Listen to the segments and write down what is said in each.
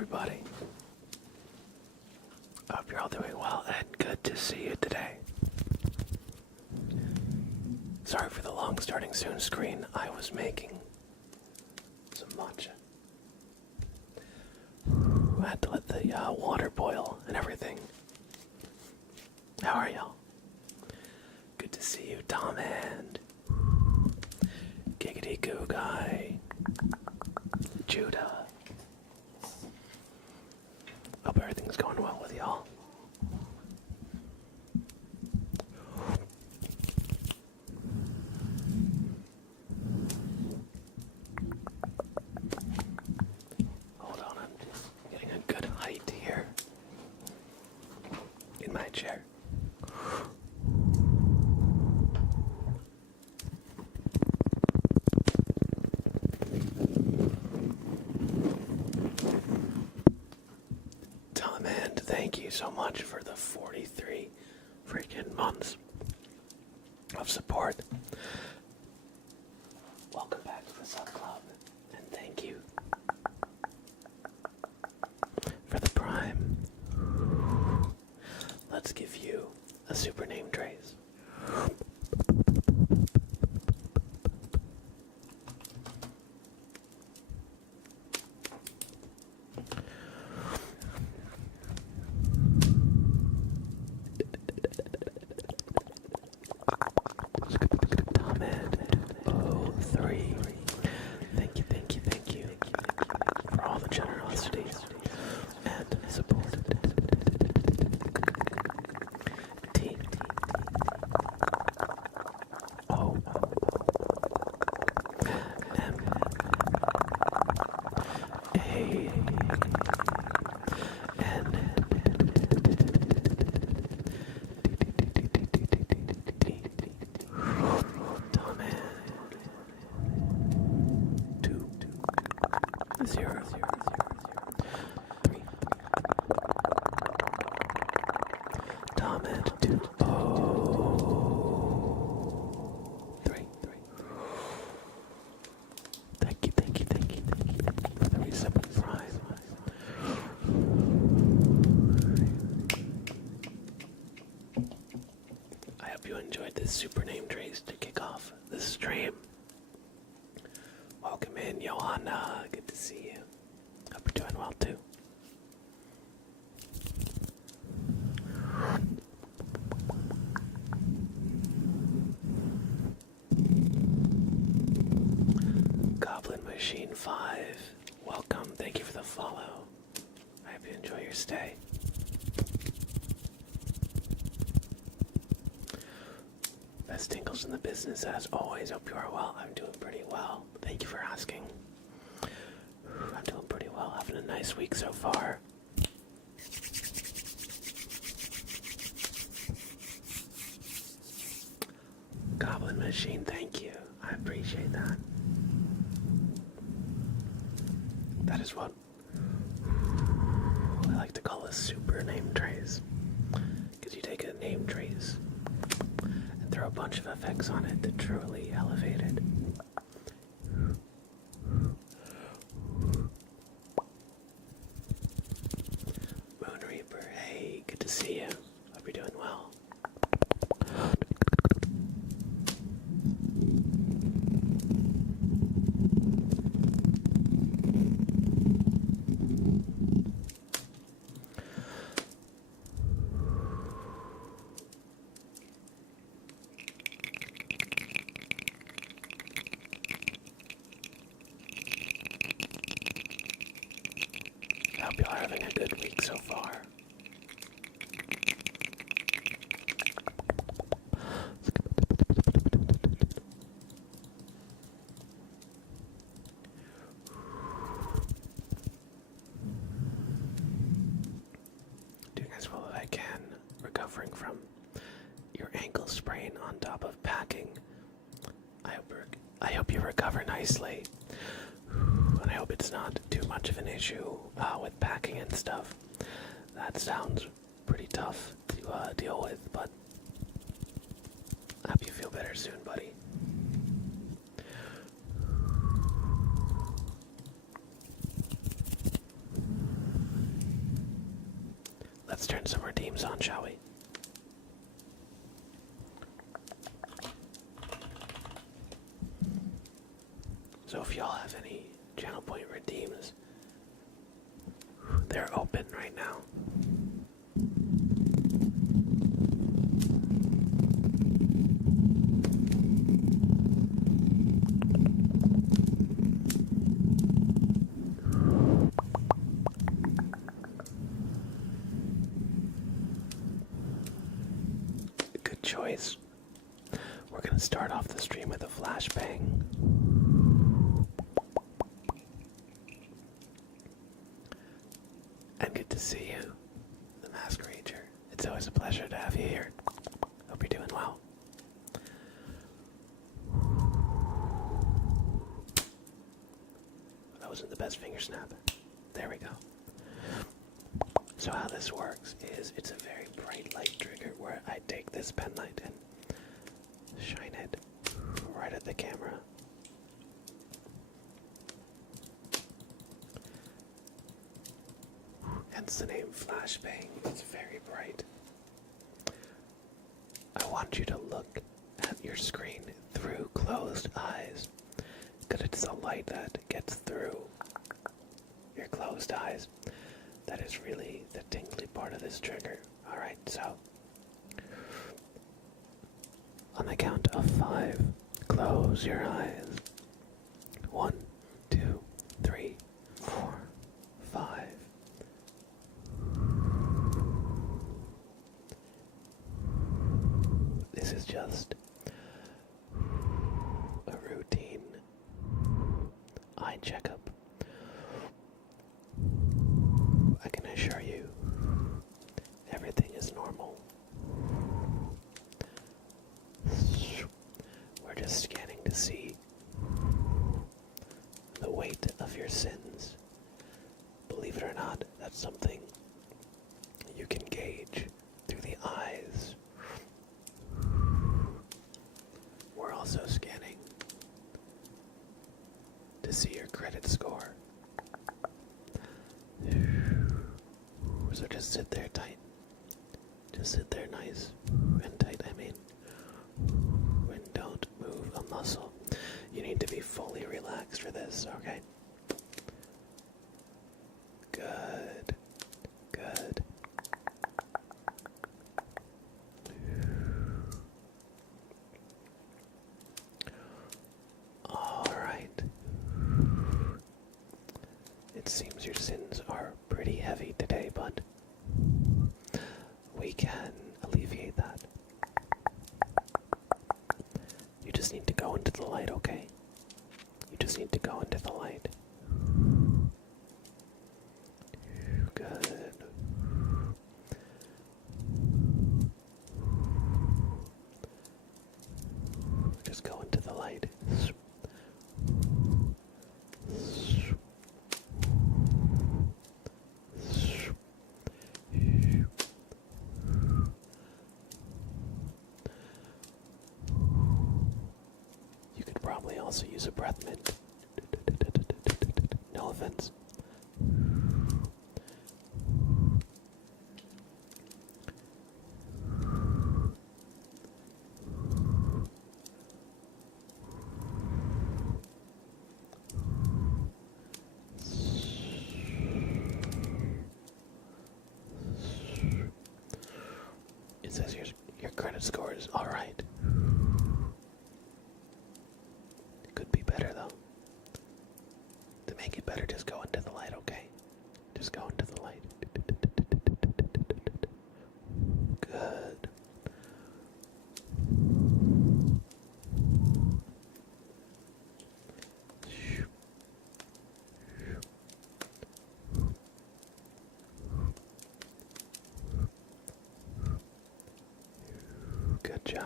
everybody. I hope you're all doing well and good to see you today. Sorry for the long starting soon screen. I was making some matcha. I had to let the water boil and everything. How are y'all? Good to see you, Tom and Giggity Goo Guy, Judah. Hope everything's going well with y'all. Hold on, I'm getting a good height here in my chair. Tom and thank you so much for the 43 freaking months of support. Welcome back to the Sub Club, and thank you for the Prime. Let's give you a super name, Trace. Thank you for all the generosity and support. T O M A N Thomas 2 0 3 Thomas 2 3 Thank you for the reset Prime. I hope you enjoyed this super name trace to kick off the stream. Welcome in, Johanna. Good to see you. Hope you're doing well too. Goblin Machine 5. Welcome. Thank you for the follow. I hope you enjoy your stay. Best tingles in the business as always. Hope you are well. I'm doing pretty well. Thank you for asking. I'm doing pretty well. Having a nice week so far. Goblin Machine, thank you. I appreciate that. That is what I like to call a super name trace. Because you take a name trace and throw a bunch of effects on it to truly elevate it. Moon Reaper, hey, good to see you. Hope you're doing well. I hope you are having a good week so far. Doing as well as I can, recovering from your ankle sprain on top of packing. I hope you recover nicely. And I hope it's not too much of an issue with packing and stuff. That sounds pretty tough to deal with, but I hope you feel better soon, buddy. Let's turn some redeems on, shall we? So if y'all have any channel point redeems, they're open right now. Good choice. We're gonna start off the stream with a flashbang. And good to see you, the Mask Ranger. It's always a pleasure to have you here. Hope you're doing well. That wasn't the best finger snap. There we go. So how this works is it's a very bright light trigger where I take this pen light and shine it right at the camera. Hence the name Flashbang. It's very bright. I want you to look at your screen through closed eyes, because it's the light that gets through your closed eyes that is really the tingly part of this trigger. Alright, so on the count of 5, close your eyes. 1, 2, 3, 4, 5. This is just a routine eye checkup. I can assure you, everything is normal. We're just scanning to see the weight of your sins. Believe it or not, that's something you can gauge through the eyes. We're also scanning to see your credit score. So just sit there tight. Just sit there nice and tight, I mean. And don't move a muscle. You need to be fully relaxed for this, okay? Good. Good. Alright. It seems your sins are pretty heavy today, but we can alleviate that. You just need to go into the light, okay? You just need to go into the light. Good. Just go into the light. You could probably also use a breath mint. No offense. It says your credit score is alright. It could be better though. To make it better, just go into the light, okay? Just go into the light. Good. Good job.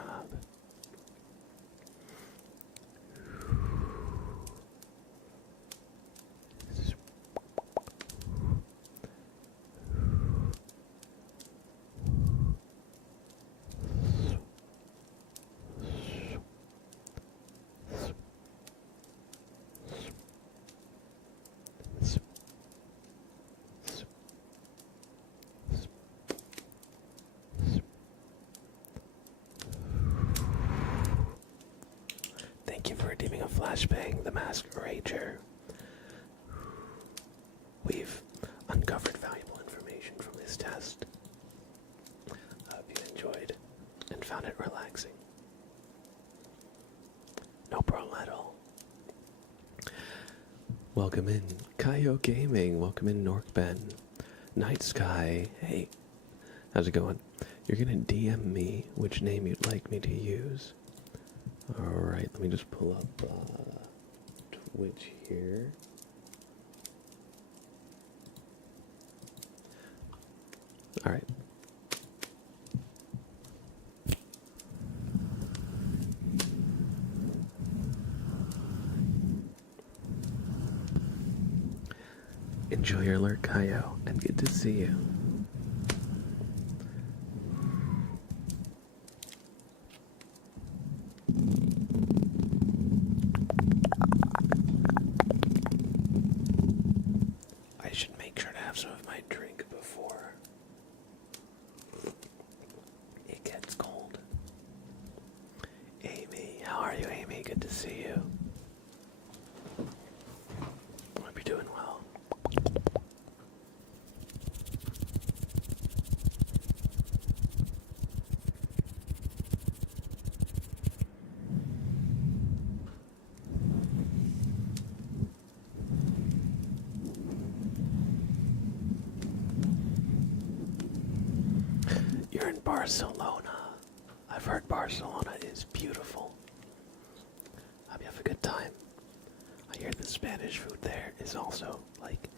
Flashbang the Mask Rager. We've uncovered valuable information from this test. I hope you enjoyed and found it relaxing. No problem at all. Welcome in, Kaio Gaming. Welcome in, Norkben. Night Sky. Hey, how's it going? You're gonna DM me which name you'd like me to use. Alright, let me just pull up Twitch here. Alright. Enjoy your alert, Kaio, and good to see you. I should make sure to have some of my drink before it gets cold. Amy, how are you, Amy? Good to see you. Hope you're doing well. You're in Barcelona. I've heard Barcelona is beautiful. Hope you have a good time. I hear the Spanish food there is also, like,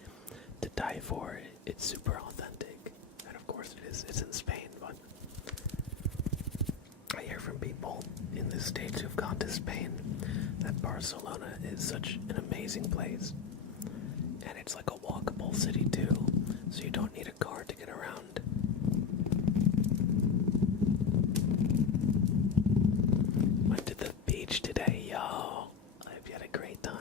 to die for. It's super authentic. And of course it is. It's in Spain, but I hear from people in the States who've gone to Spain that Barcelona is such an amazing place. And it's like a walkable city too, so you don't need a car to get around. Went to the beach today, yo. I hope you had a great time.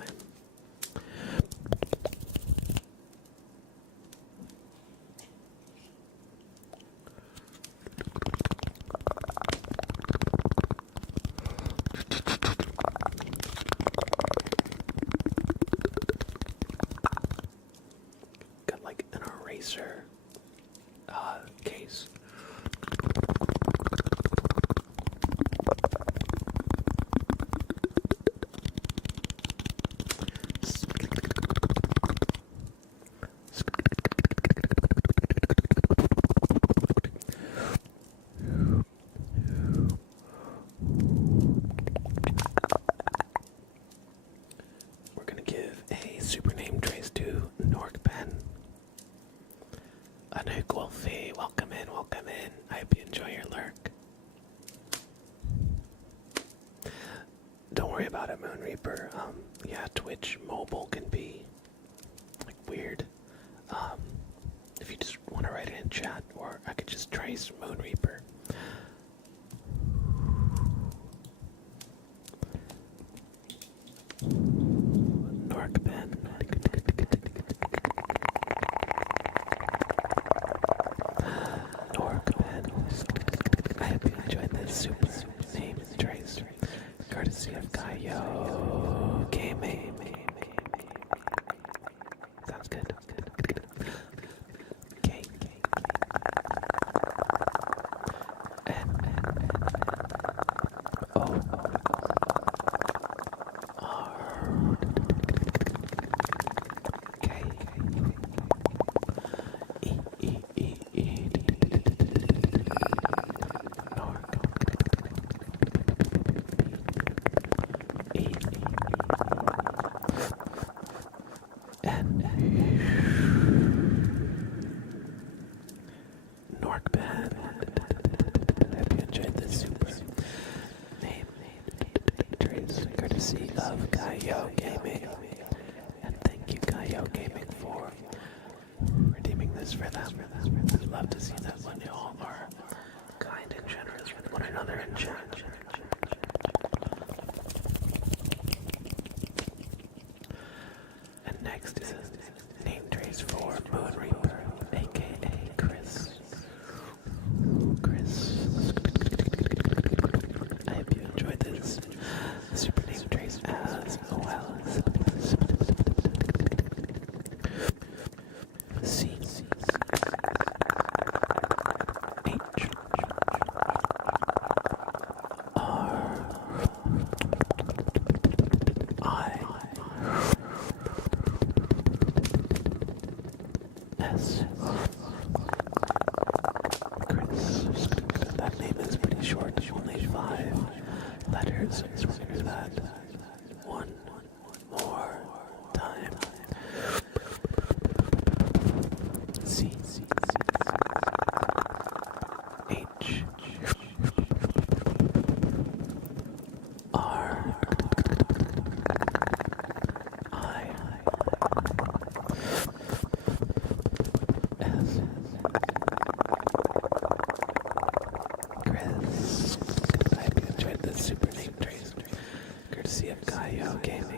Got like an eraser case. We're gonna give a super name trace to Norkpen. Anouk Wolfie, welcome in, welcome in. I hope you enjoy your lurk. Don't worry about it, Moon Reaper. Yeah, Twitch mobile can be like weird. If you just want to write it in chat, or I could just trace Moon Reaper. Norkpen. Norkpen. I hope you enjoyed this super name trace, courtesy of Kaio Gaming. Sounds good. Okay. Oh. Okay. Norkpen. Hope you enjoyed this super name trace, courtesy of Kaio Gaming. And thank you, Kaio Gaming, for redeeming this for them. I'd love to see that when you all are kind and generous with one another in chat. And next is a name trace for Moon Reaper, aka Chris. I hope you enjoyed this super name trace as well. S. Chris. That name is pretty short, only 5 letters, so we're gonna do that one more time. C. H. R. I. S. Chris. I hope you enjoyed the super name trace, courtesy of Gaio Gaming.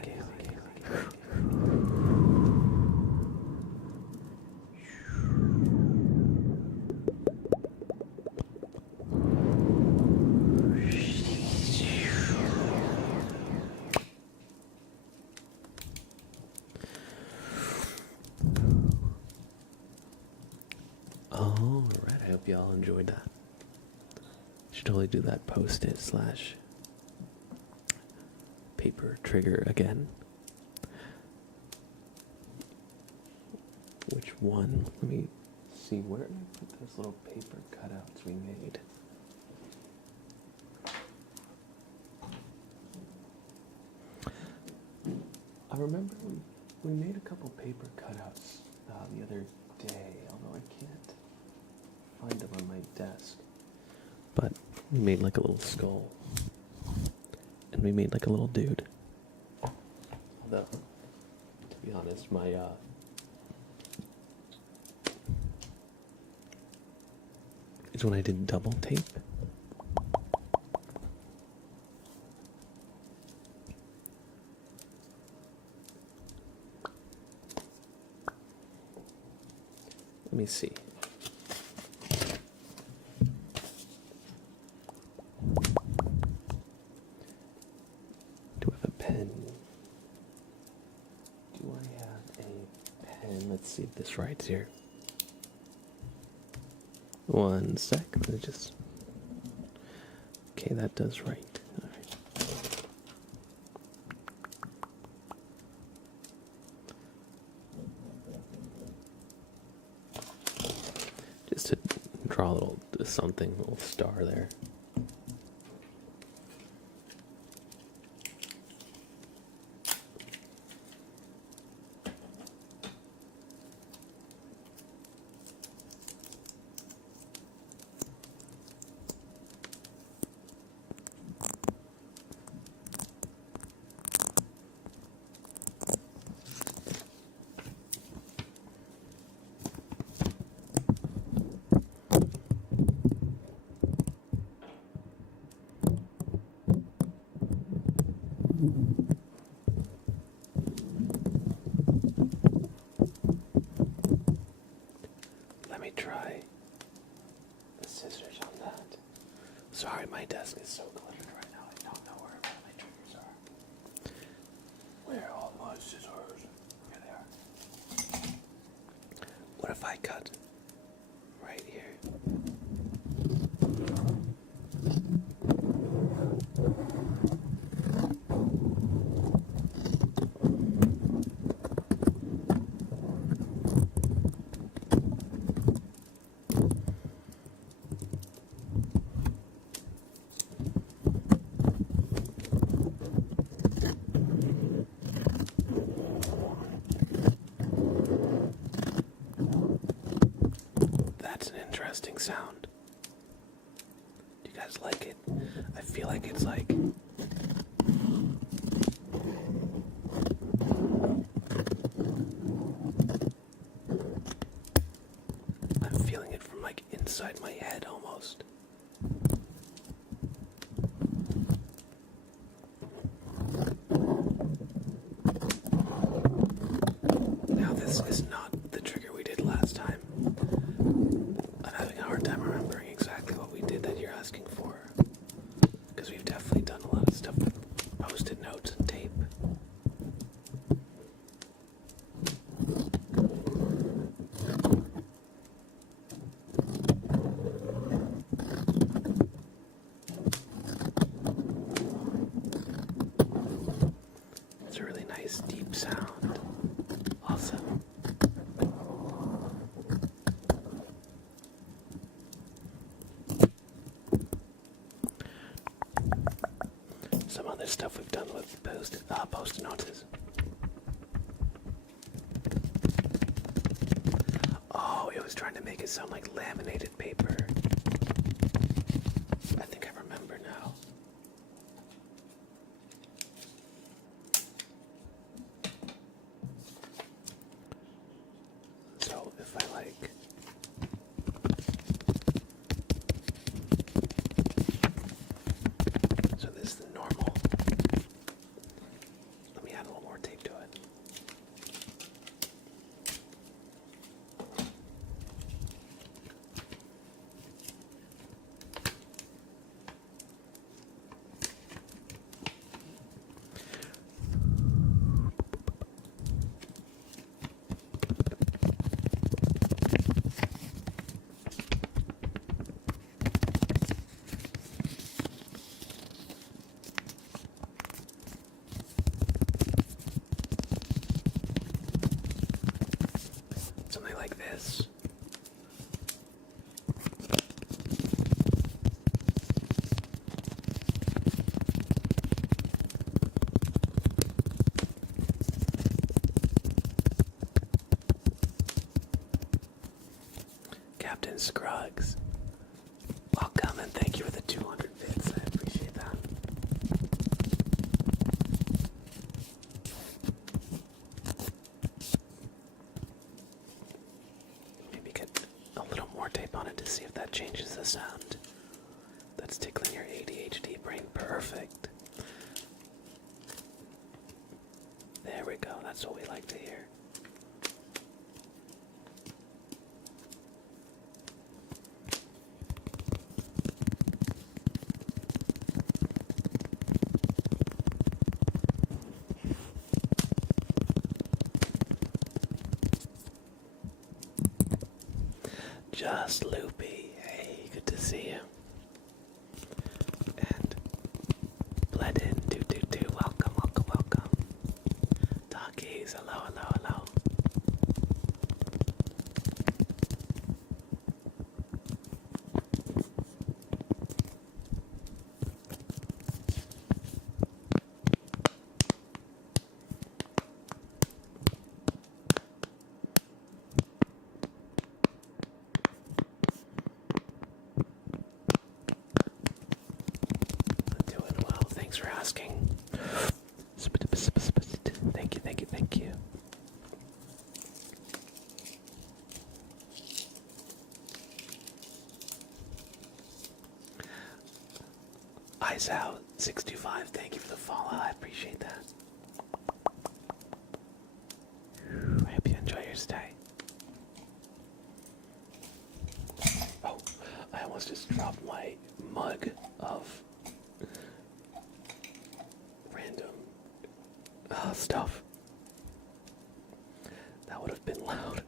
Alright, I hope y'all enjoyed that. Should totally do that post-it / paper trigger again. Which one? Let me see, where did I put those little paper cutouts we made? I remember we made a couple paper cutouts the other day, although I can't find them on my desk. But we made like a little skull. And we made like a little dude. Although, to be honest, my is when I did double tape. Let me see. Do I have a pen? Do I have a pen? Let's see if this writes here. One sec. Let me just. Okay, that does write. All right. Just to draw a little something, a little star there. Let me try the scissors on that. Sorry, my desk is so cluttered right now. I don't know where my triggers are. Where are all my scissors? Here they are. What if I cut right here? That's an interesting sound. Do you guys like it? I feel like it's like I'm feeling it from like inside my head almost. Now this is not the trigger we did last time. I'm having a hard time remembering exactly what we did that you're asking for. Because we've definitely done a lot of stuff with post-it notes and tape. It's a really nice deep sound. Also, stuff we've done with post notices. Oh, it was trying to make it sound like laminated paper. I think I remember now. So if I like... So this is the normal. Let me add a little more tape to it. Something like this. Captain Scruggs, welcome and thank you for the 200 bits. I appreciate that. Maybe get a little more tape on it to see if that changes the sound. That's tickling your ADHD brain. Perfect. There we go. That's what we like to hear. Just Loopy. Hey, good to see you. And Bled in 222. Welcome, welcome, welcome. Talkies, hello, hello, hello. Doing well, thanks for asking. Thank you, thank you, thank you. Eyes out 625, thank you for the follow, I appreciate that. I hope you enjoy your stay. Oh, I almost just dropped my mug of random stuff. That would have been loud.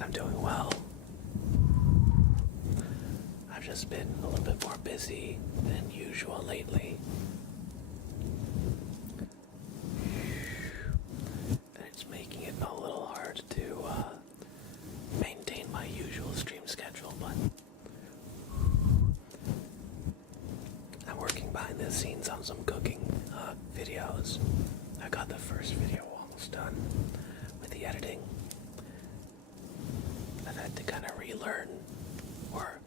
I'm doing well. I've just been a little bit more busy than usual lately. And it's making it a little hard to maintain my usual stream schedule, but I'm working behind the scenes on some cooking videos. I got the first video almost done with the editing. I've had to kind of relearn or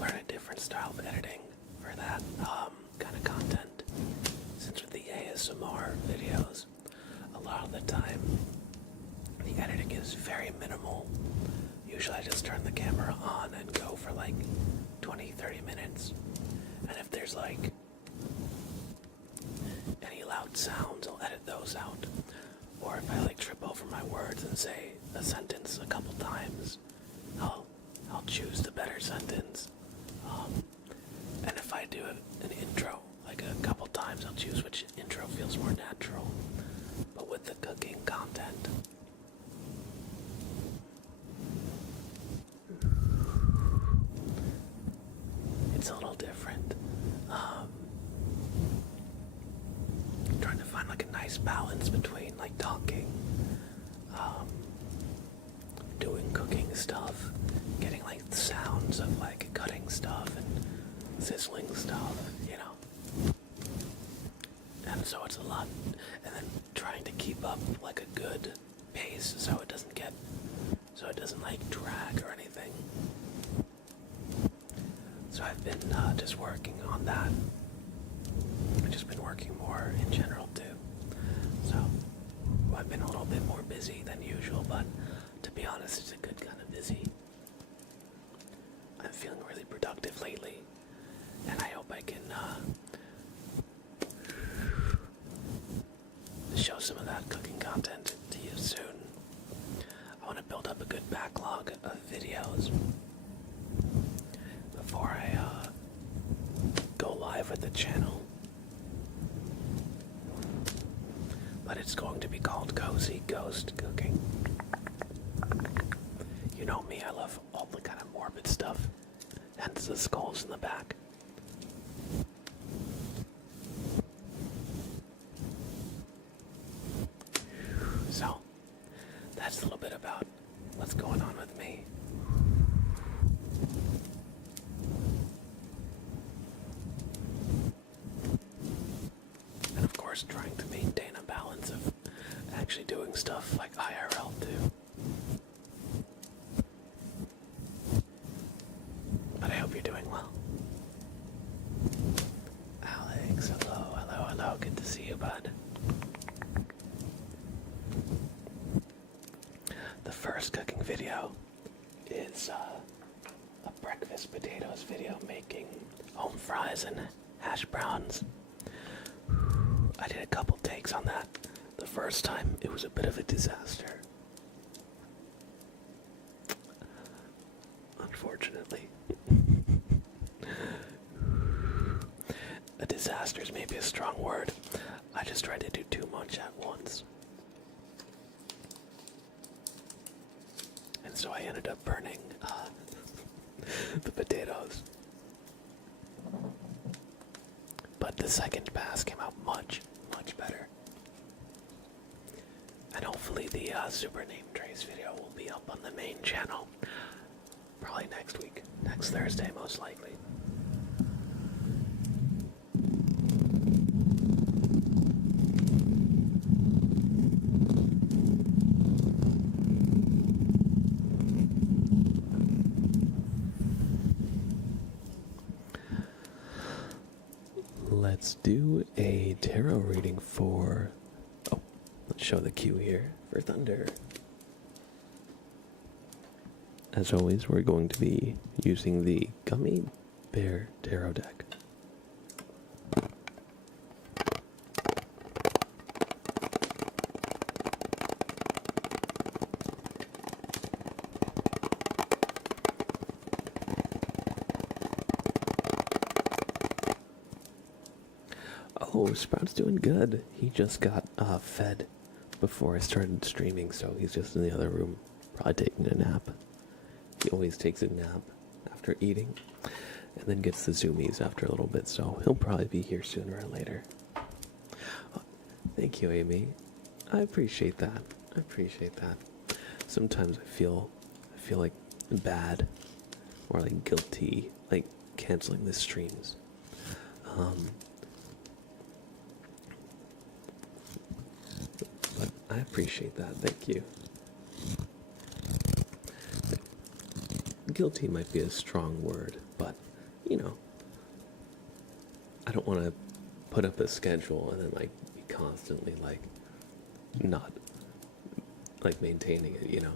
learn a different style of editing for that kind of content. Since with the ASMR videos, a lot of the time the editing is very minimal. Usually I just turn the camera on and go for like 20-30 minutes. And if there's like any loud sounds, I'll edit those out. Or if I like trip over my words and say a sentence a couple times, I'll choose the better sentence. And if I do an intro like a couple times, I'll choose which intro feels more natural. But with the cooking content, it's a little different. nice balance between like talking, um, doing cooking stuff, getting like the sounds of like cutting stuff and sizzling stuff, you know. And so it's a lot, and then trying to keep up like a good pace so it doesn't like drag or anything. So I've been just working on that. I've just been working more in general too. So I've been a little bit more busy than usual, but to be honest, it's a good kind of busy. I'm feeling really productive lately, and I hope I can show some of that cooking content to you soon. I want to build up a good backlog of videos before I go live with the channel. But it's going to be called Cozy Ghost Cooking. You know me, I love all the kind of morbid stuff, hence the skulls in the back. So, that's a little bit about what's going on with me. And of course, trying to maintain a balance of actually doing stuff like IRL too. But I hope you're doing well. Alex, hello, good to see you, bud. The first cooking video is a breakfast potatoes video making home fries and hash browns. I did a couple takes on that. The first time, it was a bit of a disaster. Unfortunately. A disaster is maybe a strong word. I just tried to do too much at once. And so I ended up burning the potatoes. But the second pass came out much better. And hopefully the Super Name Trace video will be up on the main channel. Probably next week. Next Thursday, most likely. Let's do a tarot reading for... Oh, let's show the cue here for Thunder. As always, we're going to be using the Gummy Bear Tarot deck. Oh, Sprout's doing good. He just got fed before I started streaming, so he's just in the other room, probably taking a nap. He always takes a nap after eating, and then gets the zoomies after a little bit, so he'll probably be here sooner or later. Thank you, Amy. I appreciate that. Sometimes I feel like bad or like guilty, like canceling the streams. But I appreciate that. Thank you. Guilty might be a strong word, but, you know, I don't want to put up a schedule and then, like, be constantly, like, not, like, maintaining it, you know?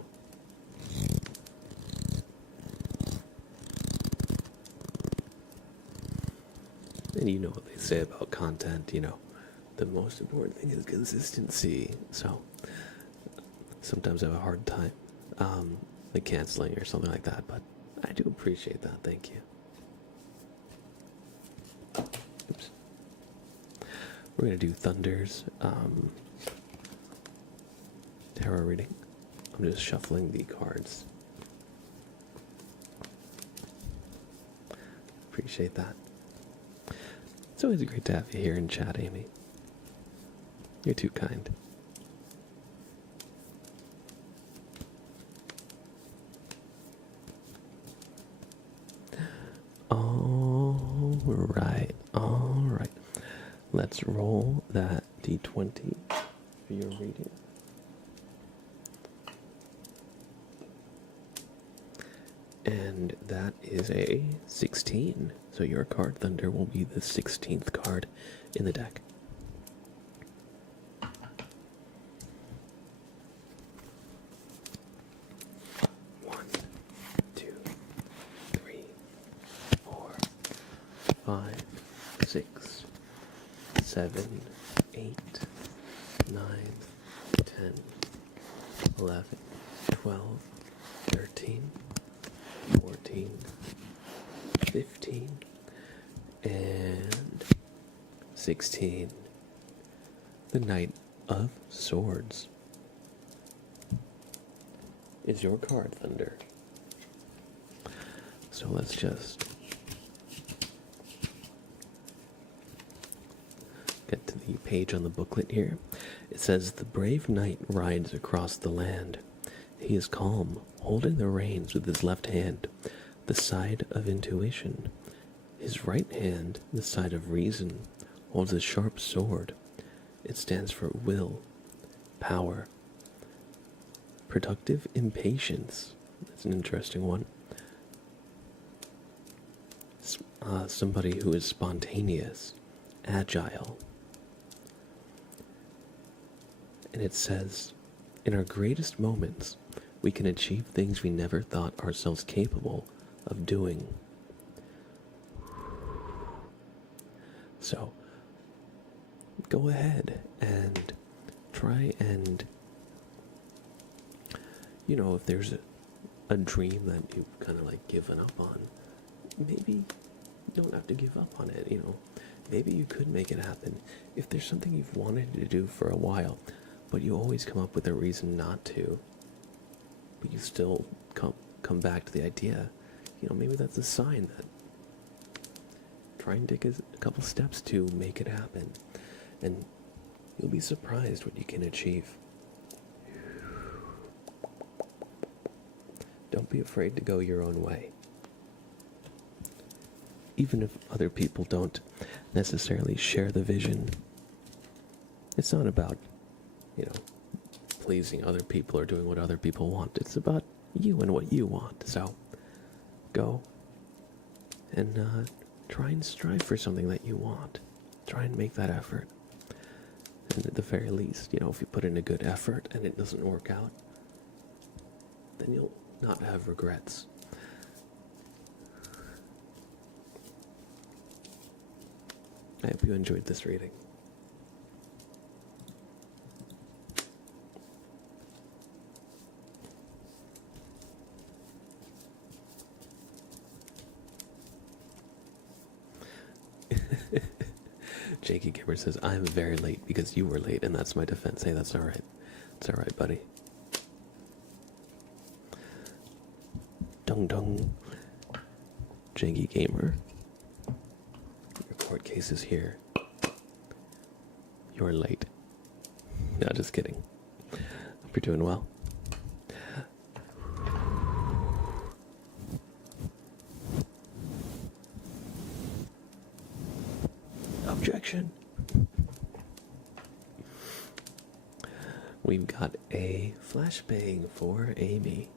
And you know what they say about content, you know, the most important thing is consistency, so sometimes I have a hard time, like canceling or something like that, but I do appreciate that. Thank you. Oops. We're gonna do Thunder's tarot reading. I'm just shuffling the cards. Appreciate that. It's always great to have you here in chat, Amy. You're too kind. All right. Let's roll that d20 for your reading. And that is a 16. So your card Thunder will be the 16th card in the deck. One, two, three, 4, 5, 6, 7, 8, 9, 10, 11, 12, 13, 14, 15, and 16. The Knight of Swords is your card, Thunder. So let's just get to the page on the booklet here. It says, "The brave knight rides across the land. He is calm, holding the reins with his left hand, the side of intuition. His right hand, the side of reason, holds a sharp sword. It stands for will, power, productive impatience." That's an interesting one. Somebody who is spontaneous, agile. And it says, "In our greatest moments, we can achieve things we never thought ourselves capable of doing." So, go ahead and try and, if there's a dream that you've kind of like given up on, maybe you don't have to give up on it, Maybe you could make it happen. If there's something you've wanted to do for a while, but you always come up with a reason not to, but you still come back to the idea, maybe that's a sign that try and take a couple steps to make it happen, and you'll be surprised what you can achieve. Don't be afraid to go your own way. Even if other people don't necessarily share the vision, it's not about, pleasing other people or doing what other people want. It's about you and what you want. So go and try and strive for something that you want. Try and make that effort. And at the very least, if you put in a good effort and it doesn't work out, then you'll not have regrets. I hope you enjoyed this reading. Jakey Gamer says, "I'm very late because you were late," and that's my defense. Hey, that's alright. It's alright, buddy. Dung dung. Jakey Gamer. Your court case is here. You're late. No, just kidding. Hope you're doing well. Objection. We've got a flashbang for Amy.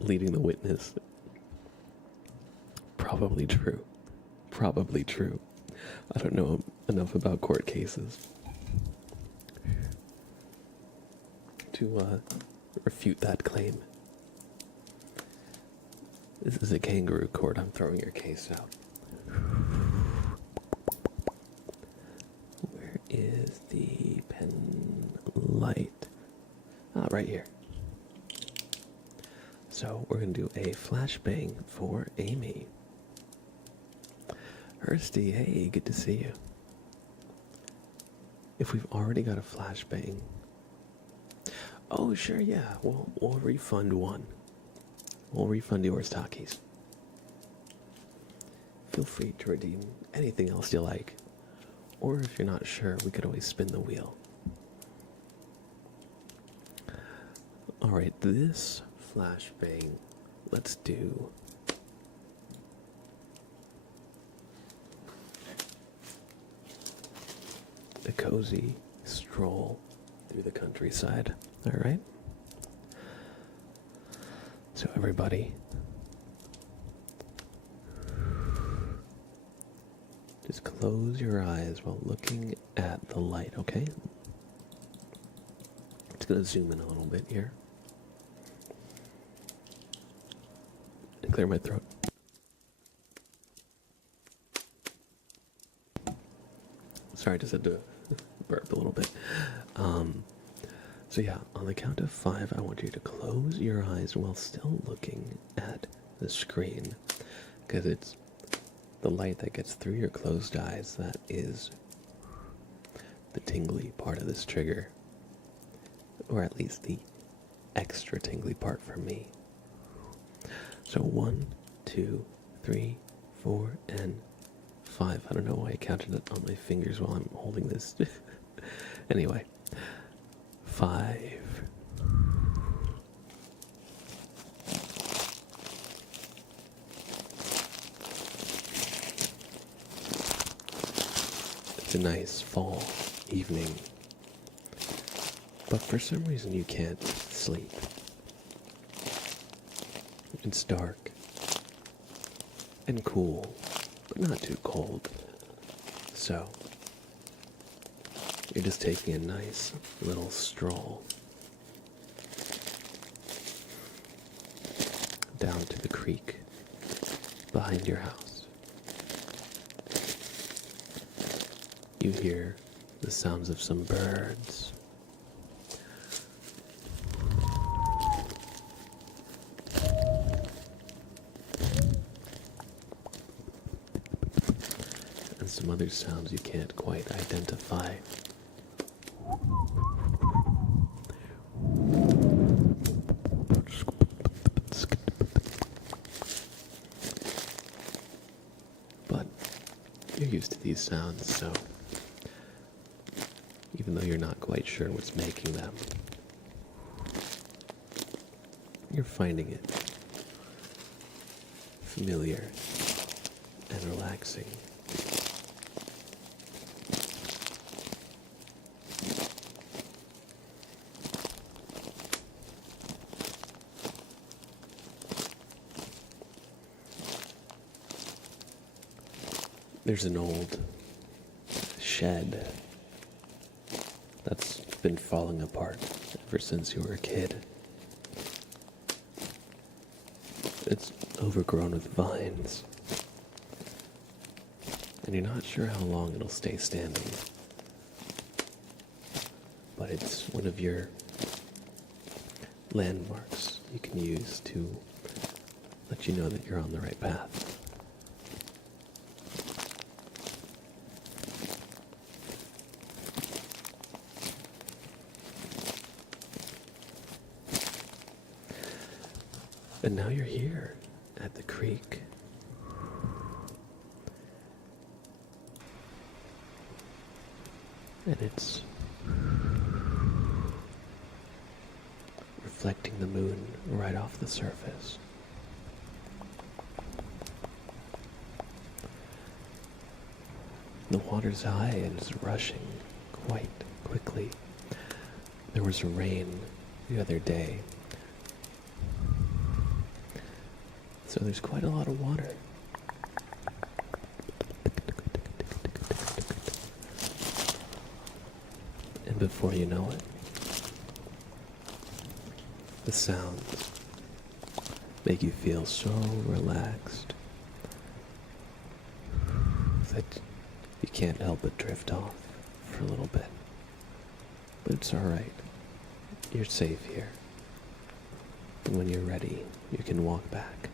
Leading the witness. Probably true. Probably true. I don't know enough about court cases to refute that claim. This is a kangaroo court. I'm throwing your case out. Where is the pen light? Ah, right here. So we're going to do a flashbang for Amy. Hursty, hey, good to see you. If we've already got a flashbang... Oh, sure, yeah. We'll refund one. we'll refund yours, Takis. Feel free to redeem anything else you like. Or if you're not sure, we could always spin the wheel. Alright, this flashbang, let's do a cozy stroll through the countryside. Alright? So everybody, just close your eyes while looking at the light, okay? It's going to zoom in a little bit here. And clear my throat. Sorry, I just had to burp a little bit. So yeah, on the count of 5, I want you to close your eyes while still looking at the screen. Because it's the light that gets through your closed eyes that is the tingly part of this trigger. Or at least the extra tingly part for me. So 1, 2, 3, 4, and 5. I don't know why I counted it on my fingers while I'm holding this. Anyway. 5. It's a nice fall evening, but for some reason you can't sleep. It's dark and cool, but not too cold. So you're just taking a nice little stroll down to the creek behind your house. You hear the sounds of some birds. And some other sounds you can't quite identify. But you're used to these sounds, so even though you're not quite sure what's making them, you're finding it familiar and relaxing. There's an old shed that's been falling apart ever since you were a kid. It's overgrown with vines, and you're not sure how long it'll stay standing. But it's one of your landmarks you can use to let you know that you're on the right path. And now you're here at the creek. And it's reflecting the moon right off the surface. The water's high and it's rushing quite quickly. There was a rain the other day, so there's quite a lot of water. And before you know it, the sounds make you feel so relaxed that you can't help but drift off for a little bit. But it's alright. You're safe here. And when you're ready, you can walk back.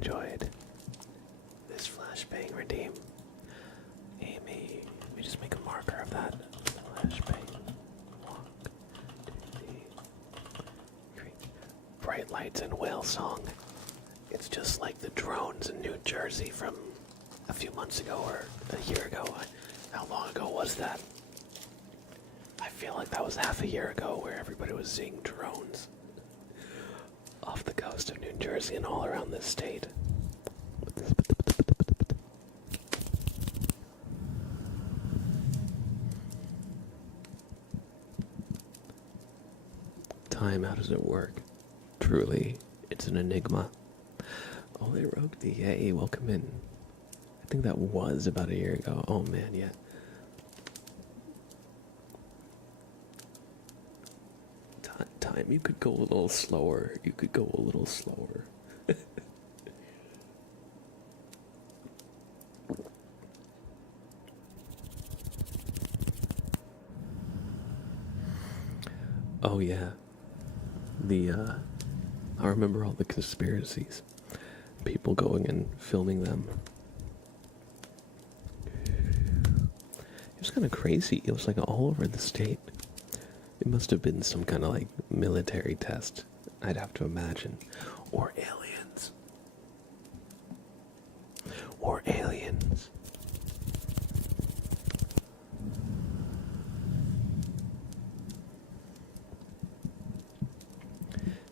enjoyed this flashbang redeem. Amy, let me just make a marker of that. Flashbang. Walk to the creek. Bright lights and whale song. It's just like the drones in New Jersey from a few months ago or a year ago. How long ago was that? I feel like that was half a year ago where everybody was seeing drones off the coast of New Jersey and all around this state. Time, how does it work? Truly, it's an enigma. Oh, they wrote the yay, welcome in. I think that was about a year ago. Oh man, yeah. Time, you could go a little slower. You could go a little slower. Oh yeah. I remember all the conspiracies. People going and filming them. It was kind of crazy. It was like all over the state. It must have been some kind of like military test, I'd have to imagine. Or aliens. Or aliens.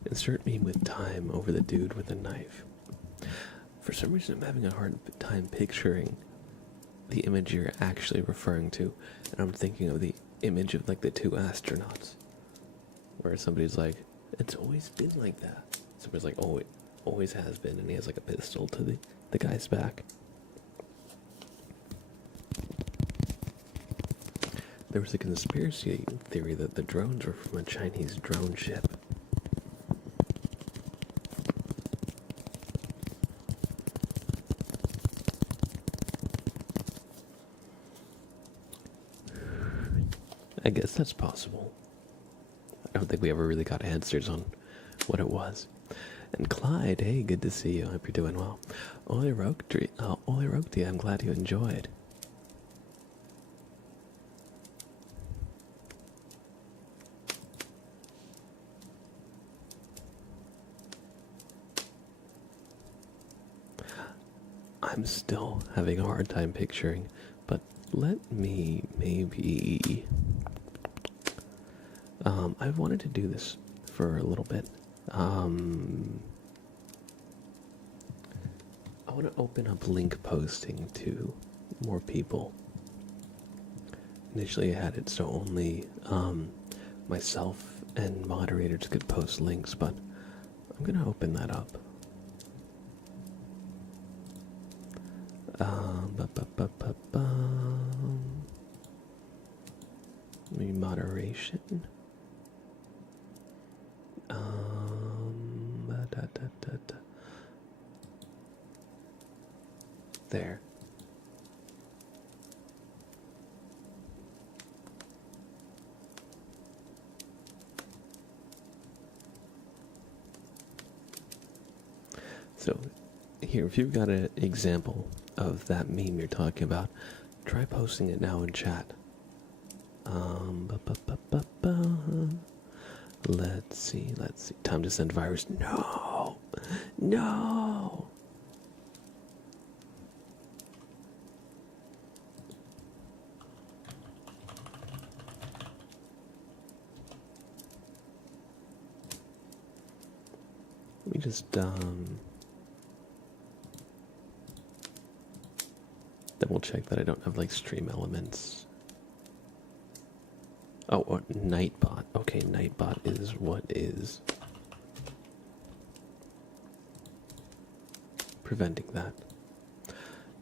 Insert me with time over the dude with a knife. For some reason, I'm having a hard time picturing the image you're actually referring to, and I'm thinking of the image of like the two astronauts, where somebody's like, "It's always been like that." Somebody's like, "Oh, it always has been," and he has like a pistol to the guy's back. There was a conspiracy theory that the drones were from a Chinese drone ship. I guess that's possible. I don't think we ever really got answers on what it was. And Clyde, hey, good to see you. I hope you're doing well. Ole Rokti, I'm glad you enjoyed. I'm still having a hard time picturing, but let me maybe... I've wanted to do this for a little bit. I want to open up link posting to more people. Initially I had it so only myself and moderators could post links, but I'm going to open that up. Maybe moderation. There. So, here, if you've got an example of that meme you're talking about, try posting it now in chat. Let's see. Time to send virus. No! No! Let me just, double check that I don't have, like, stream elements. Oh, or Nightbot. Okay, Nightbot is what is preventing that.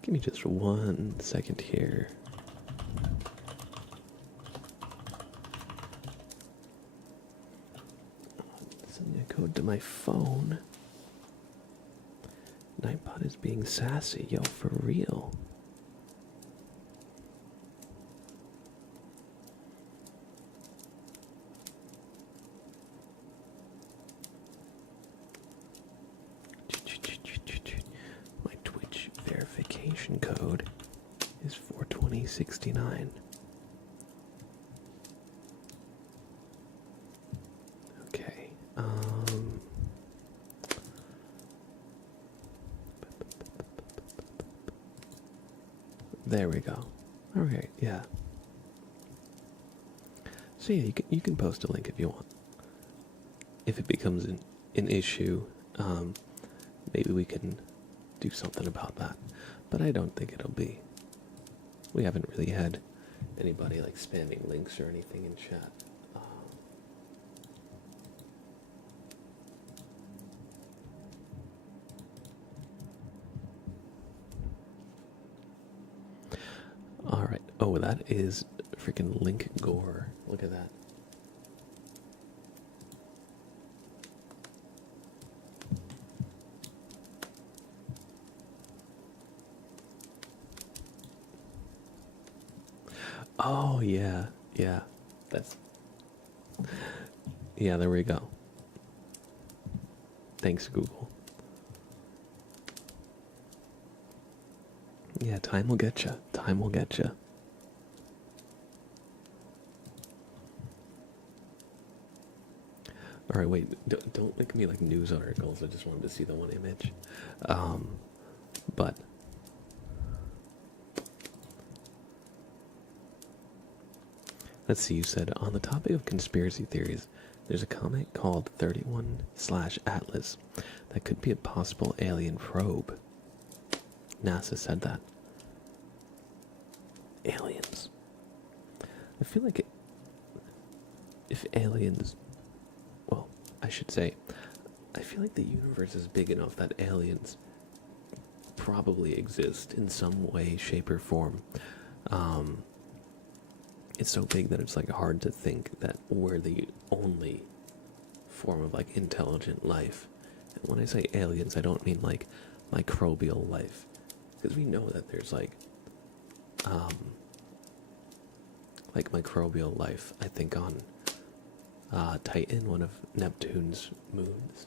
Give me just 1 second here. Sending a code to my phone. Nightbot is being sassy, yo, for real. code is 42069. Okay. There we go. Okay, yeah. So yeah, you can post a link if you want. If it becomes an issue, maybe we can do something about that. But I don't think it'll be. We haven't really had anybody like spamming links or anything in chat. All right. Oh, that is freaking Link Gore. Look at that. Oh, yeah. Yeah. That's... Yeah, there we go. Thanks, Google. Yeah, time will get you. Time will get you. All right, wait. Don't link me like news articles. I just wanted to see the one image. But let's see. You said on the topic of conspiracy theories, there's a comet called 31/Atlas that could be a possible alien probe. NASA said that. Aliens. I feel like if aliens, well, I should say, I feel like the universe is big enough that aliens probably exist in some way, shape, or form. It's so big that it's like hard to think that we're the only form of like intelligent life. And when I say aliens, I don't mean like microbial life, because we know that there's like microbial life, I think, on Titan, one of Neptune's moons,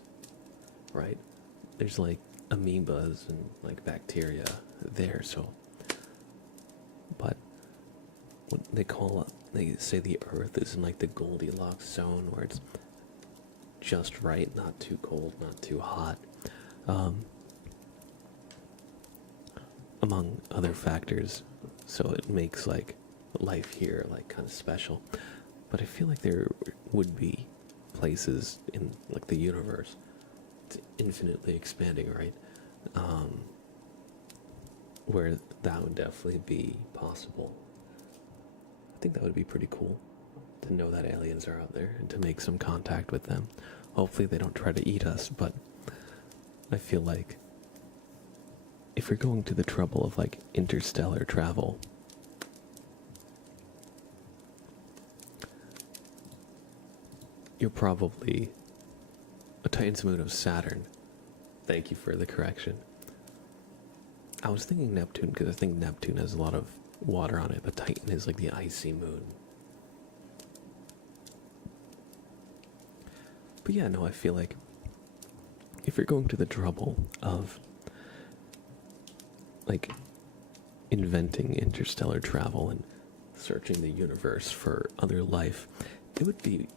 right? There's like amoebas and like bacteria there, so. But what they say the Earth is in like the Goldilocks zone where it's just right, not too cold, not too hot. Among other factors, so it makes like life here like kind of special. But I feel like there would be places in like the universe, it's infinitely expanding, right? Where that would definitely be possible. I think that would be pretty cool to know that aliens are out there and to make some contact with them. Hopefully they don't try to eat us, but I feel like if you're going to the trouble of like interstellar travel, you're probably a Titan's moon of Saturn. Thank you for the correction. I was thinking Neptune because I think Neptune has a lot of water on it, but Titan is like the icy moon. But yeah, no, I feel like if you're going to the trouble of like inventing interstellar travel and searching the universe for other life, it would be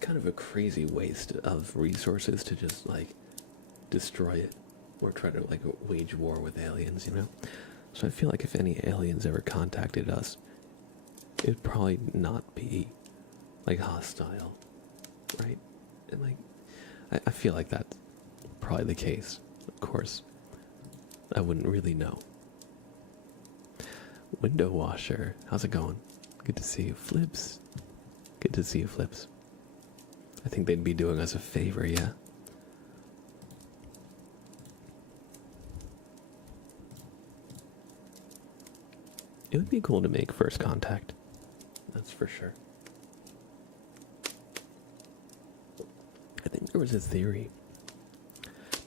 kind of a crazy waste of resources to just like destroy it or try to like wage war with aliens, you know? So I feel like if any aliens ever contacted us, it'd probably not be like hostile, right? And like, I feel like that's probably the case. Of course, I wouldn't really know. Window washer, how's it going? Good to see you, Flips. Good to see you, Flips. I think they'd be doing us a favor, yeah? It would be cool to make first contact. That's for sure. I think there was a theory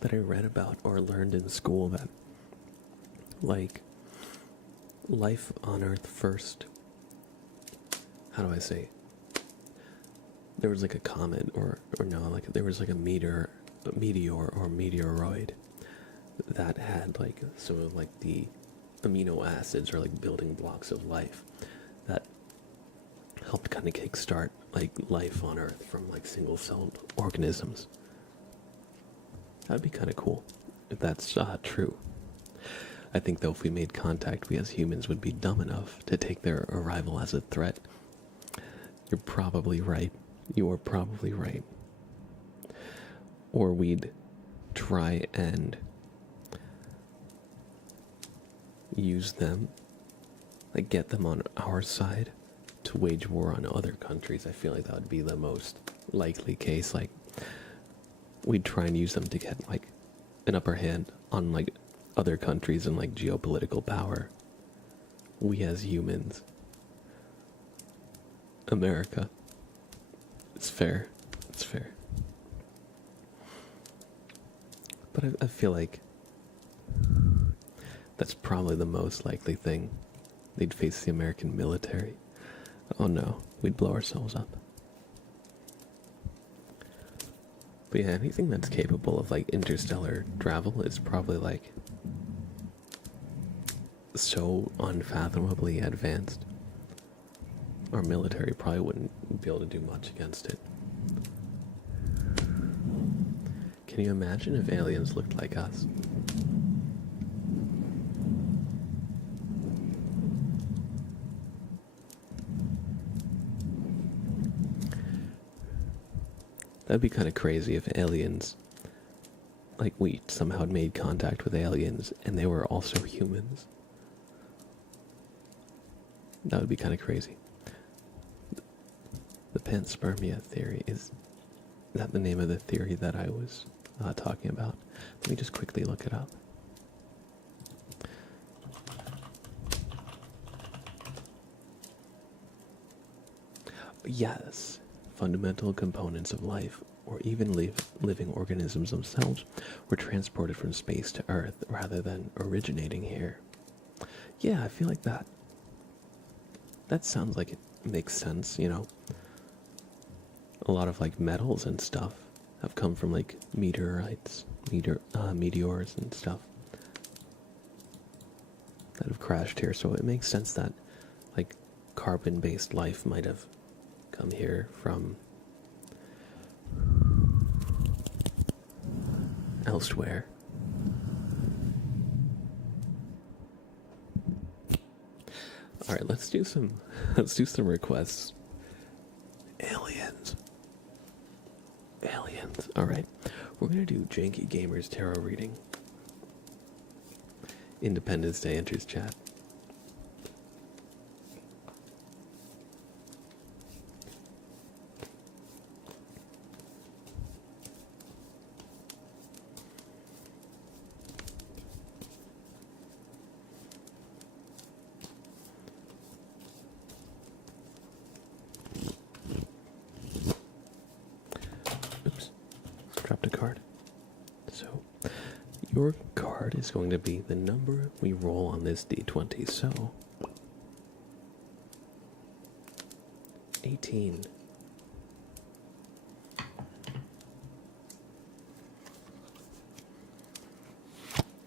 that I read about or learned in school that, like, life on Earth first. How do I say? There was like a comet or no, like there was like a meteor or meteoroid that had like some of like the amino acids are like building blocks of life that helped kind of kickstart like life on Earth from like single-celled organisms. That'd be kind of cool if that's true. I think though if we made contact, we as humans would be dumb enough to take their arrival as a threat. You're probably right. You are probably right. Or we'd try and use them, like get them on our side to wage war on other countries. I feel like that would be the most likely case. Like, we'd try and use them to get like an upper hand on like other countries and like geopolitical power. We as humans. America. It's fair. It's fair. But I feel like that's probably the most likely thing. They'd face the American military. Oh no, we'd blow ourselves up. But yeah, anything that's capable of like interstellar travel is probably like so unfathomably advanced. Our military probably wouldn't be able to do much against it. Can you imagine if aliens looked like us? That'd be kind of crazy if aliens, like we somehow had made contact with aliens and they were also humans. That would be kind of crazy. The panspermia theory, is that the name of the theory that I was talking about? Let me just quickly look it up. Yes, fundamental components of life, or even living organisms themselves, were transported from space to Earth rather than originating here. Yeah, I feel like that. That sounds like it makes sense, you know? A lot of like metals and stuff have come from like meteorites, meteors and stuff that have crashed here, so it makes sense that like carbon-based life might have come here from elsewhere. All right, let's do some requests. Aliens. All right, we're gonna do Janky Gamer's tarot reading. Independence Day enters chat. Dropped a card. So, your card is going to be the number we roll on this d20. So, 18.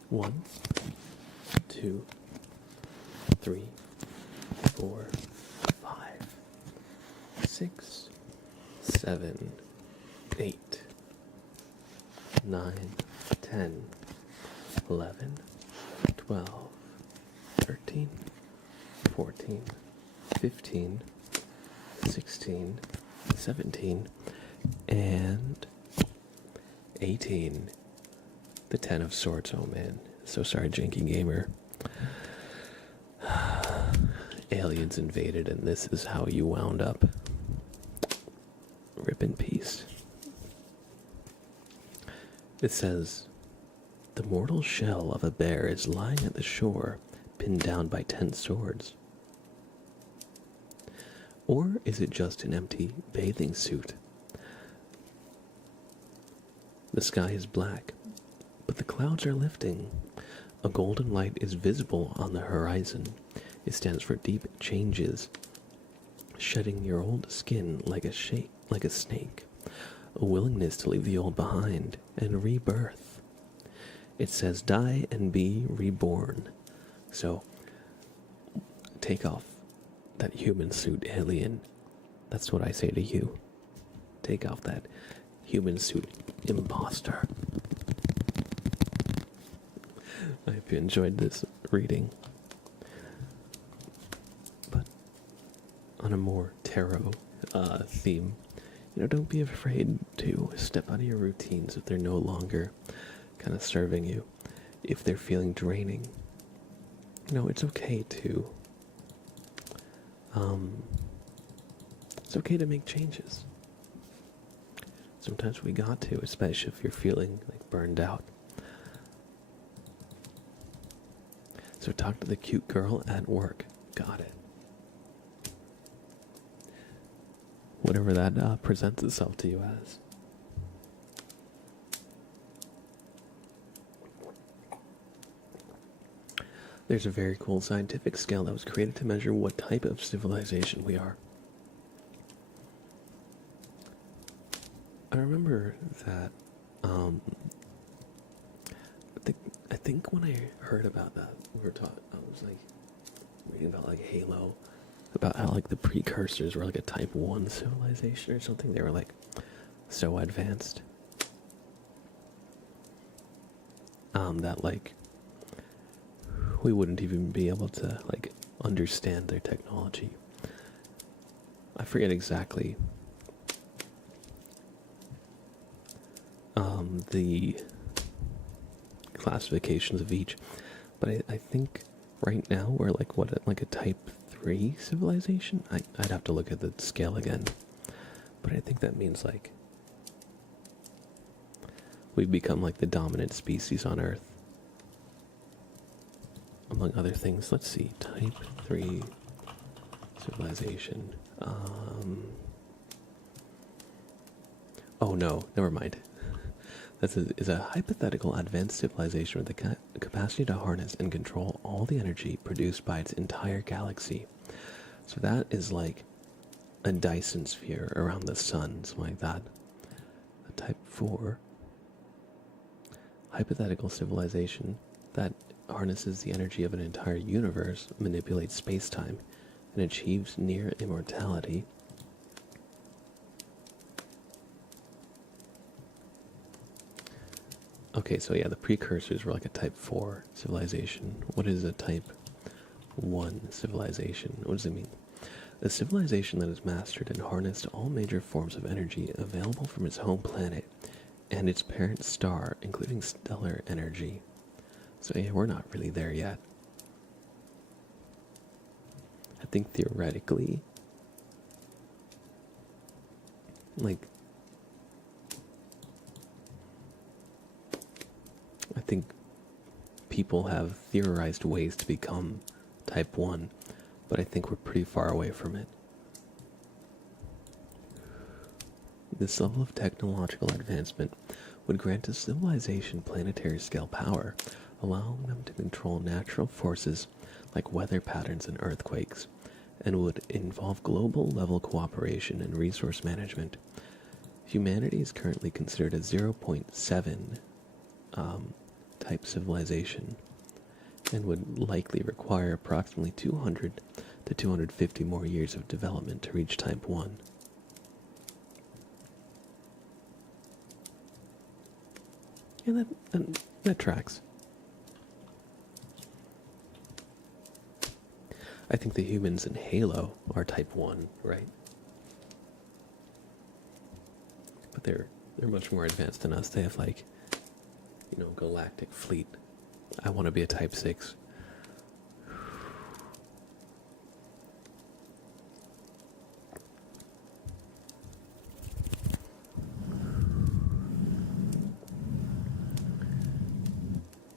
1, 2, 3, 4, 5, 6, 7, 8, 9, 10, 11, 12, 13, 14, 15, 16, 17, and 18. The 10 of Swords. Oh man, so sorry, Janky Gamer. Aliens invaded, and this is how you wound up. Rip in peace. It says, the mortal shell of a bear is lying at the shore, pinned down by 10 swords. Or is it just an empty bathing suit? The sky is black, but the clouds are lifting. A golden light is visible on the horizon. It stands for deep changes, shedding your old skin like a snake, a willingness to leave the old behind, and rebirth. It says, die and be reborn. So, take off that human suit, alien. That's what I say to you. Take off that human suit, imposter. I hope you enjoyed this reading. But on a more tarot theme, don't be afraid to step out of your routines if they're no longer kind of serving you. If they're feeling draining, it's okay to it's okay to make changes. Sometimes we got to, especially if you're feeling like burned out. So talk to the cute girl at work. Got it. Whatever that presents itself to you as. There's a very cool scientific scale that was created to measure what type of civilization we are. I remember that, I think when I heard about that, I was like, reading about like Halo, about how like the precursors were like a type 1 civilization or something. They were like so advanced. That like, we wouldn't even be able to like understand their technology. I forget exactly the classifications of each, but I think right now we're like like a type 3 civilization. I'd have to look at the scale again, but I think that means like we've become like the dominant species on Earth. Among other things, let's see, type 3 civilization. Oh no, never mind. That is a hypothetical advanced civilization with the capacity to harness and control all the energy produced by its entire galaxy. So that is like a Dyson sphere around the sun, something like that. A type 4 hypothetical civilization that harnesses the energy of an entire universe, manipulates space-time, and achieves near immortality. Okay, so yeah, the precursors were like a type 4 civilization. What is a type 1 civilization? What does it mean? A civilization that has mastered and harnessed all major forms of energy available from its home planet and its parent star, including stellar energy. So yeah, we're not really there yet. I think theoretically, like, I think people have theorized ways to become type 1, but I think we're pretty far away from it. This level of technological advancement would grant a civilization planetary scale power, allowing them to control natural forces like weather patterns and earthquakes, and would involve global level cooperation and resource management. Humanity is currently considered a 0.7 type civilization, and would likely require approximately 200 to 250 more years of development to reach type 1. Yeah, that tracks. I think the humans in Halo are type 1, right? But they're much more advanced than us. They have like, galactic fleet. I want to be a type 6.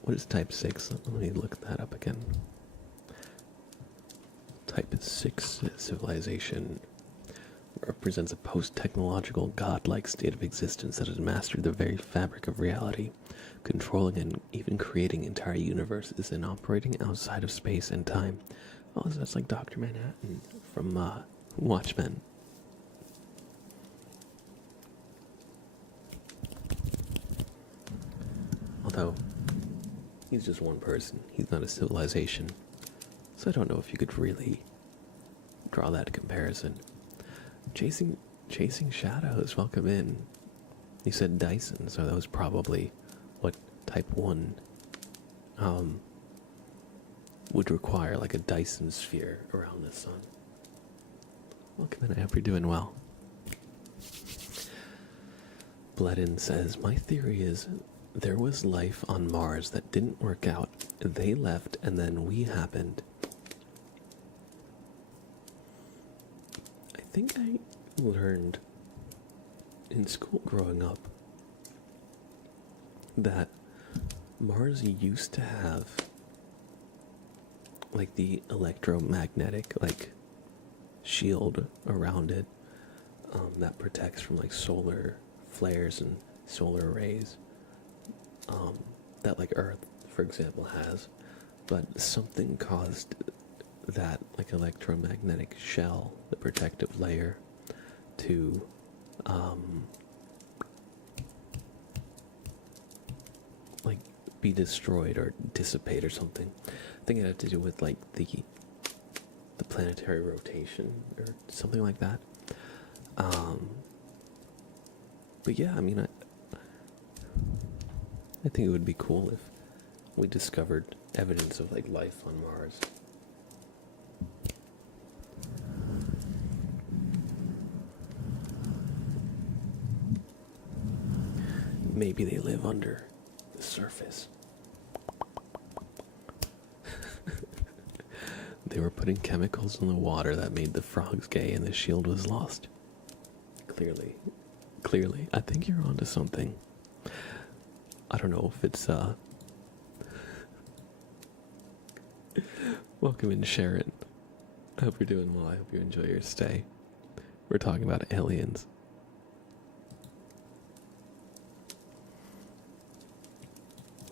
What is type 6? Let me look that up again. Type 6 civilization represents a post-technological, godlike state of existence that has mastered the very fabric of reality, controlling and even creating entire universes and operating outside of space and time. Oh, so that's like Dr. Manhattan from Watchmen. Although, he's just one person. He's not a civilization. So I don't know if you could really draw that comparison. Chasing Shadows, welcome in. You said Dyson, so that was probably what type 1 would require, like a Dyson sphere around the sun. Welcome in, I hope you're doing well. Bledin says, my theory is there was life on Mars that didn't work out. They left and then we happened. I think I learned in school growing up that Mars used to have like the electromagnetic like shield around it that protects from like solar flares and solar rays that like Earth, for example, has. But something caused that like electromagnetic shell, the protective layer, to like be destroyed or dissipate or something. I think it had to do with like the planetary rotation or something like that. But yeah, I mean, I think it would be cool if we discovered evidence of like life on Mars. Maybe they live under the surface. They were putting chemicals in the water that made the frogs gay and the shield was lost. Clearly. I think you're onto something. I don't know if it's, Welcome in, Sharon. I hope you're doing well. I hope you enjoy your stay. We're talking about aliens.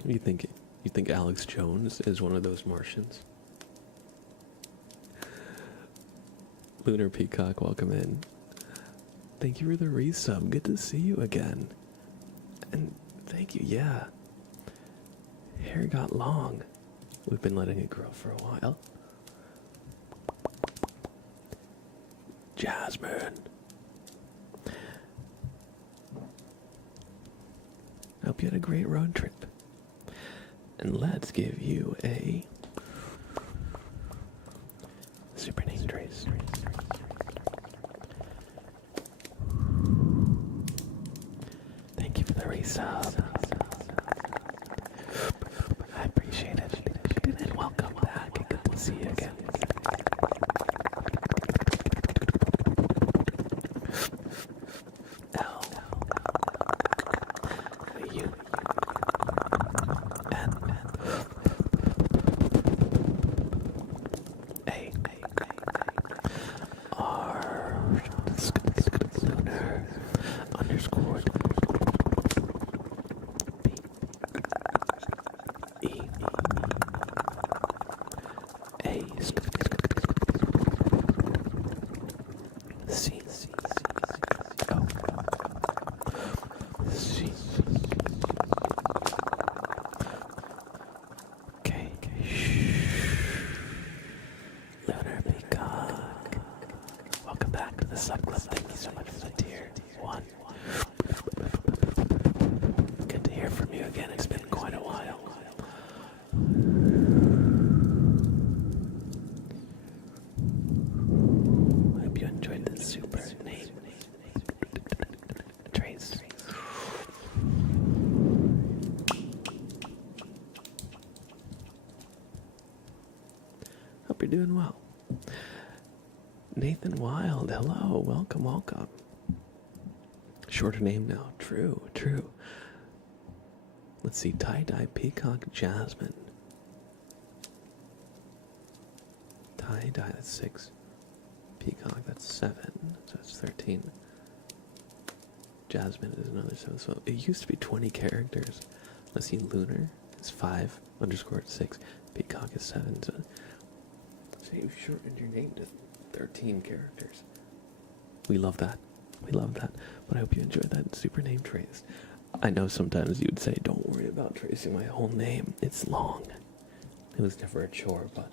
You think Alex Jones is one of those Martians? Lunar Peacock, welcome in. Thank you for the resub. Good to see you again. And thank you, yeah. Hair got long. We've been letting it grow for a while. Jasmine. I hope you had a great road trip. And let's give you a super name trace. Thank you for the resub. I appreciate it. And welcome back. Good to see you again. L U N A R lunar underscore P E A C O C K Lunar Peacock. Welcome back to the sub club. Thank you so much for the tier 1. Good to hear from you again. It's been quite a while. I hope you enjoyed the super name trace. Hope you're doing well. Nathan Wild, hello, welcome. Shorter name now, true. Let's see, tie-dye Peacock Jasmine. Tie-dye, that's 6. Peacock, that's 7, so that's 13. Jasmine is another 7, so it used to be 20 characters. Let's see, Lunar is 5, underscore 6. Peacock is 7, so you've shortened your name to 13 characters. We love that. But I hope you enjoyed that super name trace. I know sometimes you would say, don't worry about tracing my whole name. It's long. It was never a chore, but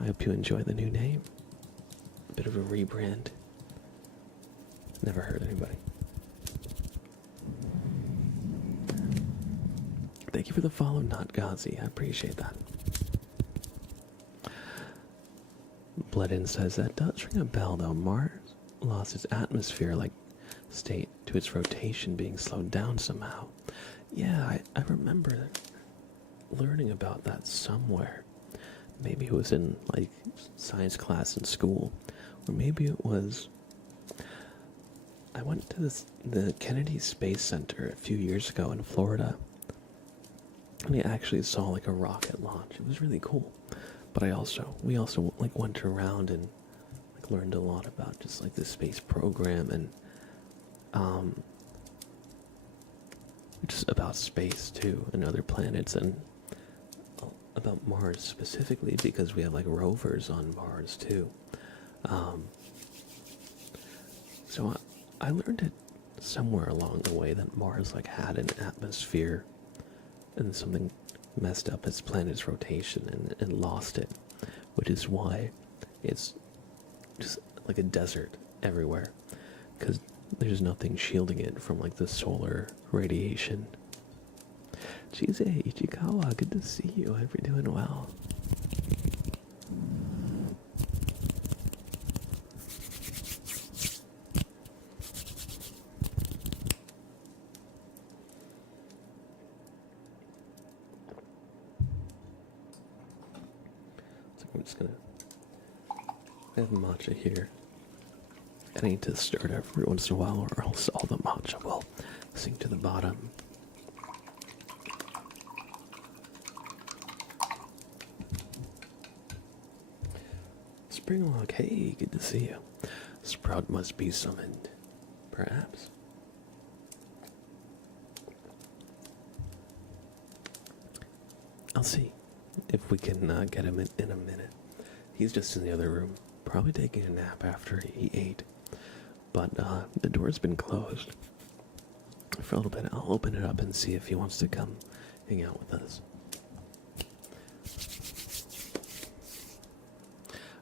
I hope you enjoy the new name. A bit of a rebrand. Never hurt anybody. Thank you for the follow, Not Gazi. I appreciate that. Bloodin says that does ring a bell though. Mars lost its atmosphere like state to its rotation being slowed down somehow. Yeah, I remember learning about that somewhere. Maybe it was in like science class in school, or maybe it was. I went to the Kennedy Space Center a few years ago in Florida, and I actually saw like a rocket launch. It was really cool. But we also like went around and like learned a lot about just like the space program and just about space too and other planets and about Mars specifically because we have like rovers on Mars too. So I learned it somewhere along the way that Mars like had an atmosphere and something messed up its planet's rotation and lost it, which is why it's just like a desert everywhere because there's nothing shielding it from like the solar radiation. Chise Ichikawa, good to see you. I hope you're doing well. I'm just gonna. I have matcha here. I need to stir it every once in a while, or else all the matcha will sink to the bottom. Springlock, hey, good to see you. Sprout must be summoned, perhaps. I'll see if we can get him in a minute. He's just in the other room, probably taking a nap after he ate. But the door's been closed for a little bit. I'll open it up and see if he wants to come hang out with us.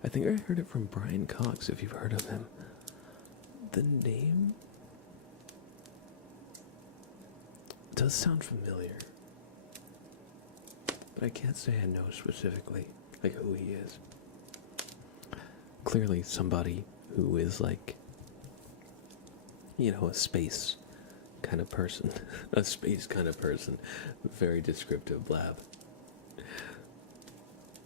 I think I heard it from Brian Cox, if you've heard of him. The name does sound familiar, but I can't say I know specifically, like who he is. Clearly somebody who is like, you know, a space kind of person. A space kind of person. Very descriptive blab.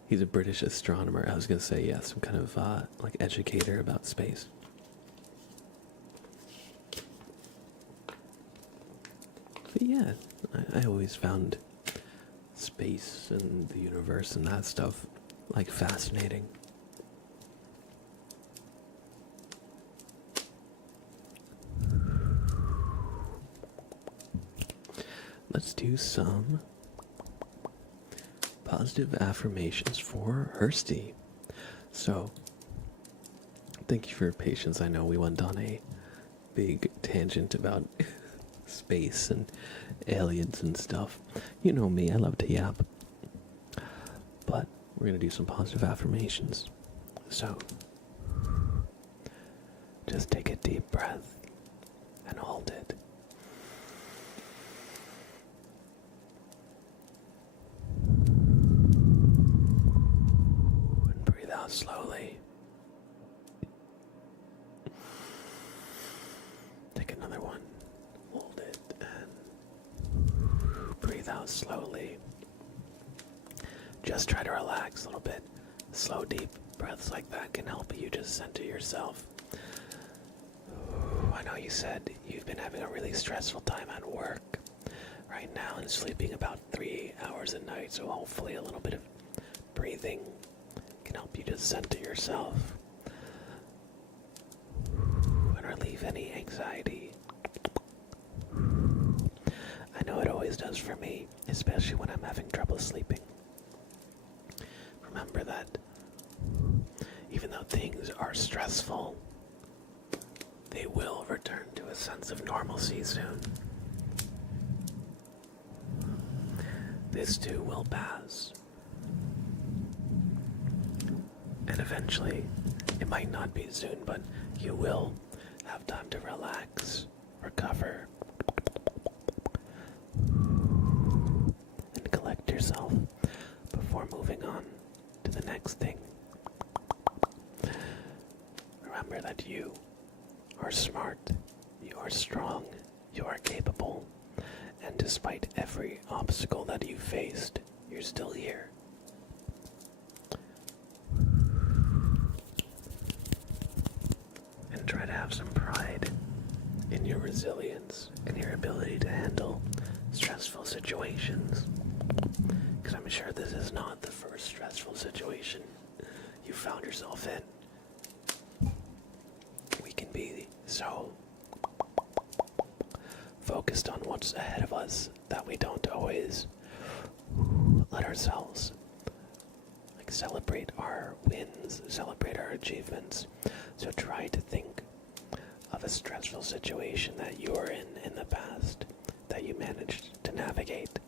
He's a British astronomer. I was going to say, yeah, some kind of like educator about space. But yeah, I always found space and the universe and that stuff like fascinating. Let's do some positive affirmations for Hursty. So, thank you for your patience. I know we went on a big tangent about space and aliens and stuff. You know me, I love to yap. But we're going to do some positive affirmations. So, just take a deep breath and hold it. And breathe out slowly. Take another one. Hold it and breathe out slowly. Just try to relax a little bit. Slow, deep breaths like that can help you just center yourself. I know you said you've been having a really stressful time at work right now and sleeping about 3 hours a night, so hopefully a little bit of breathing can help you just center yourself and relieve any anxiety. I know it always does for me, especially when I'm having trouble sleeping. Remember that even though things are stressful, they will return to a sense of normalcy soon. This too will pass. And eventually, it might not be soon, but you will have time to relax, recover, and collect yourself before moving on to the next thing. Remember that you are smart, you are strong, you are capable, and despite every obstacle that you faced, you're still here. And try to have some pride in your resilience and your ability to handle stressful situations. Because I'm sure this is not the first stressful situation you found yourself in. We can be so focused on what's ahead of us that we don't always let ourselves celebrate our wins, celebrate our achievements. So try to think of a stressful situation that you were in the past, that you managed to navigate,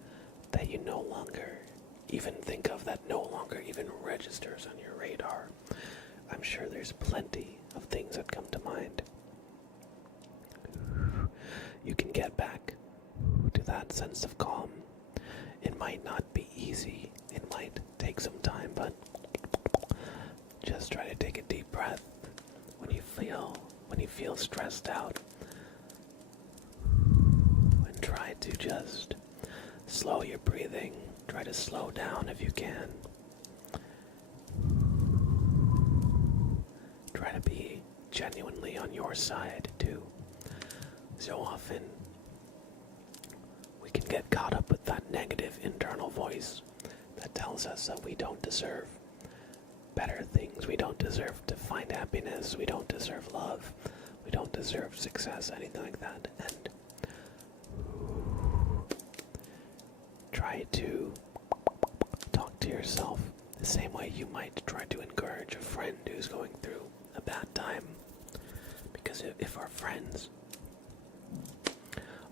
that you no longer even think of, that no longer even registers on your radar. I'm sure there's plenty of things that come to mind. You can get back to that sense of calm. It might not be easy, it might take some time, but just try to take a deep breath when you feel stressed out, and try to just slow your breathing. Try to slow down if you can. Try to be genuinely on your side too. So often we can get caught up with that negative internal voice that tells us that we don't deserve better things, we don't deserve to find happiness, we don't deserve love, we don't deserve success, anything like that. And try to talk to yourself the same way you might try to encourage a friend who's going through a bad time. Because if our friends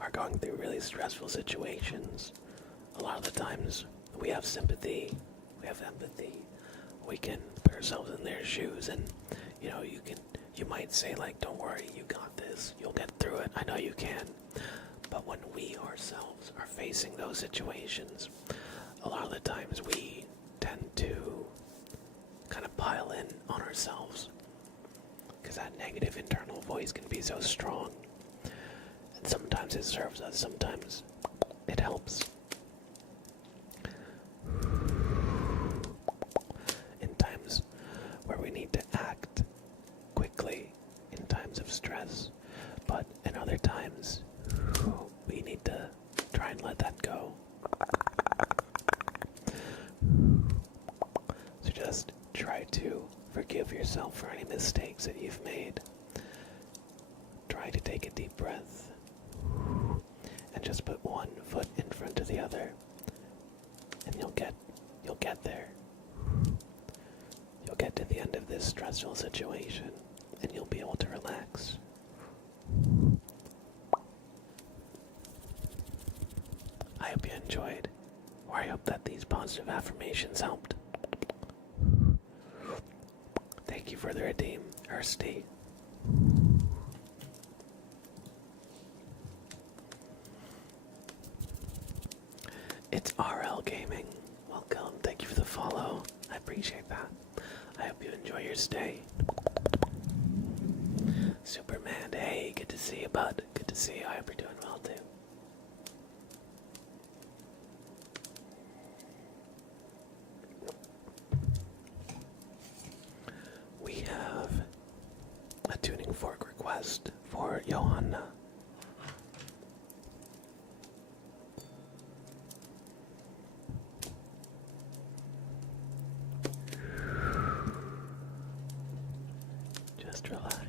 are going through really stressful situations, a lot of the times we have sympathy, we have empathy, we can put ourselves in their shoes, and you might say, like, don't worry, you got this, you'll get through it, I know you can. But when we ourselves are facing those situations, a lot of the times we tend to kind of pile in on ourselves, because that negative internal voice can be so strong. And sometimes it serves us, sometimes it helps. In times where we need to act quickly, in times of stress, but in other times we need to try and let that go. So just try to forgive yourself for any mistakes that you've made. Try to take a deep breath and just put one foot in front of the other, and you'll get there. You'll get to the end of this stressful situation, and you'll be able to relax. I hope you enjoyed, or I hope that these positive affirmations helped. Thank you for the redeem, Ersty. It's RL Gaming. Welcome. Thank you for the follow. I appreciate that. I hope you enjoy your stay. Superman, hey, good to see you, bud. Good to see you. I hope you're doing well, too. We have a tuning fork request for Johanna. Just relax.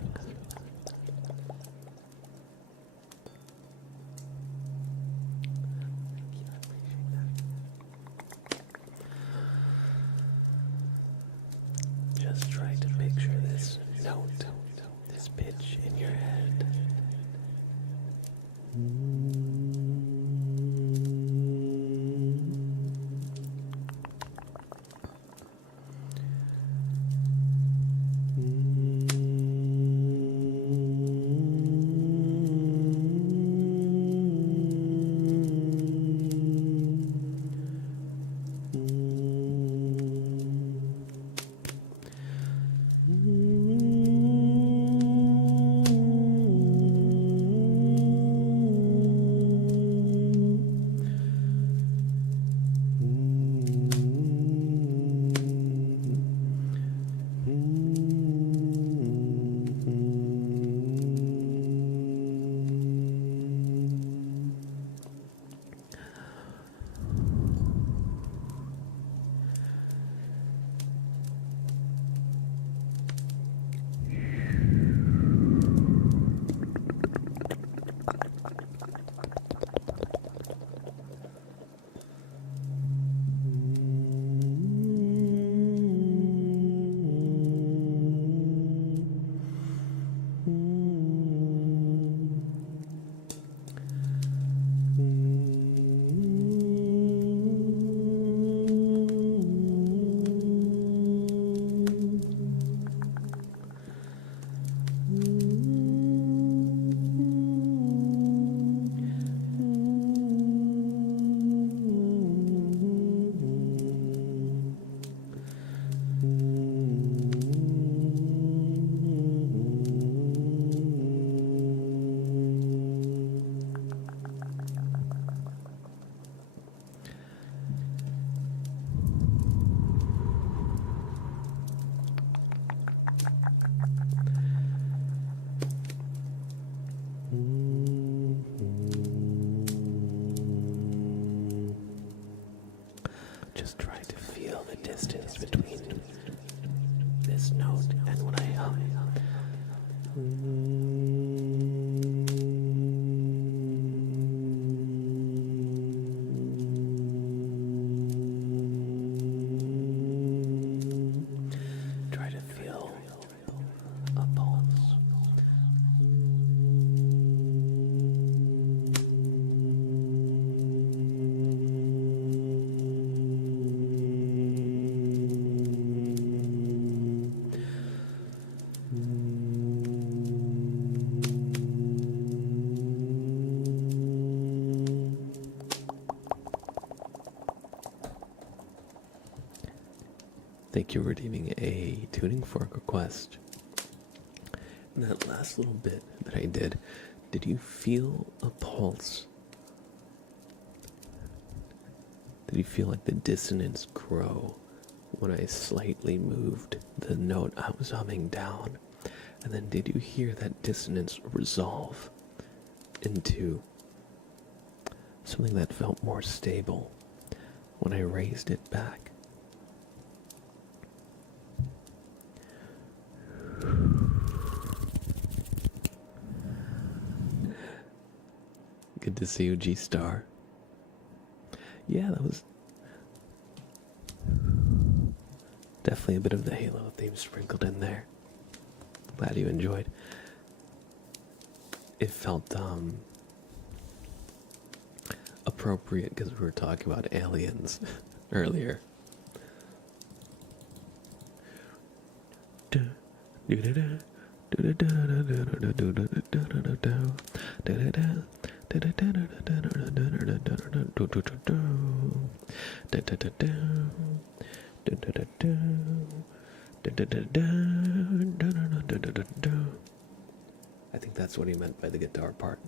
Just try to picture this note, this pitch in your head. just try to feel the distance between this note and what I hum. Try to feel a pulse. Thank you for redeeming a tuning fork request. In that last little bit that I did you feel a pulse? Did you feel like the dissonance grow when I slightly moved the note I was humming down? And then did you hear that dissonance resolve into something that felt more stable when I raised it back? Good to see you, G-Star. Yeah, that was definitely a bit of the Halo theme sprinkled in there. Glad you enjoyed. It felt appropriate because we were talking about aliens earlier. I think that's what he meant by the guitar part.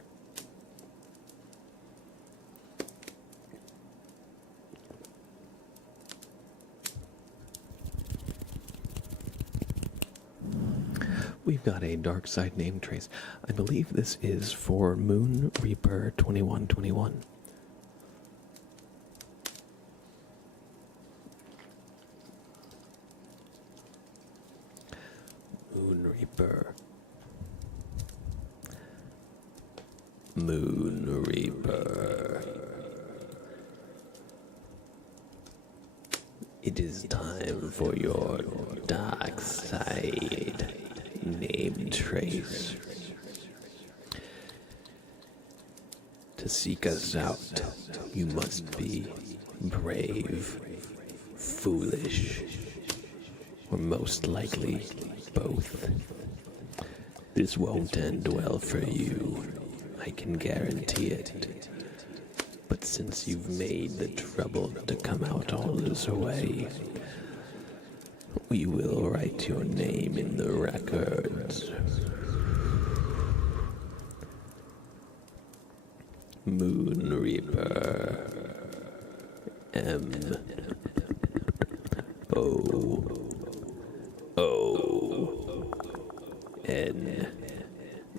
We've got a dark side name trace. I believe this is for Moon Reaper 2121. Moon Reaper. Moon Reaper. It is time for your dark side name trace. To seek us out, you must be brave, foolish, or most likely both. This won't end well for you, I can guarantee it. But since you've made the trouble to come out all this way, we will write your name in the records. Moon Reaper. M-O-O-N.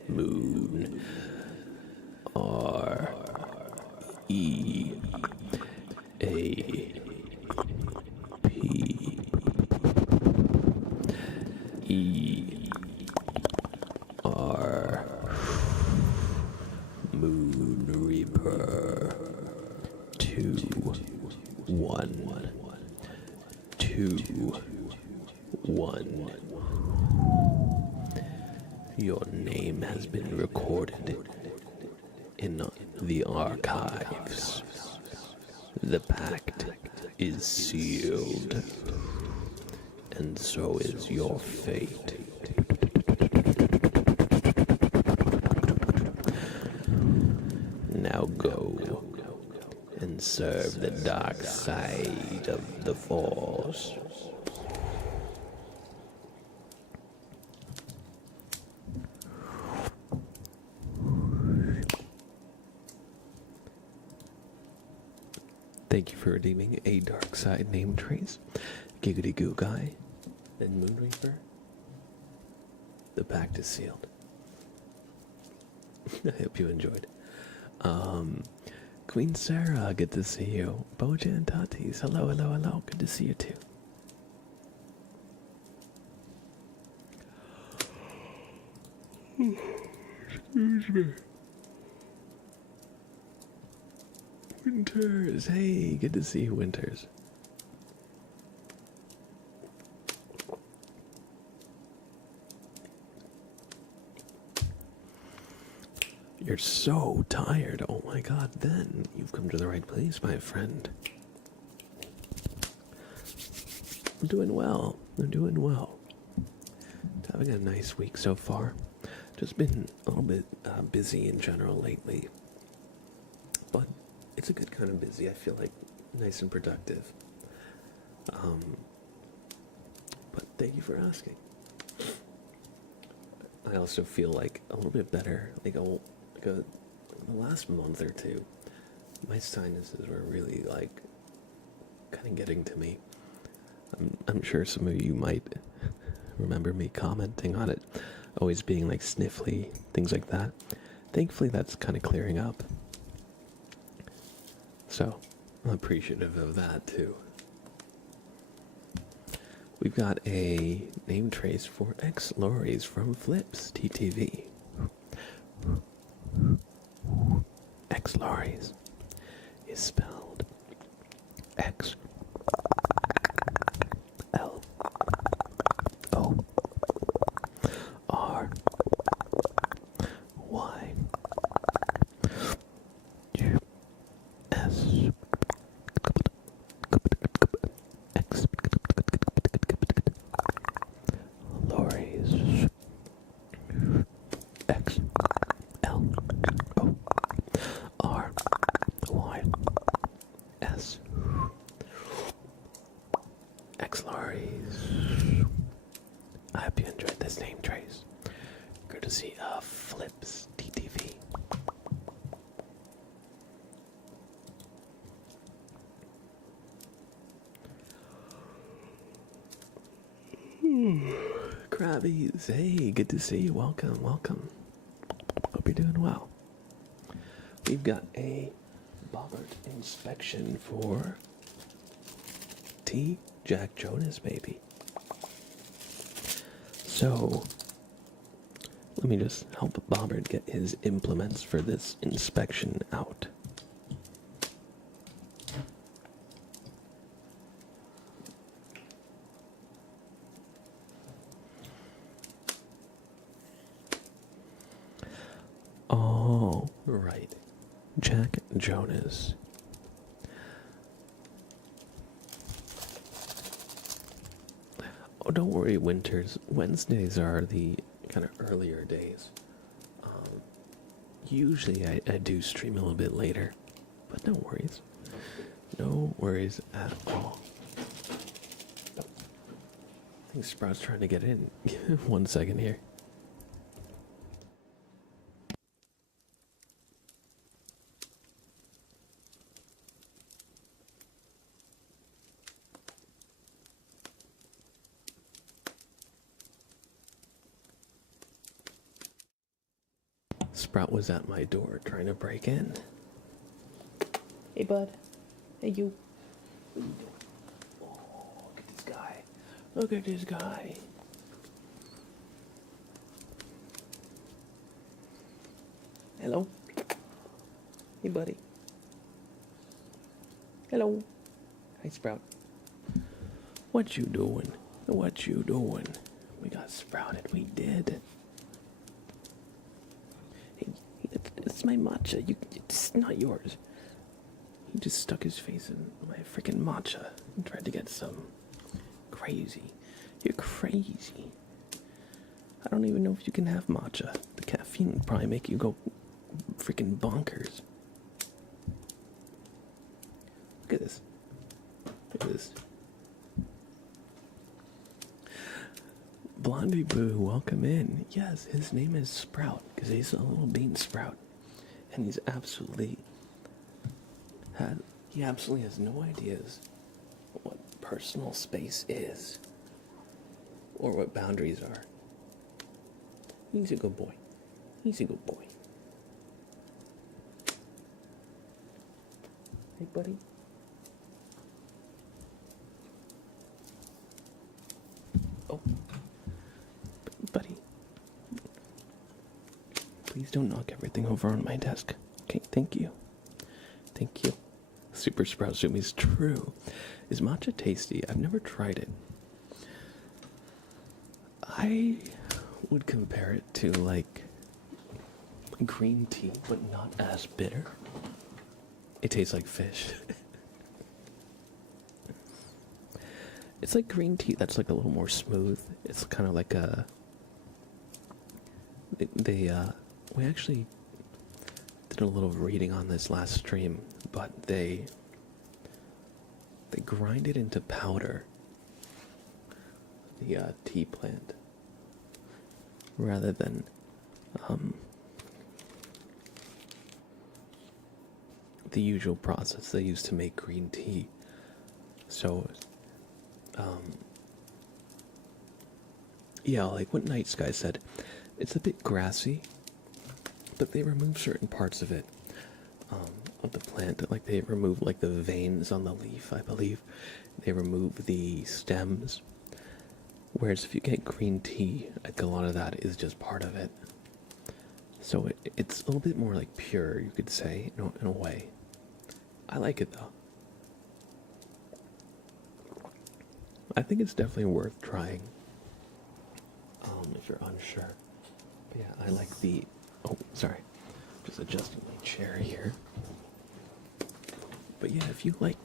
Moon. R-E-A-P. E-R. Moon Reaper. 2 1 2 1. Your name has been recorded in the archives. The pact is sealed, and so is your fate. Now go and serve the dark side of the Force. Thank you for redeeming a dark side name trace. Giggity Goo Guy and Moon Reaper. The pact is sealed. I hope you enjoyed. Go Queen Sarah, good to see you. Boja and Tatis, hello, hello, hello. Good to see you too. Excuse me. Winters, hey, good to see you, Winters. You're so tired. Oh my god, then you've come to the right place, my friend. I'm doing well. I'm doing well. Having a nice week so far. Just been a little bit busy in general lately. But it's a good kind of busy. I feel like nice and productive. But thank you for asking. I also feel like a little bit better. The last month or two, my sinuses were really like kind of getting to me. I'm sure some of you might remember me commenting on it, always being like sniffly, things like that. Thankfully, that's kind of clearing up. So, I'm appreciative of that too. We've got a name trace for X Lorries from Flips TTV. X Lorries is spelled X L O R Y U S X Lorries X L O R Y S X Lorries. I hope you enjoyed this name trace. Courtesy of Flips TTV. Krabbies, hey, good to see you. Welcome, welcome. Hope you're doing well. We've got a bobbert inspection for T. Jack Jonas, baby. So, let me just help Bobbert get his implements for this inspection out. Oh, right. Jack Jonas. Oh, don't worry, Winters. Wednesdays are the kind of earlier days. Usually I do stream a little bit later, but no worries. No worries at all. Oh, I think Sprout's trying to get in. 1 second here. Sprout was at my door trying to break in. Hey, bud. Hey, you. What are you doing? Oh, look at this guy. Look at this guy. Hello. Hey, buddy. Hello. Hi, Sprout. What you doing? What you doing? We got sprouted. We did. It's my matcha. It's not yours. He just stuck his face in my freaking matcha and tried to get some. Crazy. You're crazy. I don't even know if you can have matcha. The caffeine would probably make you go freaking bonkers. Look at this. Look at this. Blondie Boo, welcome in. Yes, his name is Sprout because he's a little bean sprout. And he absolutely has no ideas what personal space is or what boundaries are. He's a good boy. He's a good boy. Hey, buddy. Oh, buddy. Please don't knock everything over on my desk. Okay, thank you. Thank you. Super Sprout Zumi is true. Is matcha tasty? I've never tried it. I would compare it to like green tea, but not as bitter. It tastes like fish. It's like green tea that's like a little more smooth. It's kind of like a. We actually did a little reading on this last stream, but they grind it into powder. The tea plant, rather than the usual process they use to make green tea. So, yeah, like what Night Sky said, it's a bit grassy, but they remove certain parts of it, of the plant. Like they remove like the veins on the leaf, I believe. They remove the stems. Whereas if you get green tea, like a lot of that is just part of it. So it's a little bit more like pure, you could say, in a way. I like it though. I think it's definitely worth trying. If you're unsure. But yeah, I like the. Oh, sorry. Just adjusting my chair here. But yeah, if you like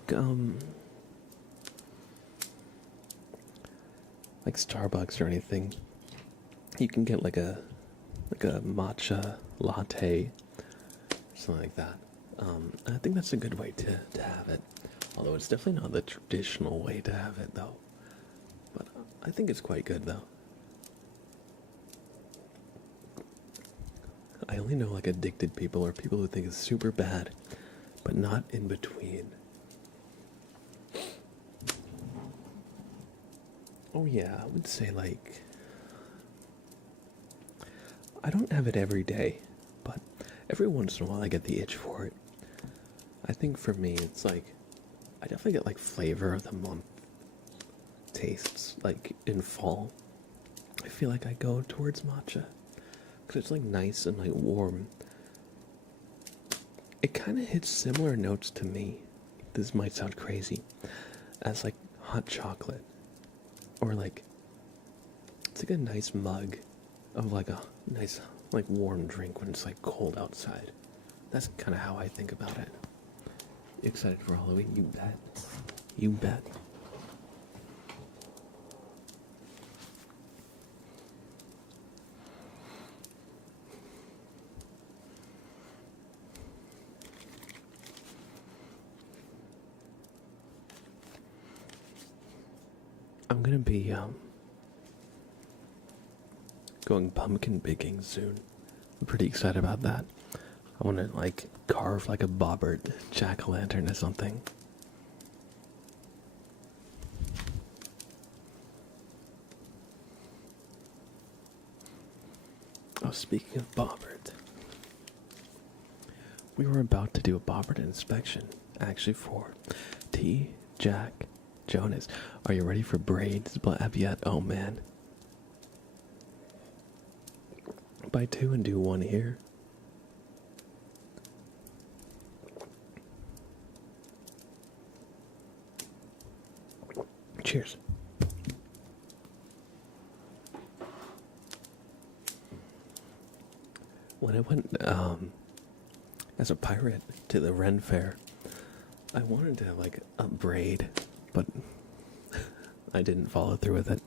Starbucks or anything, you can get like a matcha latte, something like that. I think that's a good way to have it. Although it's definitely not the traditional way to have it, though. But I think it's quite good, though. I only know like addicted people or people who think it's super bad, but not in between. Oh yeah, I would say like, I don't have it every day, but every once in a while I get the itch for it. I think for me it's like, I definitely get like flavor of the month tastes, like in fall. I feel like I go towards matcha, because it's like nice and like warm. It kind of hits similar notes to me, this might sound crazy, as like hot chocolate. Or like, it's like a nice mug of like a nice, like warm drink when it's like cold outside. That's kind of how I think about it. You excited for Halloween? You bet. You bet. I'm gonna be going pumpkin baking soon. I'm pretty excited about that. I want to like carve like a bobbert jack-o'-lantern or something. Oh, speaking of bobbert, we were about to do a bobbert inspection, actually for T. Jack Jonas. Are you ready for braids, Blab, yet? Oh man. Buy two and do one here. Cheers. When I went as a pirate to the Ren Fair, I wanted to have like a braid, but I didn't follow through with it.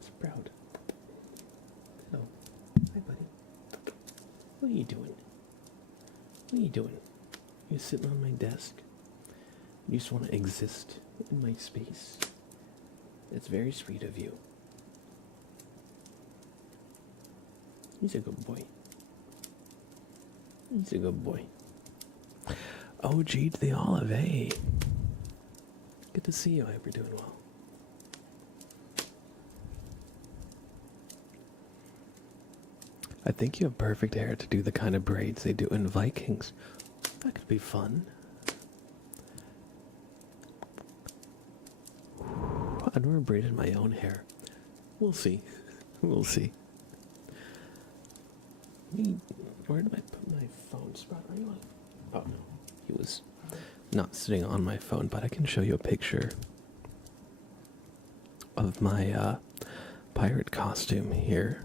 Sprout. Hello. Hi, buddy. What are you doing? What are you doing? You're sitting on my desk. You just want to exist in my space. It's very sweet of you. He's a good boy. He's a good boy. Oh, gee, the olive, hey. Good to see you. I hope you're doing well. I think you have perfect hair to do the kind of braids they do in Vikings. That could be fun. I've never braided my own hair. We'll see. We'll see. Where did I put my phone? Sprout, are you on? Oh no, he was not sitting on my phone, but I can show you a picture of my pirate costume here.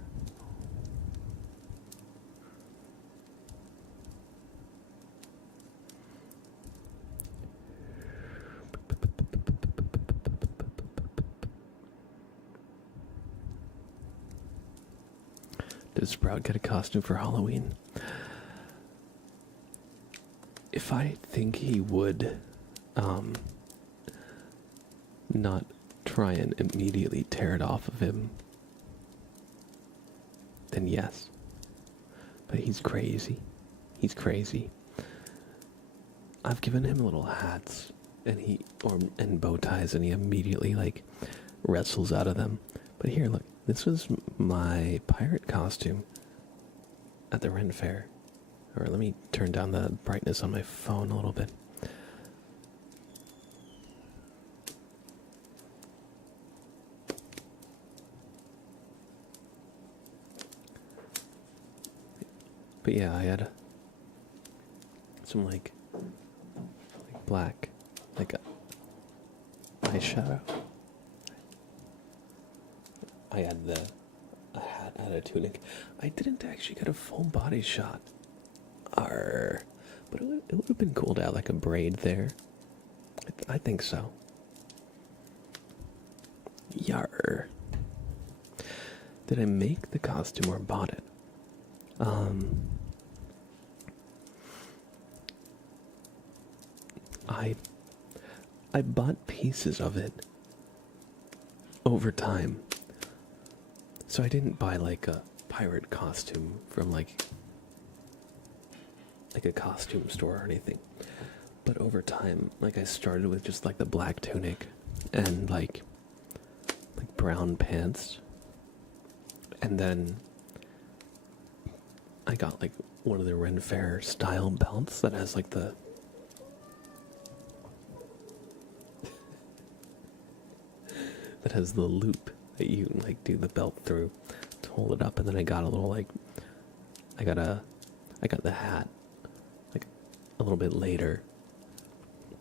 Did Sprout get a costume for Halloween? If I think he would not try and immediately tear it off of him, then yes. But he's crazy. He's crazy. I've given him little hats and bow ties, and he immediately like wrestles out of them. But here, look, this was my pirate costume at the Ren Fair. Or let me turn down the brightness on my phone a little bit. But yeah, I had some like black, like eyeshadow. I had a hat, I had a tunic. I didn't actually get a full body shot. But it would have been cool to have like a braid there. I think so. Yar. Did I make the costume or bought it? I bought pieces of it over time. So I didn't buy like a pirate costume from like a costume store or anything. But over time, like I started with just like the black tunic and like brown pants. And then I got like one of the Ren Fair style belts that has like the that has the loop that you can like do the belt through to hold it up. And then I got a little like I got the hat like a little bit later.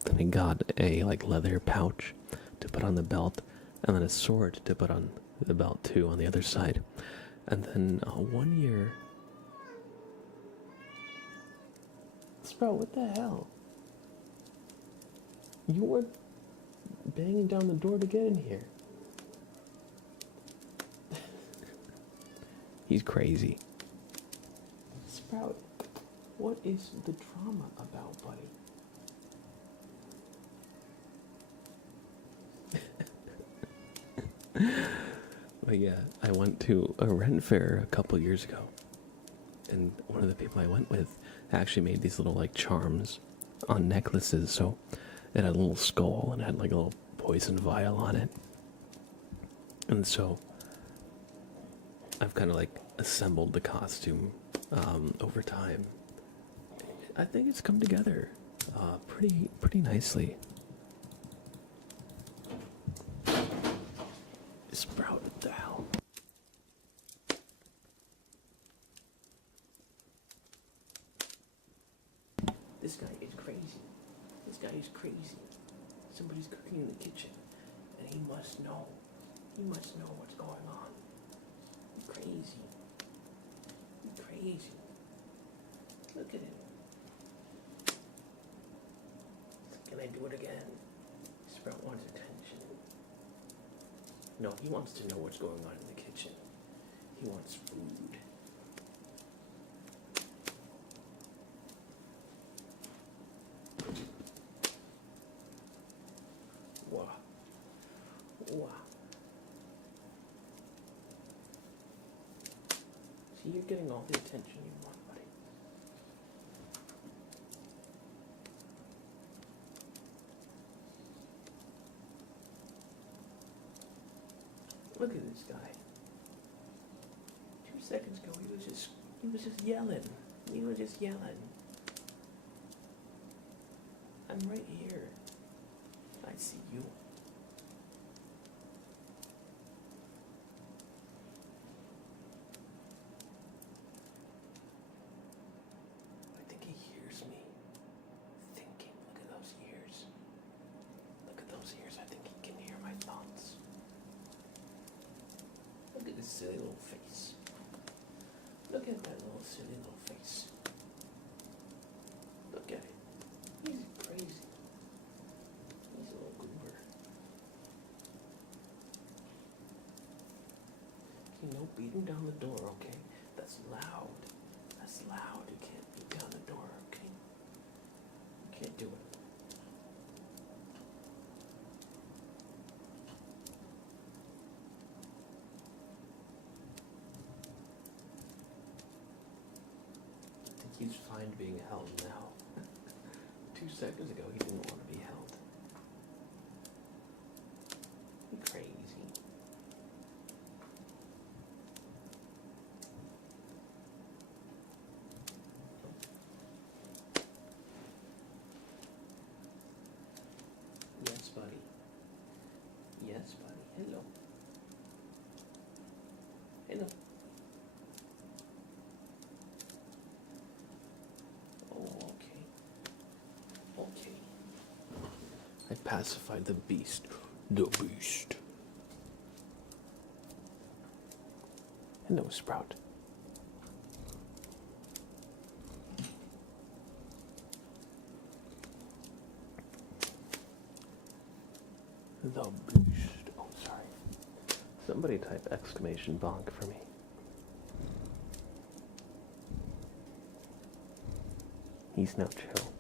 Then I got a like leather pouch to put on the belt, and then a sword to put on the belt too on the other side. And then 1 year. Sprout, what the hell? You were banging down the door to get in here. He's crazy. Sprout, what is the drama about, buddy? But yeah, I went to a Ren Fair a couple years ago, and one of the people I went with actually made these little like charms on necklaces. So it had a little skull and had like a little poison vial on it. And so I've kind of like assembled the costume over time. I think it's come together pretty nicely. Sprout, what the hell? This guy is crazy. This guy is crazy. Somebody's cooking in the kitchen, and he must know. He must know what's going on. He's crazy. He's crazy. Look at him. Can I do it again? Sprout wants attention. No, he wants to know what's going on in the kitchen. He wants food. Wow. Wow. See, you're getting all the attention you want, buddy. Look at this guy. 2 seconds ago, he was just He was just yelling. He was just yelling. I'm right here. I see you. I think he hears me thinking. Look at those ears. Look at those ears. I think he can hear my thoughts. Look at this silly little face. Look at that little silly little face. Look at it. He's crazy. He's a little goober. Okay, no beating down the door, okay? That's loud. That's loud. You can't beat down the door, okay? You can't do it. He's fine being held now. 2 seconds ago, he didn't want to be held. Crazy. Yes, buddy. Yes, buddy. Hello. Hello. Okay. I pacified the beast. The beast. Hello, Sprout. The beast. Oh, sorry. Somebody type exclamation bonk for me. He's now chill.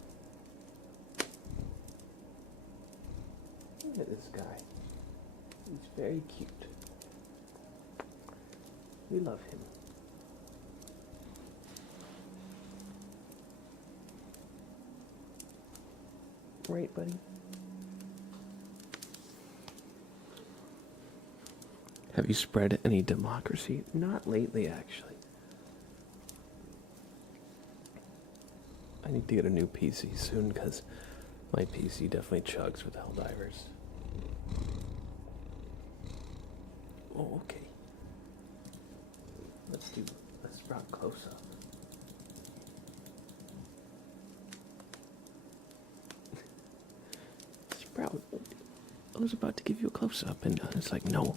Look at this guy. He's very cute. We love him. Right, buddy? Have you spread any democracy? Not lately, actually. I need to get a new PC soon, because my PC definitely chugs with Helldivers. Oh, okay. Let's Sprout close up. Sprout, I was about to give you a close up, and it's like, no,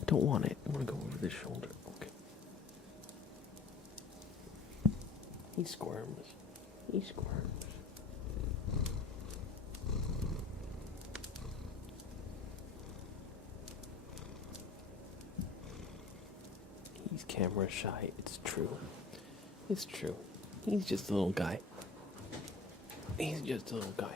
I don't want it. I want to go over the shoulder. Okay. He squirms. He squirms. He's camera shy. It's true. It's true. He's just a little guy. He's just a little guy.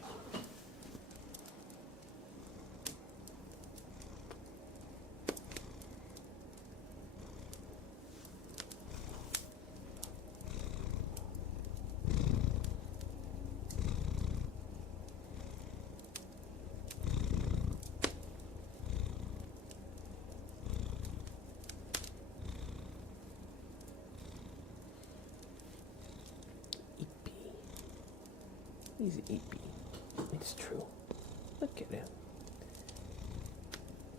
He's eepy. It's true. Look at him.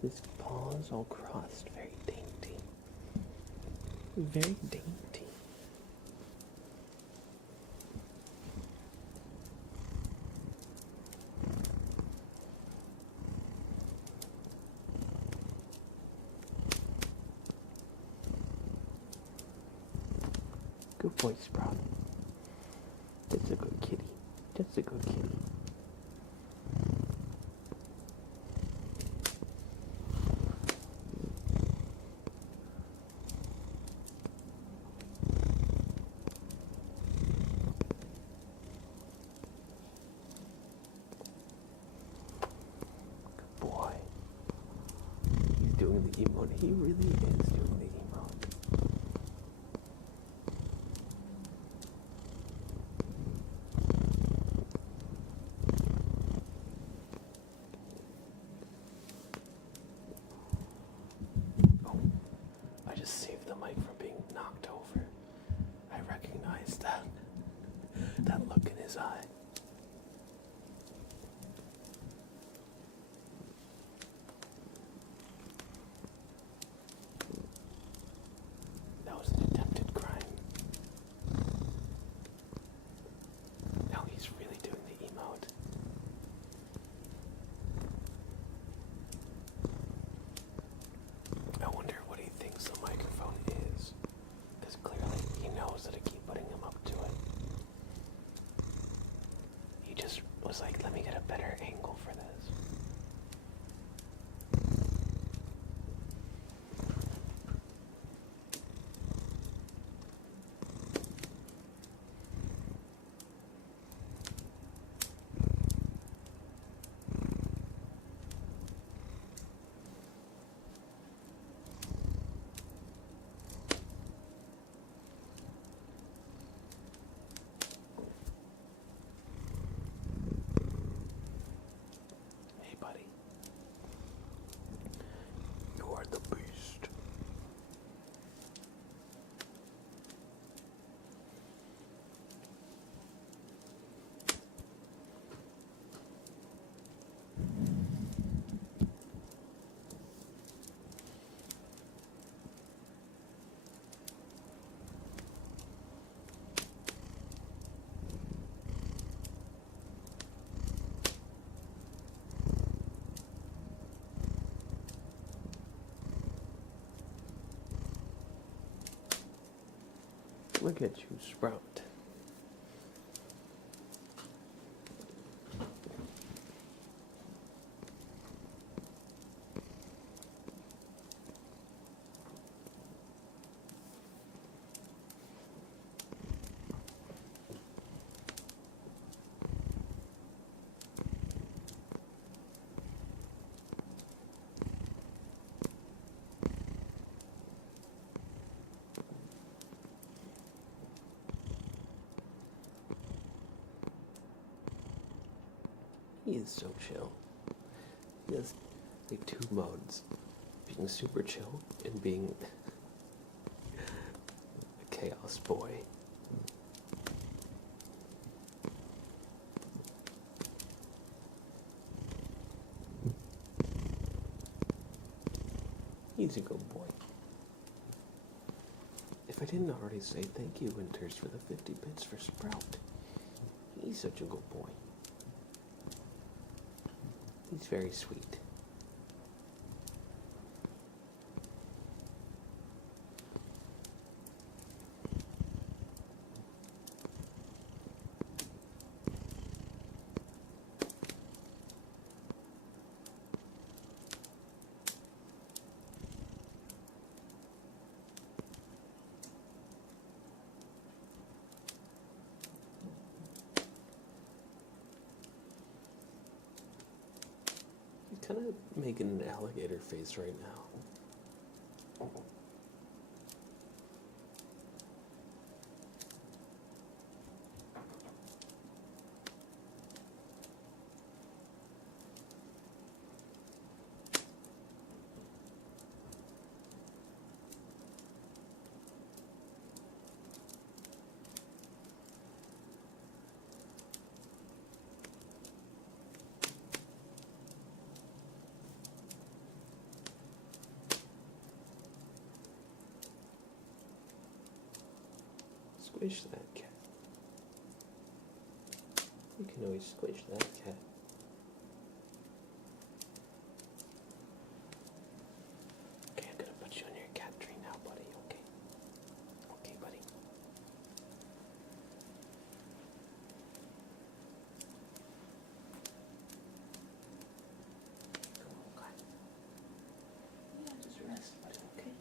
His paws all crossed, very dainty. Very dainty. Good boy, Sprout. That's a good kitty. That's a good kitty. Good boy. He's doing the emote. He really is doing the emote. Saved the mic from being knocked over. I his eye. That was an attempted crime. Now he's really doing the emote. I wonder what he thinks the microphone is. Because clearly he knows that I keep putting him up to it. He just was like, let me get a better angle for this. Hey, buddy. You are the beast. Look at you, Sprout. He is so chill. He has like two modes. Being super chill and being a chaos boy. He's a good boy. If I didn't already say thank you, Winters, for the 50 bits for Sprout. He's such a good boy. He's very sweet. Kind of making an alligator face right now. Squish that cat. You can always squish that cat. Okay, I'm gonna put you in your cat tree now, buddy, okay? Okay, buddy. Come on, yeah, just rest, buddy, okay?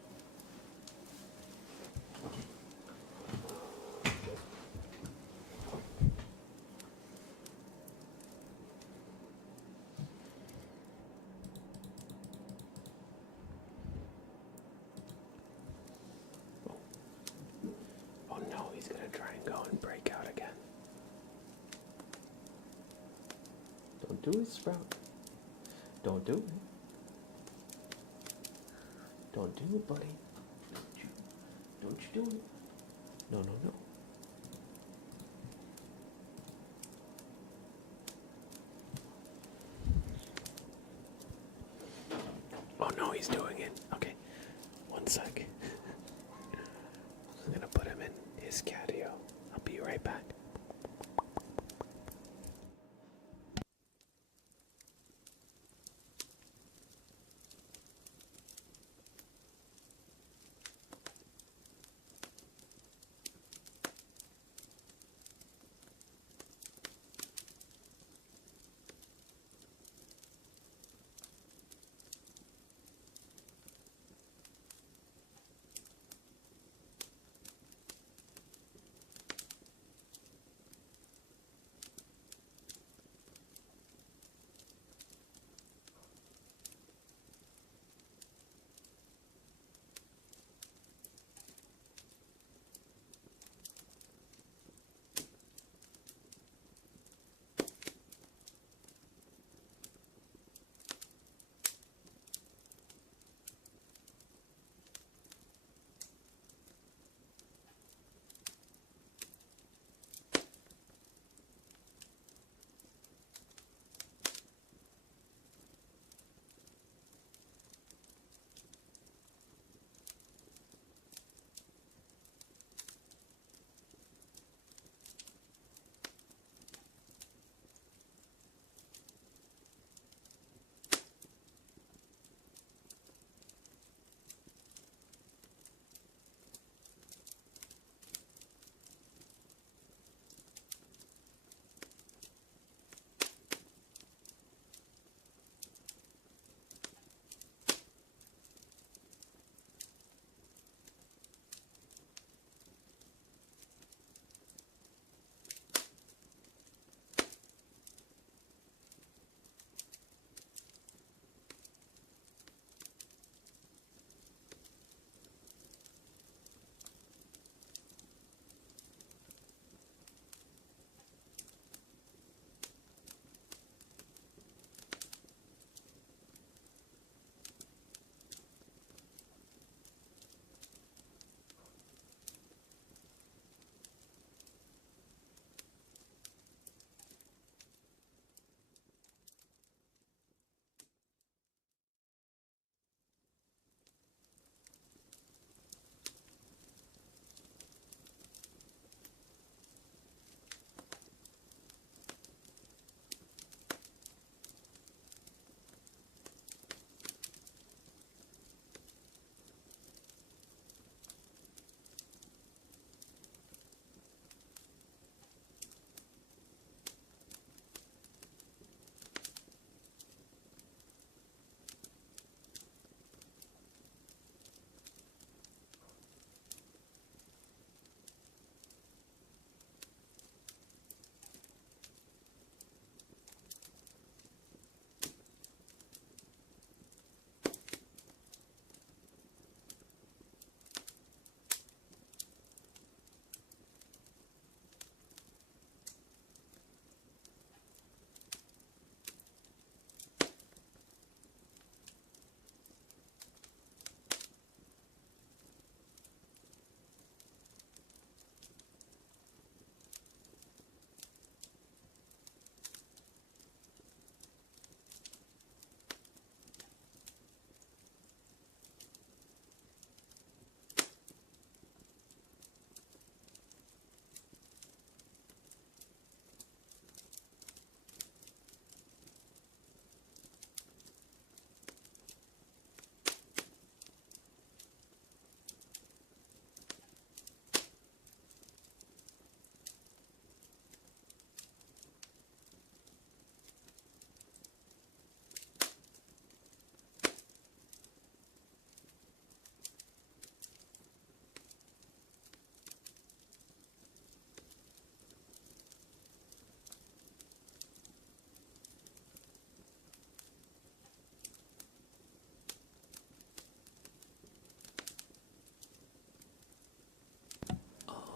Oh no, he's gonna try and go and break out again. Don't do it, Sprout. Don't do it. Don't do it, buddy. Don't you do it. No, no, no. Nice catio. I'll be right back.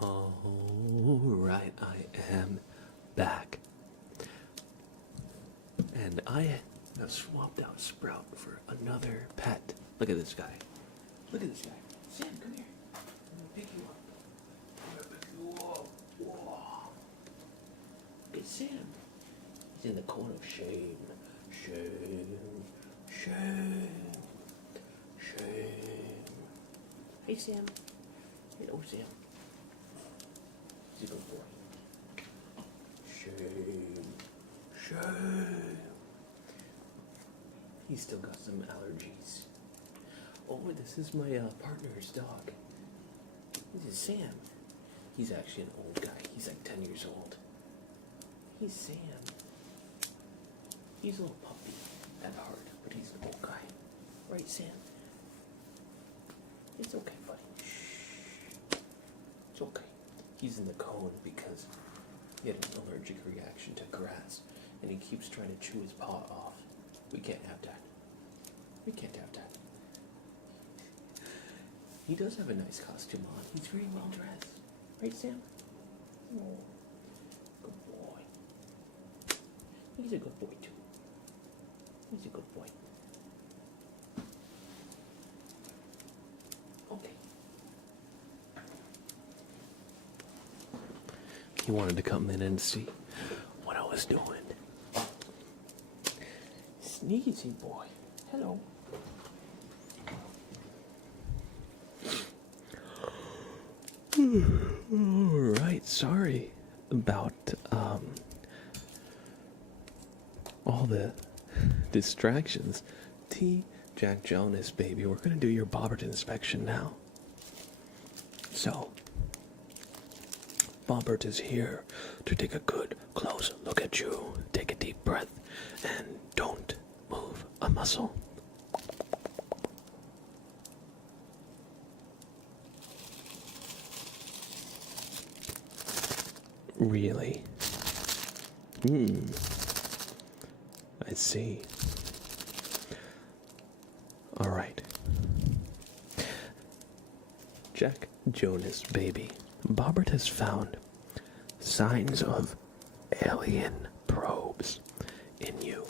Alright, I am back. And I have swapped out Sprout for another pet. Look at this guy. Look at this guy. Sam, come here. I'm gonna pick you up. I'm gonna pick you up. Whoa. Look at Sam. He's in the corner. Shame. Shame. Shame. Shame. Hey, Sam. Hello, Sam. He's a good boy. Shame. Shame. He's still got some allergies. Oh, this is my partner's dog. This is Sam. He's actually an old guy. He's like 10 years old. He's Sam. He's a little puppy at heart, but he's an old guy. Right, Sam? It's okay, buddy. Shh. It's okay. He's in the cone because he had an allergic reaction to grass, and he keeps trying to chew his paw off. We can't have that. We can't have that. He does have a nice costume on. He's very well dressed. Right, Sam? Oh, good boy. He's a good boy, too. He's a good boy. Okay. He wanted to come in and see what I was doing. Sneezy boy. Hello. Alright, sorry about all the distractions. Jack Jonas, baby, we're gonna do your Bobbert inspection now. So, Bobbert is here to take a good close look at you. Take a deep breath and don't move a muscle. Really? I see. All right. Jack Jonas, baby. Bobbert has found signs of alien probes in you.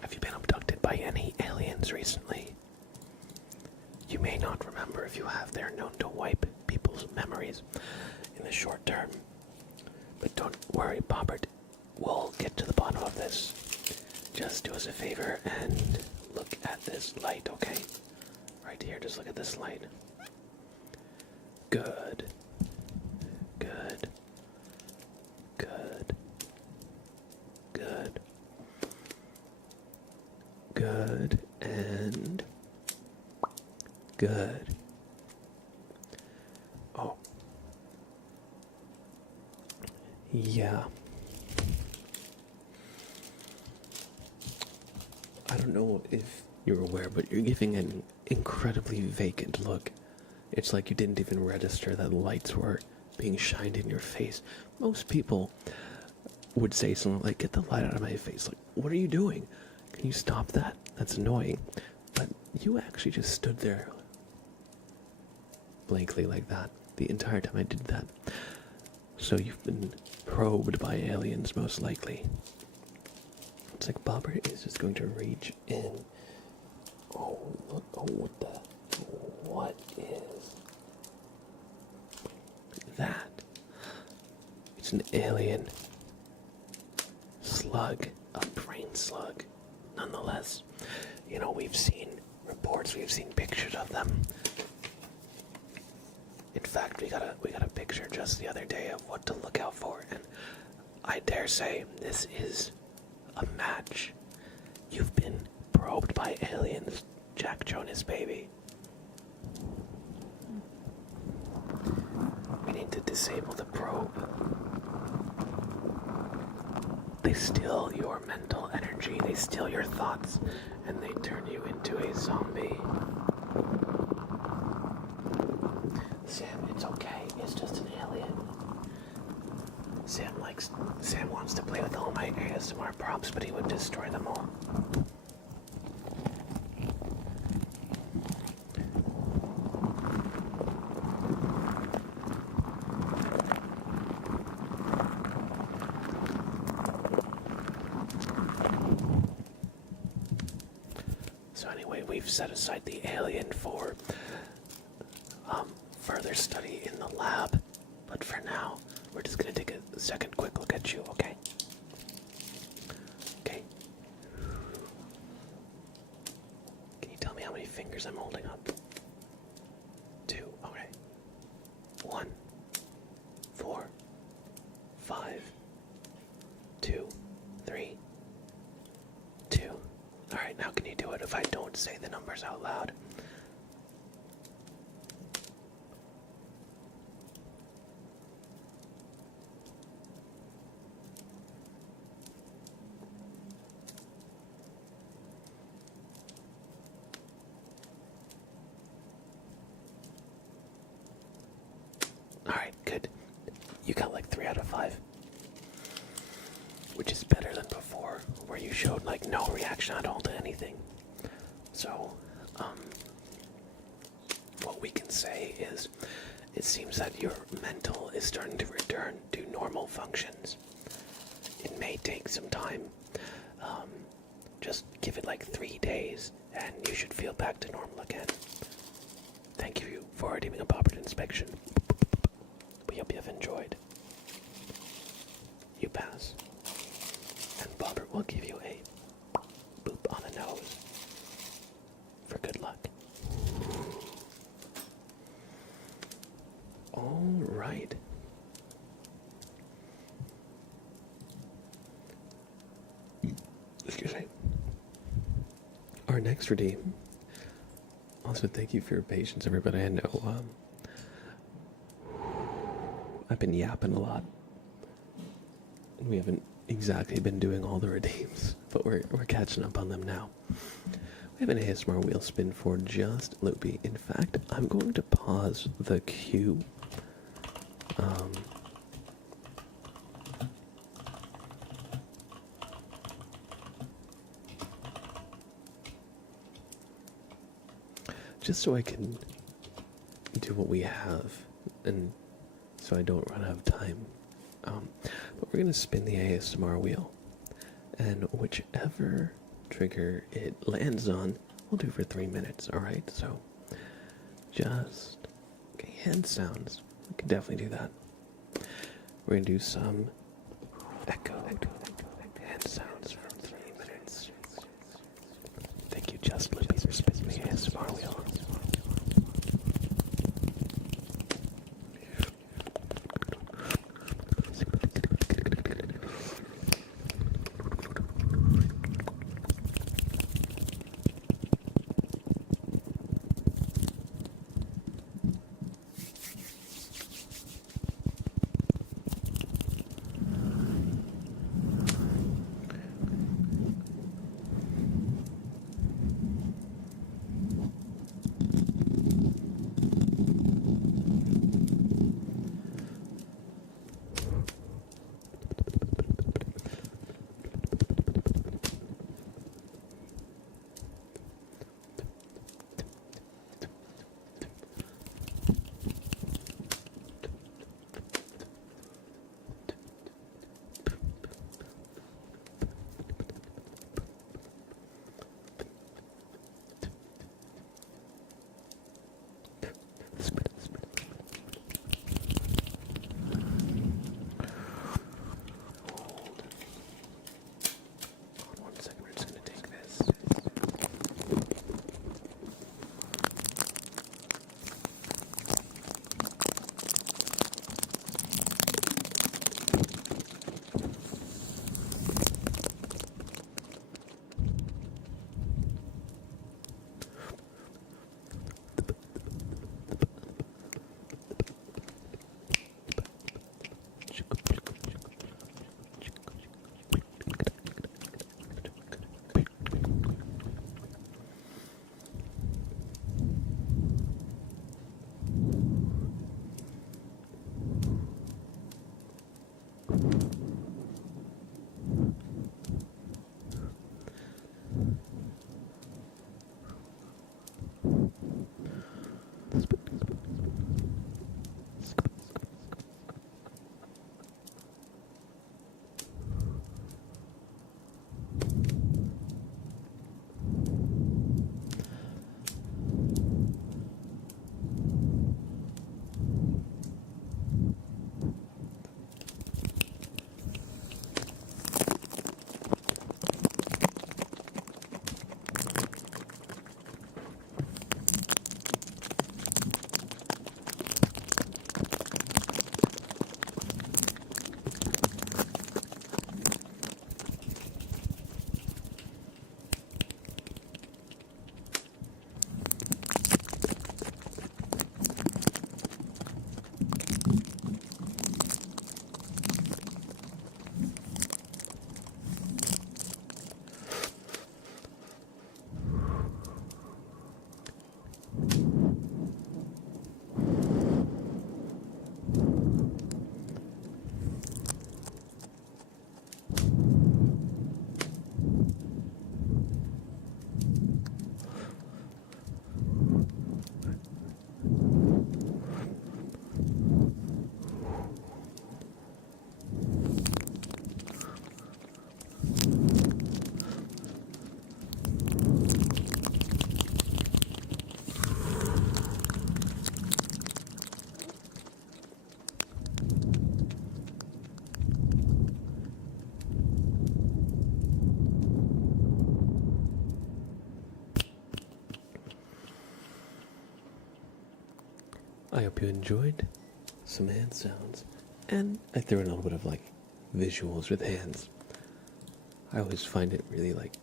Have you been abducted by any aliens recently? You may not remember. If you have, they're known to wipe people's memories in the short term. But don't worry, Bobbert. We'll get to the bottom of this. Just do us a favor and look at this light, okay? Right here, just look at this light. Good. Good. Good. Good. Good. And good. Oh. Yeah. I don't know if you're aware, but you're giving an incredibly vacant look. It's like you didn't even register that lights were being shined in your face. Most people would say something like, "Get the light out of my face." Like, what are you doing? Can you stop that? That's annoying. But you actually just stood there blankly like that the entire time I did that. So you've been probed by aliens, most likely. It's like Bobbert is just going to reach in. Oh, look. Oh, what is that? It's an alien slug, a brain slug. Nonetheless, you know, we've seen reports, we've seen pictures of them. In fact, we got a picture just the other day of what to look out for, and I dare say this is a match. You've been probed by aliens, Jack Jonas, baby. We need to disable the probe. They steal your mental energy, they steal your thoughts, and they turn you into a zombie. Sam, it's okay. It's just an alien. Sam wants to play with all my ASMR props, but he would destroy them all. So anyway, we've set aside the alien for further study in the lab, but for now, we're just gonna take a second quick look at you, okay? Okay. Can you tell me how many fingers I'm holding up? 2, okay. 1, 4, 5, 2, 3, 2. Alright, now can you do it if I don't say the numbers out loud? Alright, good. You got like 3 out of 5. Which is better than before, where you showed like no reaction at all to anything. So, what we can say is, it seems that your mental is starting to return to normal functions. It may take some time. Just give it like 3 days, and you should feel back to normal again. Thank you for doing a proper inspection. We hope you have enjoyed. You pass. And Bobbert will give you a boop on the nose for good luck. All right. Excuse me. Our next redeem. Also, thank you for your patience, everybody. I know I've been yapping a lot. We haven't exactly been doing all the redeems, but we're catching up on them now. We have an ASMR wheel spin for just Loopy. In fact, I'm going to pause the queue. Just so I can do what we have, and so I don't run out of time. But we're going to spin the ASMR wheel, and whichever trigger it lands on, we'll do for 3 minutes, alright? So, just, okay, hand sounds. We can definitely do that. We're going to do some echo hand sounds for 3 minutes. Thank you, Just Libby, for spinning the ASMR wheel. hope you enjoyed some hand sounds. And I threw in a little bit of like visuals with hands. I always find it really like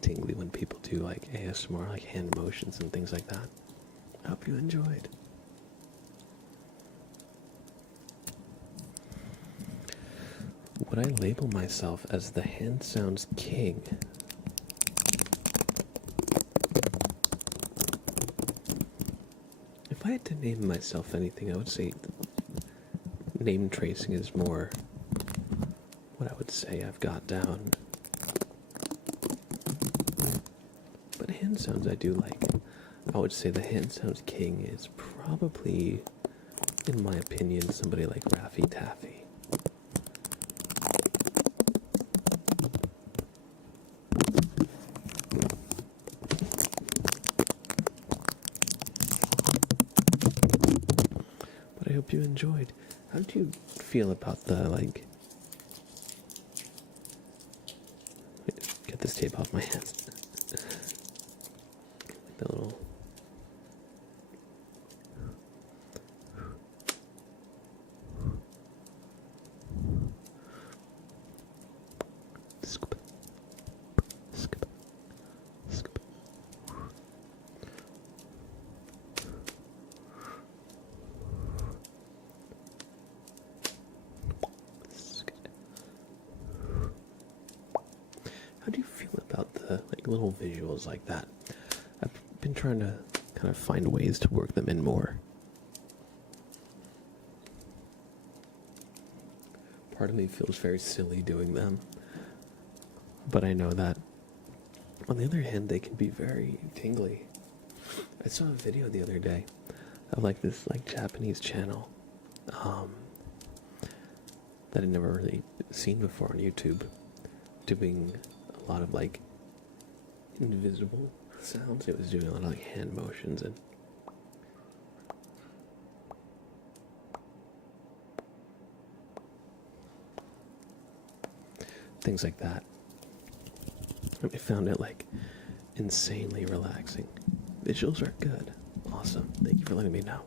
tingly when people do like ASMR, like hand motions and things like that. I hope you enjoyed. Would I label myself as the hand sounds king? If I had to name myself anything, I would say name tracing is more what I would say I've got down. But hand sounds I do like. I would say the hand sounds king is probably, in my opinion, somebody like Raffy Taffy. But I hope you enjoyed. How did you feel about the, like... Get this tape off my hands. The little... Scoop. Scoop. Scoop. How do you feel about the like little visuals like that? I've been trying to kind of find ways to work them in more. Part of me feels very silly doing them, but I know that on the other hand they can be very tingly. I saw a video the other day of like this like Japanese channel that I'd never really seen before on YouTube, doing a lot of like invisible sounds. It was doing a lot of like hand motions and things like that. I found it like insanely relaxing. Visuals are good. Awesome. Thank you for letting me know.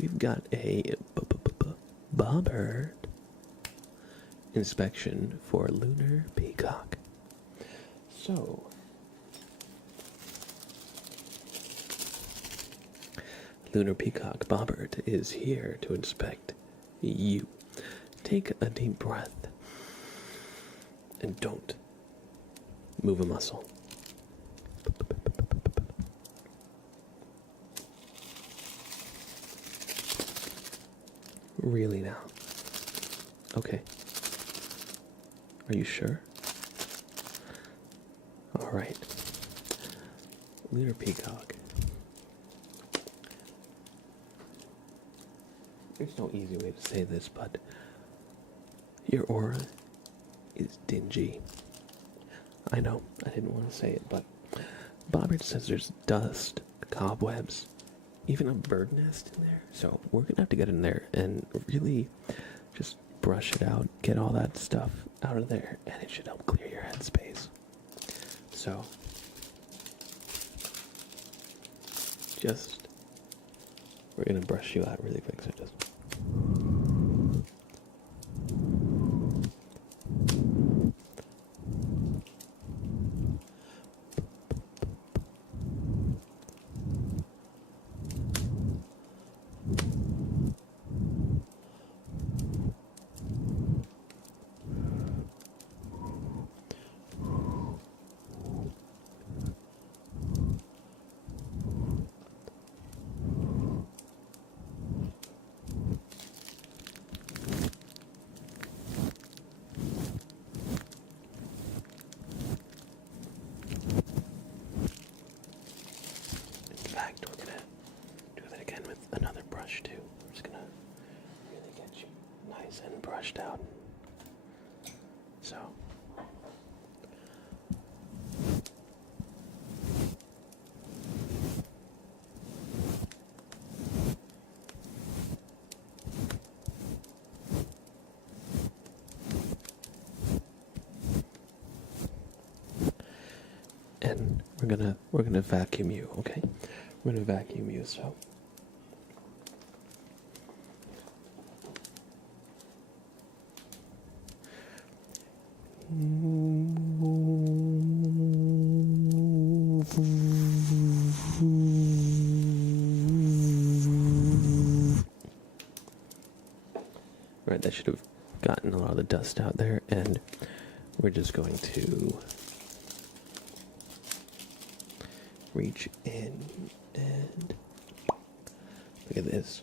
We've got a bobbert inspection for lunar peacock. So, lunar peacock bobbert is here to inspect you. Take a deep breath and don't move a muscle. Really now? Okay. Are you sure? Alright. Lunar peacock. There's no easy way to say this, but your aura is dingy. I know, I didn't want to say it, but Bobbert says there's dust, cobwebs, even a bird nest in there. So we're going to have to get in there and really just brush it out, get all that stuff out of there, and it should help clear your headspace. So, we're going to brush you out really quick, so just... and brushed out. So and we're gonna vacuum you, okay? I'm gonna vacuum you, so. Right, that should have gotten a lot of the dust out there, and we're just going to reach in and look at this.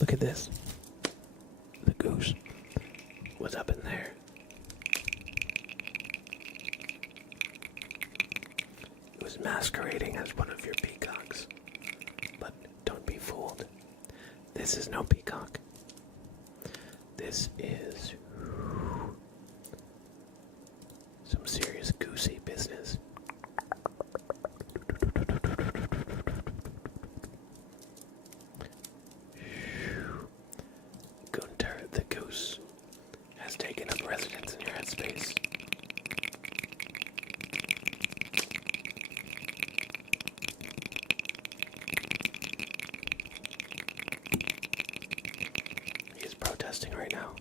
Look at this. The goose was up in there. It was masquerading as one of your peacocks. But don't be fooled. This is no peacock. This is some serious goosey business. Gunter the goose has taken up residence in your headspace. He's protesting right now.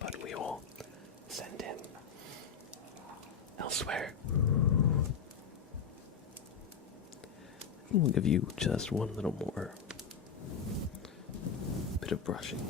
But we will send him elsewhere. We'll give you just one little more bit of brushing.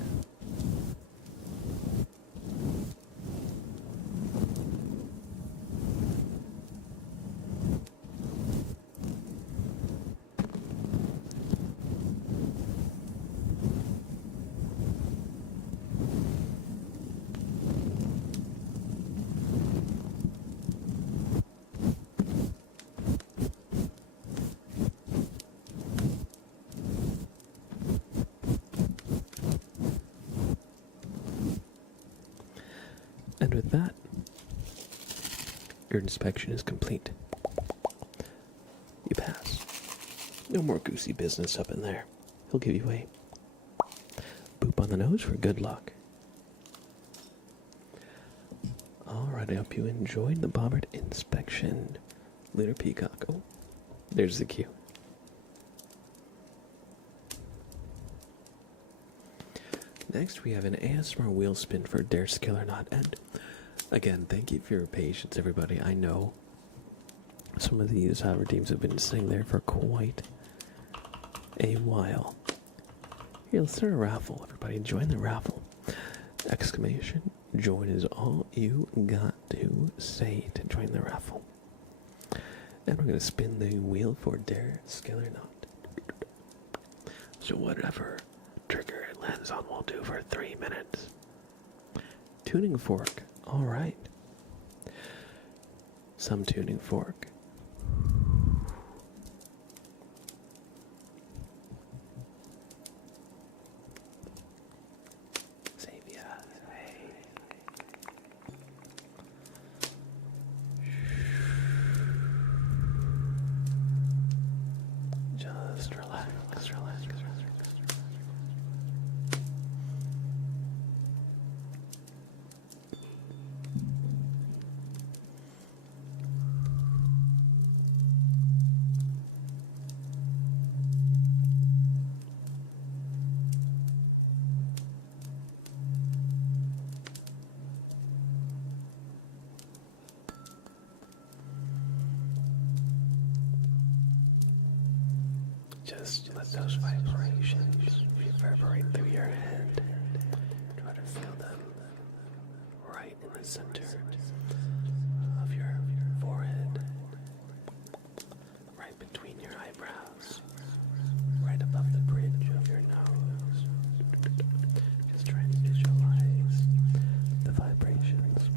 And with that, your inspection is complete. You pass. No more goosey business up in there. He'll give you a boop on the nose for good luck. Alright, I hope you enjoyed the Bobbert inspection. Lunar Peacock. Oh, there's the cue. Next, we have an ASMR wheel spin for Dare Skill or Not. And again, thank you for your patience, everybody. I know some of these teams have been sitting there for quite a while. Here, let's start a raffle. Everybody, join the raffle. Exclamation. Join is all you got to say to join the raffle. And we're going to spin the wheel for Dare Skill or Not. So whatever trigger it lands on, we'll do for 3 minutes. Tuning fork. Alright. Some tuning fork. Just relax, relax. Just let those vibrations reverberate through your head. Try to feel them right in the center of your forehead, right between your eyebrows, right above the bridge of your nose. Just try and visualize the vibrations.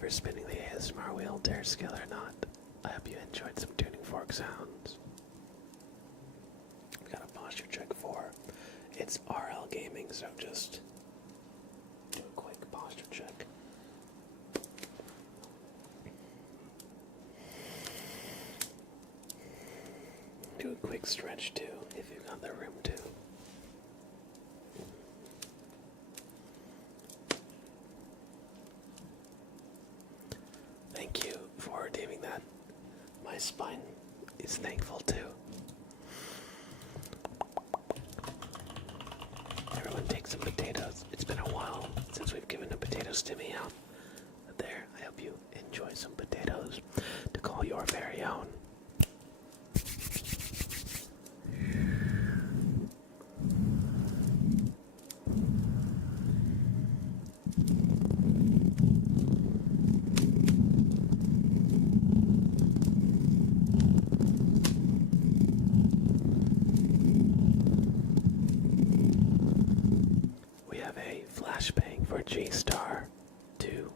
For spinning the ASMR wheel, dare skill or not. I hope you enjoyed some tuning fork sounds. We got a posture check 4. It's RL gaming, so just do a quick posture check. Do a quick stretch too, if you've got the room to. Thank you for deeming that. My spine is thankful too. Everyone take some potatoes. It's been a while since we've given a potato stimmy out. But there, I hope you enjoy some potatoes to call your very own. Flashbang for G-Star 2.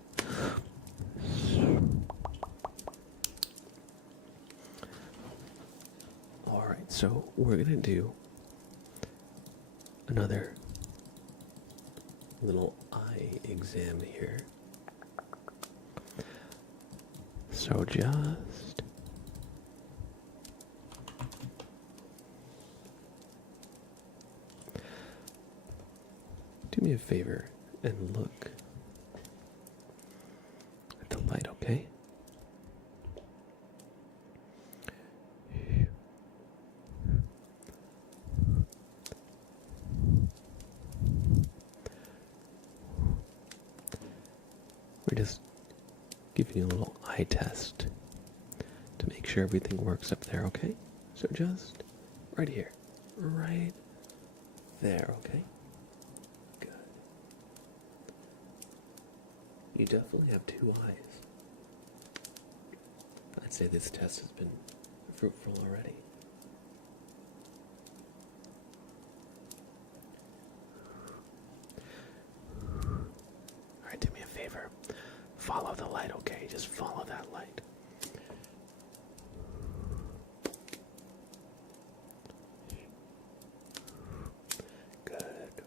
Alright, so we're gonna do another little eye exam here. So just do me a favor and look at the light, okay? We're just giving you a little eye test to make sure everything works up there, okay? So just right here, right there, okay? You definitely have two eyes. I'd say this test has been fruitful already. Alright, do me a favor. Follow the light, okay? Just follow that light. Good.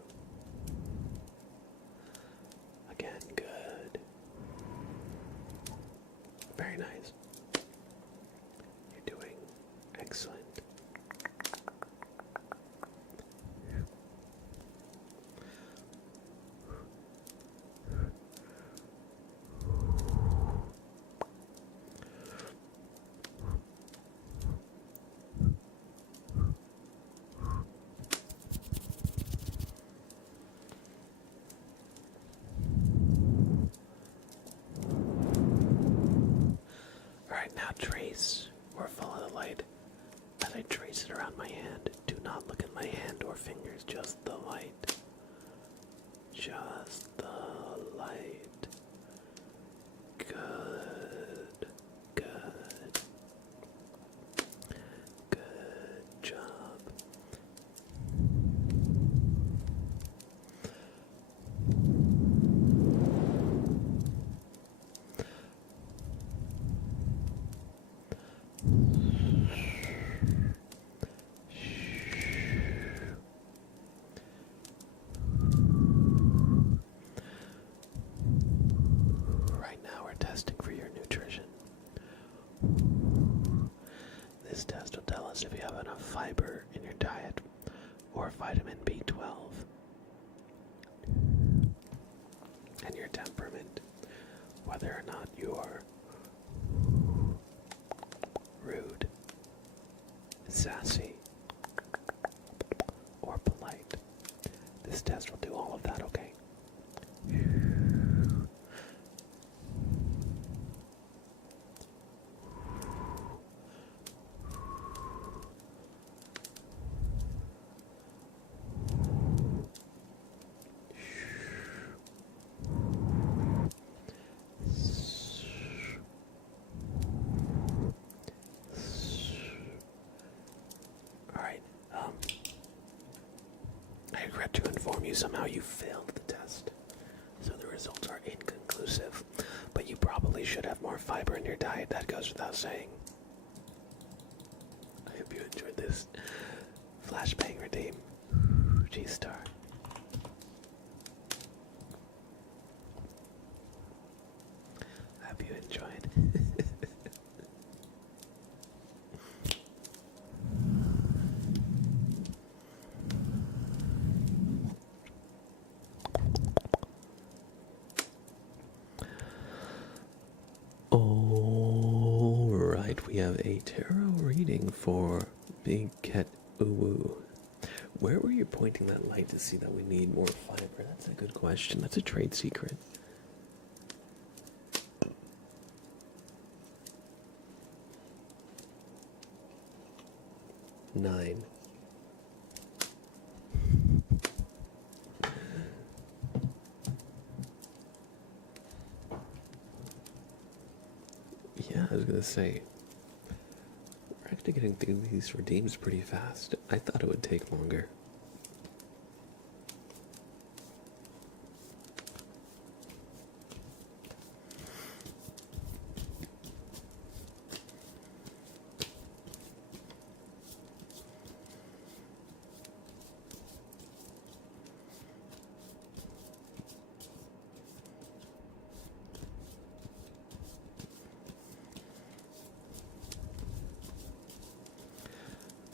Again, good. Very nice. You're doing excellent. Now trace or follow the light as I trace it around my hand. Do not look at my hand or fingers, just the light. Just the light. Good. Good. Good job. whether or not you're rude, sassy, or polite. This test will do all of that, okay? Alright, I regret to inform you somehow you failed the test. So the results are inconclusive, but you probably should have more fiber in your diet, that goes without saying. I hope you enjoyed this flashbang redeem. G-Star. I hope you enjoyed. Alright, we have a tarot reading for Big Cat Uwu. Where were you pointing that light to see that we need more fiber? That's a good question. That's a trade secret. Nine. Yeah, I was gonna say, we're actually getting through these redeems pretty fast. I thought it would take longer.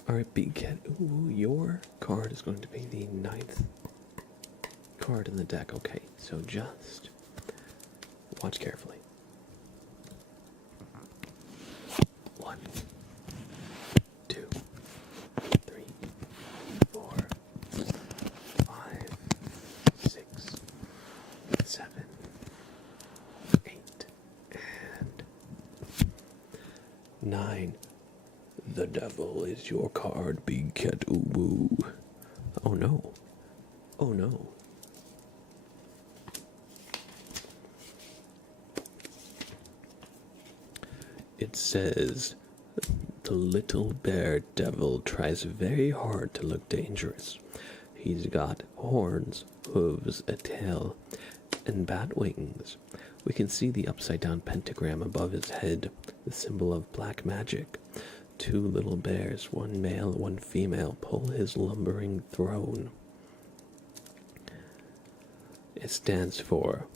Alright, Big Cat, ooh, your card is going to be the 9th card in the deck. Okay, so just watch carefully. 1, 2, 3, 4, 5, 6, 7, 8, and 9. The devil is your card, Big Cat Uwu. Oh no. Oh no. It says, the little bear devil tries very hard to look dangerous. He's got horns, hooves, a tail, and bat wings. We can see the upside down pentagram above his head, the symbol of black magic. 2 little bears, one male, one female, pull his lumbering throne. It stands for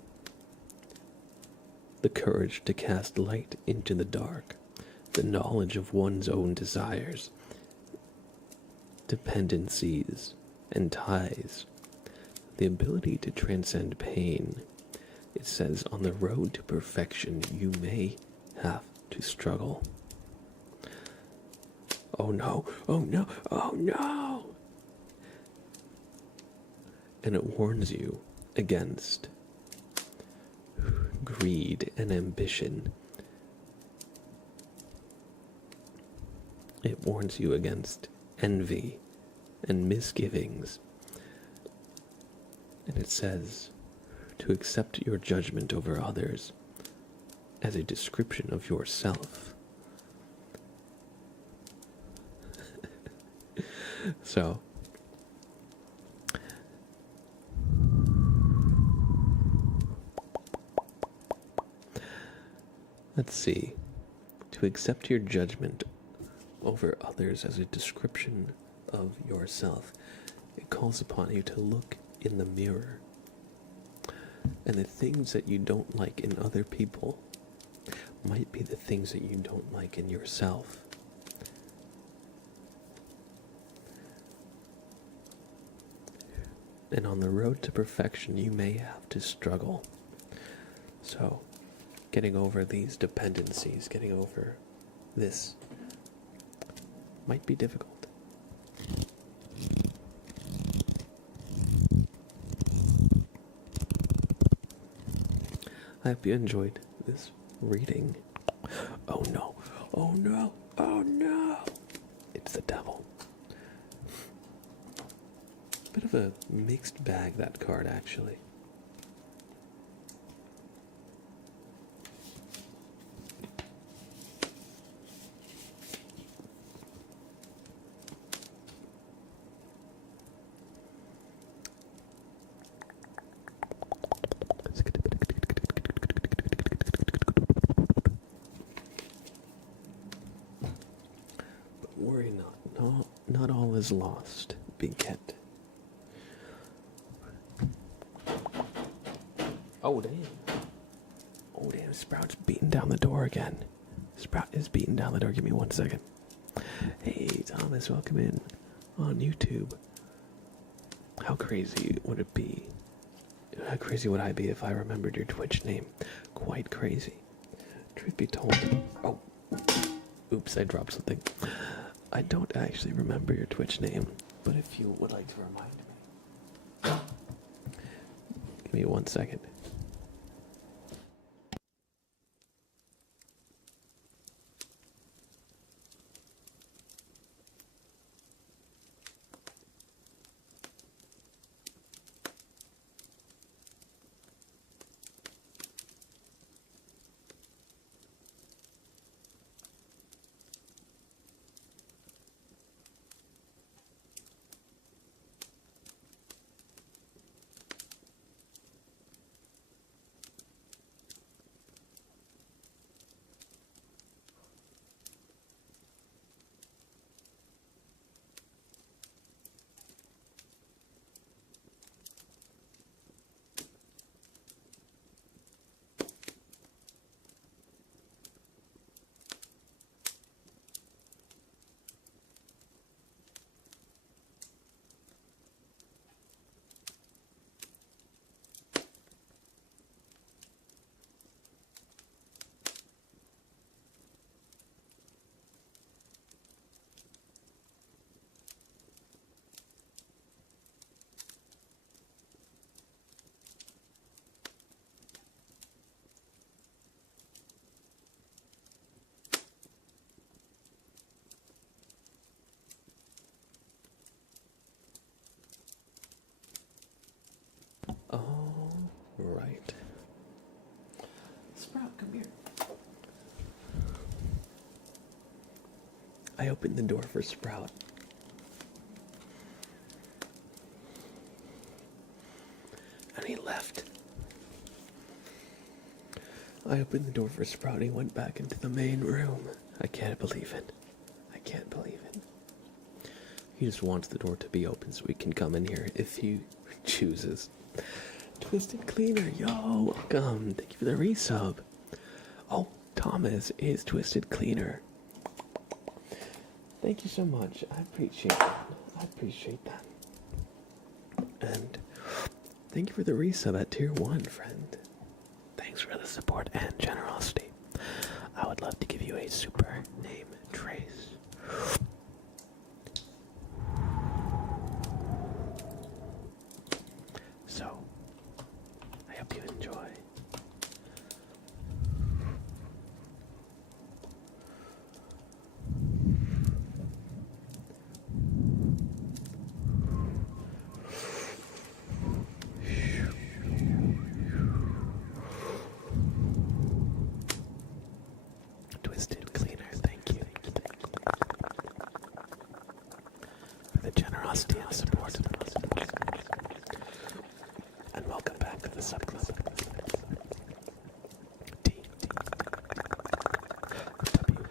the courage to cast light into the dark, the knowledge of one's own desires, dependencies, and ties, the ability to transcend pain. It says on the road to perfection you may have to struggle. Oh no, oh no, oh no! And it warns you against greed and ambition. It warns you against envy and misgivings. And it says to accept your judgment over others as a description of yourself. So, let's see. To accept your judgment over others as a description of yourself, it calls upon you to look in the mirror. And the things that you don't like in other people might be the things that you don't like in yourself. And on the road to perfection, you may have to struggle. So, Getting over these dependencies, getting over this might be difficult. I hope you enjoyed this reading. Oh no, oh no, oh no! It's the devil. Bit of a mixed bag, that card, actually. But worry not, not all is lost, Big Cat. Oh damn. Oh damn, Sprout's beating down the door again. Sprout is beating down the door. Give me 1 second. Hey Thomas, welcome in on YouTube. How crazy would it be? How crazy would I be if I remembered your Twitch name? Quite crazy. Truth be told. Oh. Oops, I dropped something. I don't actually remember your Twitch name, but if you would like to remind me. Give me 1 second. All right. Sprout, come here. I opened the door for Sprout. And he left. I opened the door for Sprout and he went back into the main room. I can't believe it. I can't believe it. He just wants the door to be open so he can come in here if he chooses. Twisted Cleaner, yo, welcome. Thank you for the resub. Oh, Thomas is Twisted Cleaner. Thank you so much. I appreciate that. I appreciate that. And thank you for the resub at tier 1, friend. Thanks for the support and generosity. I would love to give you a super name trace. So, I hope you enjoy. Twisted Cleaner, thank you for the generosity and support. And welcome back to the sub club. D W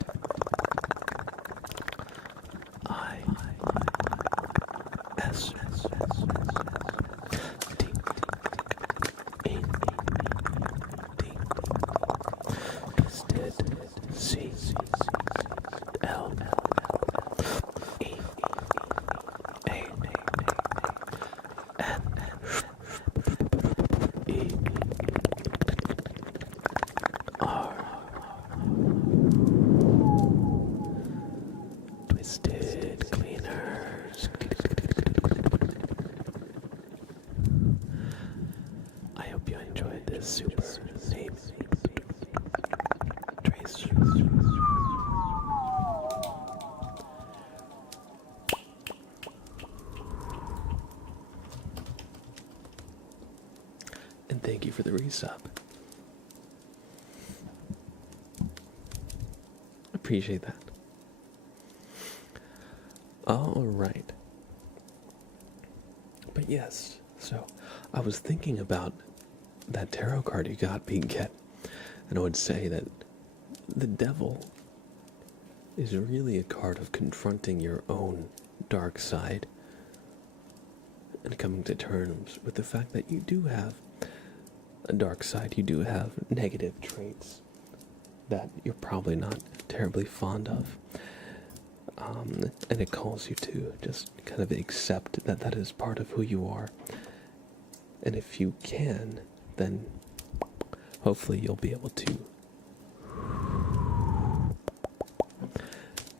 I S D E D Twisted C L E A N E this super name trace. And thank you for the resub. Appreciate that. All right. But yes, so I was thinking about that tarot card you got, Beancat, and I would say that the devil is really a card of confronting your own dark side and coming to terms with the fact that you do have a dark side, you do have negative traits that you're probably not terribly fond of. And it calls you to just kind of accept that that is part of who you are. And if you can, then hopefully you'll be able to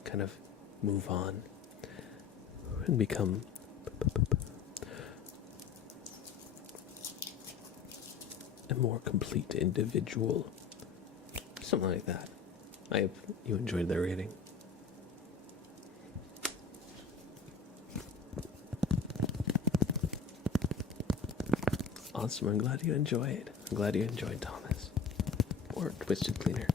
kind of move on and become a more complete individual. Something like that. I hope you enjoyed the reading. Awesome, I'm glad you enjoyed. I'm glad you enjoyed Thomas. Or Twisted Cleaner.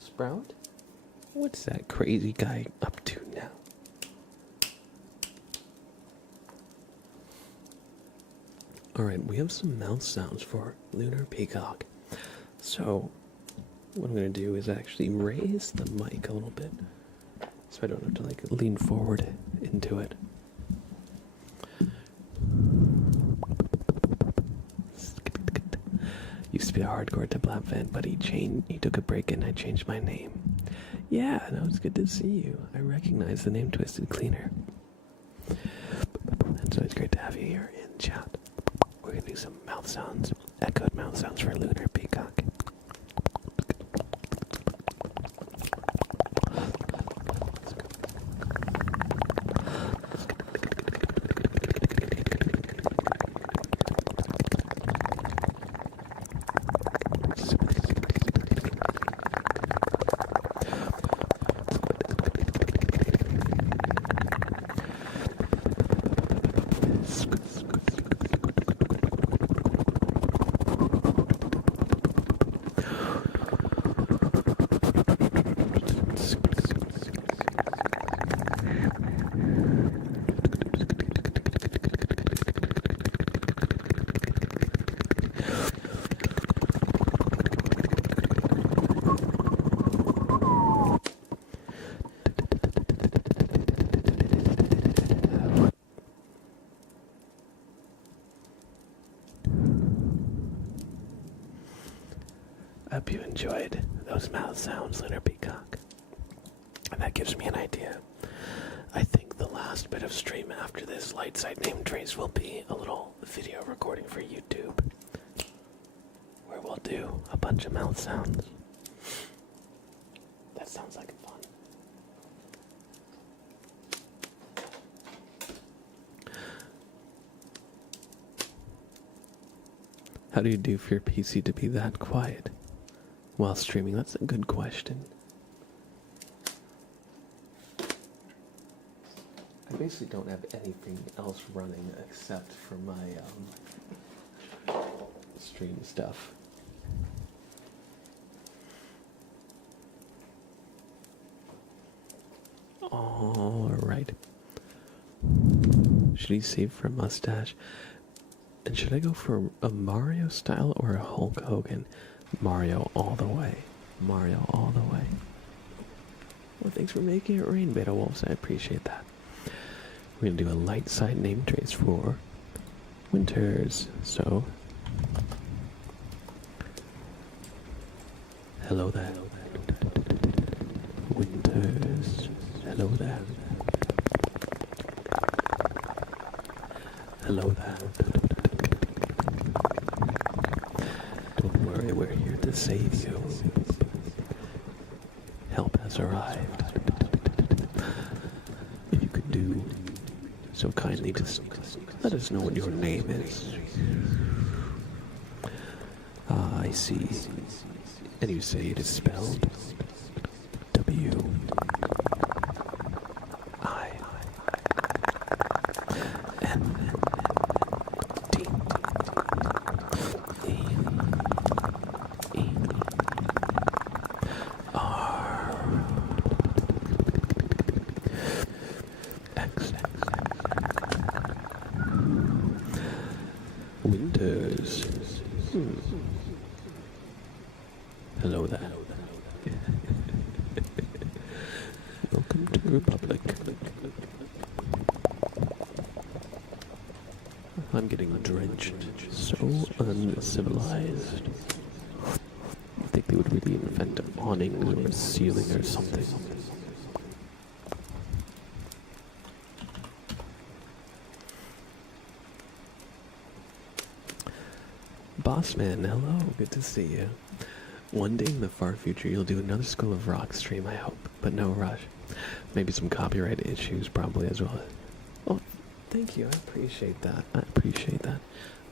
Sprout? What's that crazy guy up to now? Alright, we have some mouth sounds for Lunar Peacock. So, what I'm going to do is actually raise the mic a little bit so I don't have to like lean forward into it. Used to be a hardcore Blab fan, but he took a break and I changed my name. Yeah, no, it's good to see you. I recognize the name Twisted Cleaner. And so it's great to have you here in chat. We're going to do some mouth sounds, echoed mouth sounds for Lunar Peacock. I hope you enjoyed those mouth sounds, Lunar Peacock. And that gives me an idea. I think the last bit of stream after this light side name trace will be a little video recording for YouTube, where we'll do a bunch of mouth sounds. That sounds like fun. How do you do for your PC to be that quiet while streaming? That's a good question. I basically don't have anything else running except for my stream stuff. Alright. Should he save for a mustache? And should I go for a Mario style or a Hulk Hogan? Mario all the way. Mario all the way. Well, thanks for making it rain, Beta Wolves. I appreciate that. We're going to do a light side name trace for Winters. So, hello there. Winters. Hello there. Hello there. save you. Help has arrived. If you could do so kindly, just let us know what your name is. Ah, I see. And you say it is spelled W-I-N-D. Winters. Hello there. Welcome to the Republic. I'm getting drenched. So uncivilized. I think they would really invent awnings or a ceiling or something. Bossman, hello, good to see you. One day in the far future, you'll do another School of Rock stream, I hope, but no rush. Maybe some copyright issues probably as well. Oh, thank you, I appreciate that. I appreciate that.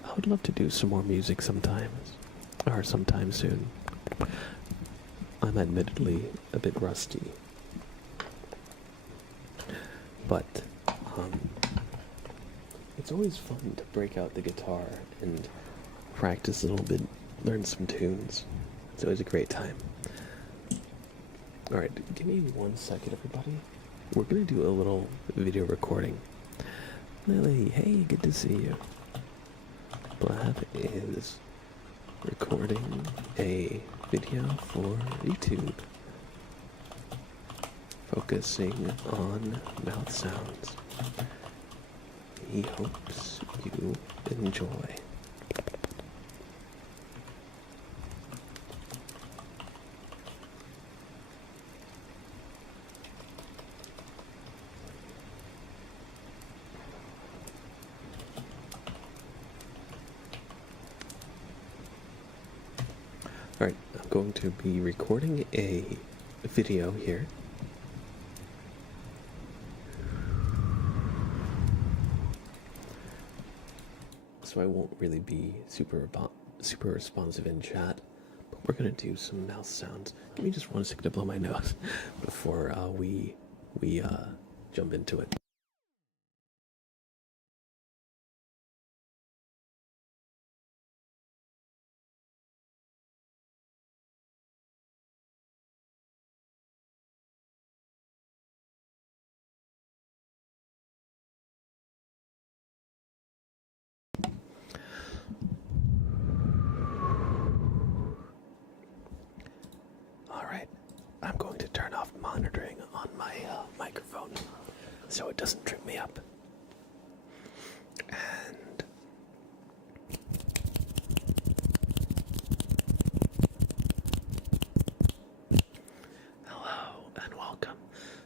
I would love to do some more music sometimes, or sometime soon. I'm admittedly a bit rusty, but it's always fun to break out the guitar and practice a little bit, learn some tunes. It's always a great time. Alright, give me 1 second, everybody. We're gonna do a little video recording. Lily, hey, good to see you. Blab is recording a video for YouTube, focusing on mouth sounds. He hopes you enjoy. Alright, I'm going to be recording a video here. So I won't really be super responsive in chat, but we're going to do some mouth sounds. Give me just 1 second to blow my nose before we jump into it. Alright, I'm going to turn off monitoring on my microphone so it doesn't trip me up. And hello and welcome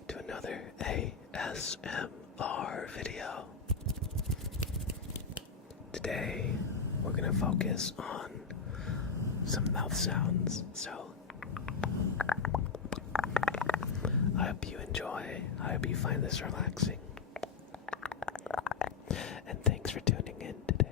to another ASMR video. Today we're going to focus on some mouth sounds, so I hope you enjoy. I hope you find this relaxing. And thanks for tuning in today.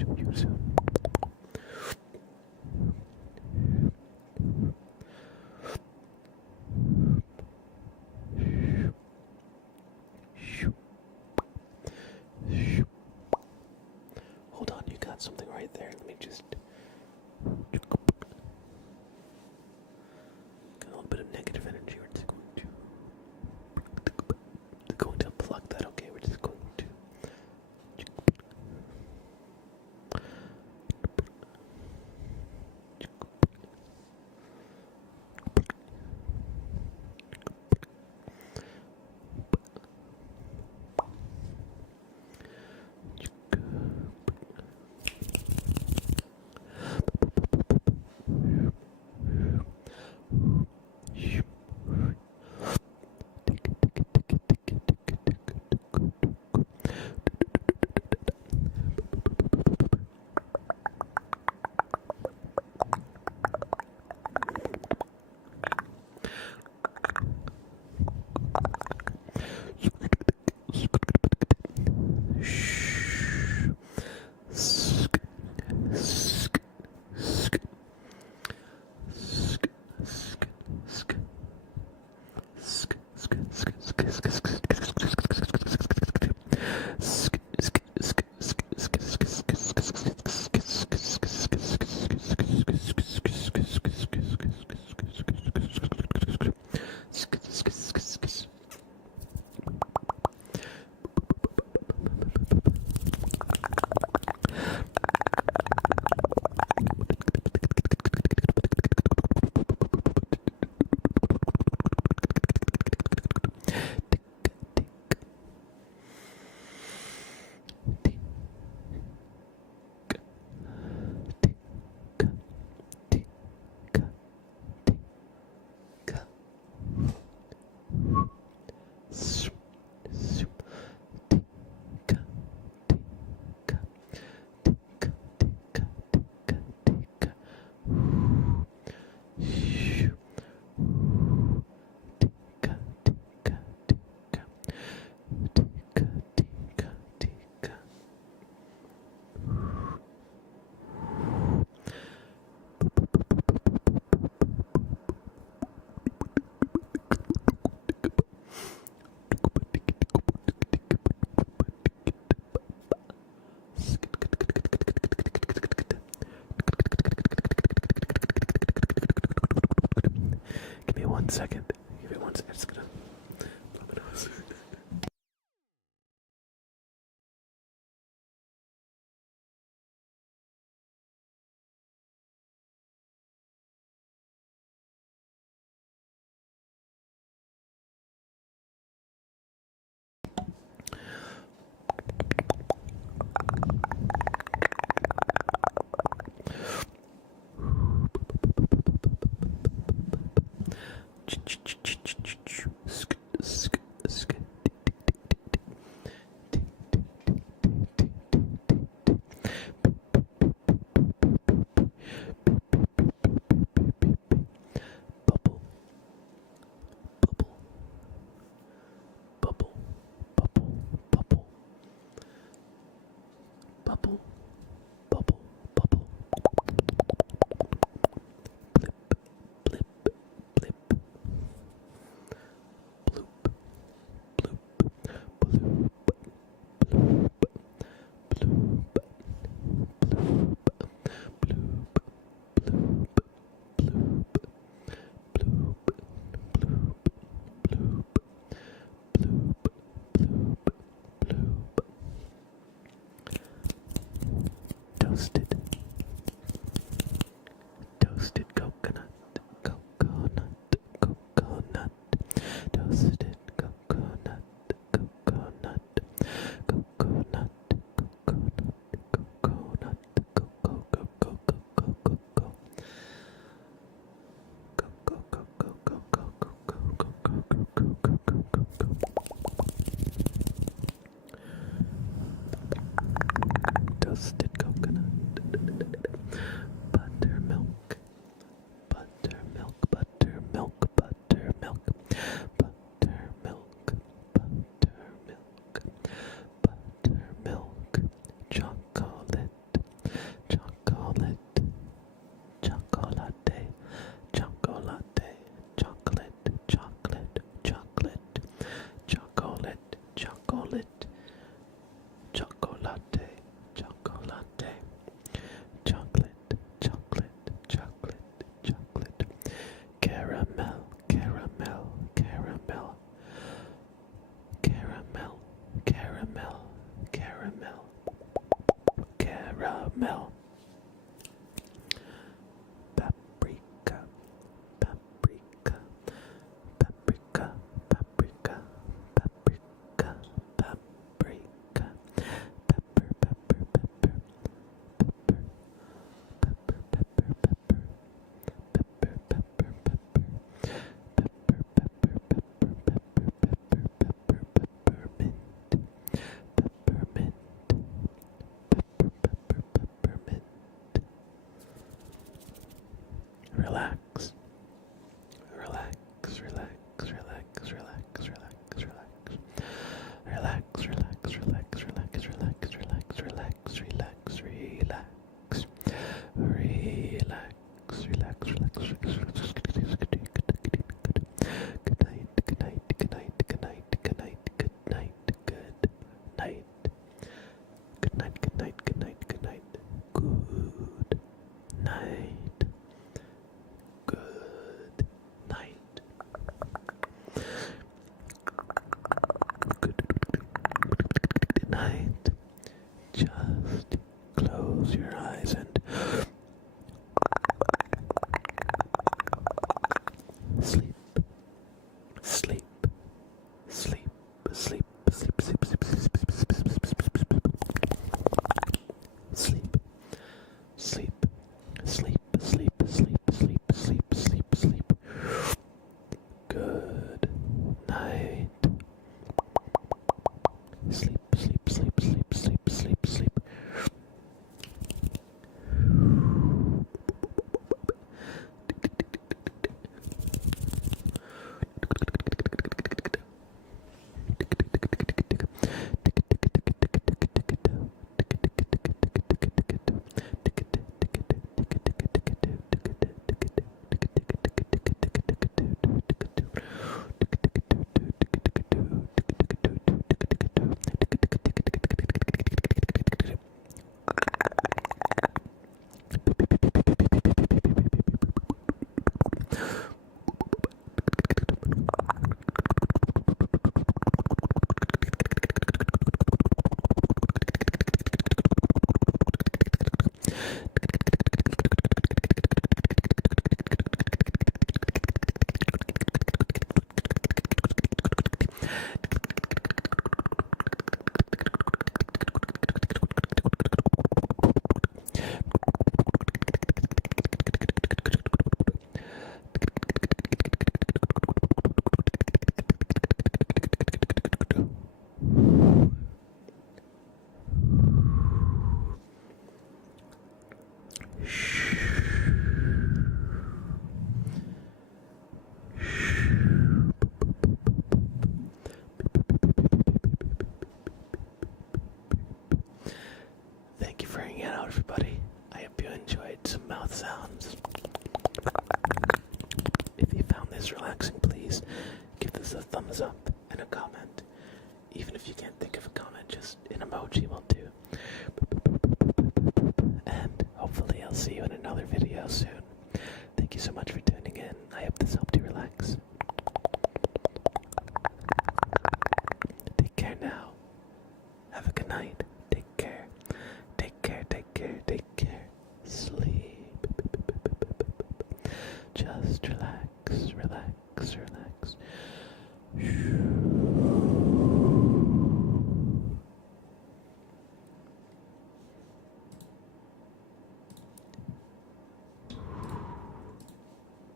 see you soon. Hold on, you got something right there. Let me just got a little bit of negative energy. We're just going to plug that. Okay, we're just going to. Give me 1 second. Give me 1 second. I'm just gonna blow my nose. Bubble, bubble, bubble, bubble, bubble, bubble, blip, blip, blip, bloop, bloop, bloop, bloop, bloop, bloop, bloop, bloop, bloop, bloop, bloop, bloop, bloop, bloop, bloop. Toasted, toasted coconut, coconut, coconut, toasted coconut, coconut, coconut, coconut, coconut, coco, coco, coco, coco. Toasted coconut, buttermilk, buttermilk, buttermilk, buttermilk, buttermilk, buttermilk, buttermilk, chocolate, smell. Paprika, paprika, paprika, paprika, paprika, paprika, pepper, pepper, pepper, pepper, pepper, pepper, pepper, pepper, pepper, peppermint, peppermint, peppermint. Relax, relax, relax, relax, relax, relax, relax. Relax, relax, relax, relax, relax, relax, relax, relax, relax. Relax, relax, relax, relax. Good night, good night, good night, good night, good night, good night, good night. Good night, good night, good night, good night. Good night. Good night. Good night. Just close your eyes and sleep. Sleep. Sleep. Sleep. Sleep. Sleep. Sleep. Sleep. Sleep. Sleep. Sleep. Sleep. Sleep. Sleep. Sleep. Sleep. Sleep. Good night. Sleep. Sleep. Sleep. Sleep. Sleep. Sleep. Sleep. Thank you for hanging out, everybody. I hope you enjoyed some mouth sounds. If you found this relaxing, please give this a thumbs up and a comment. Even if you can't think of a comment, just an emoji will do. And hopefully I'll see you in another video soon. Thank you so much for tuning in. I hope this helped you relax. Take care now. Have a good night. Take care. Take care, take care, take care. Sleep. Just relax, relax, relax.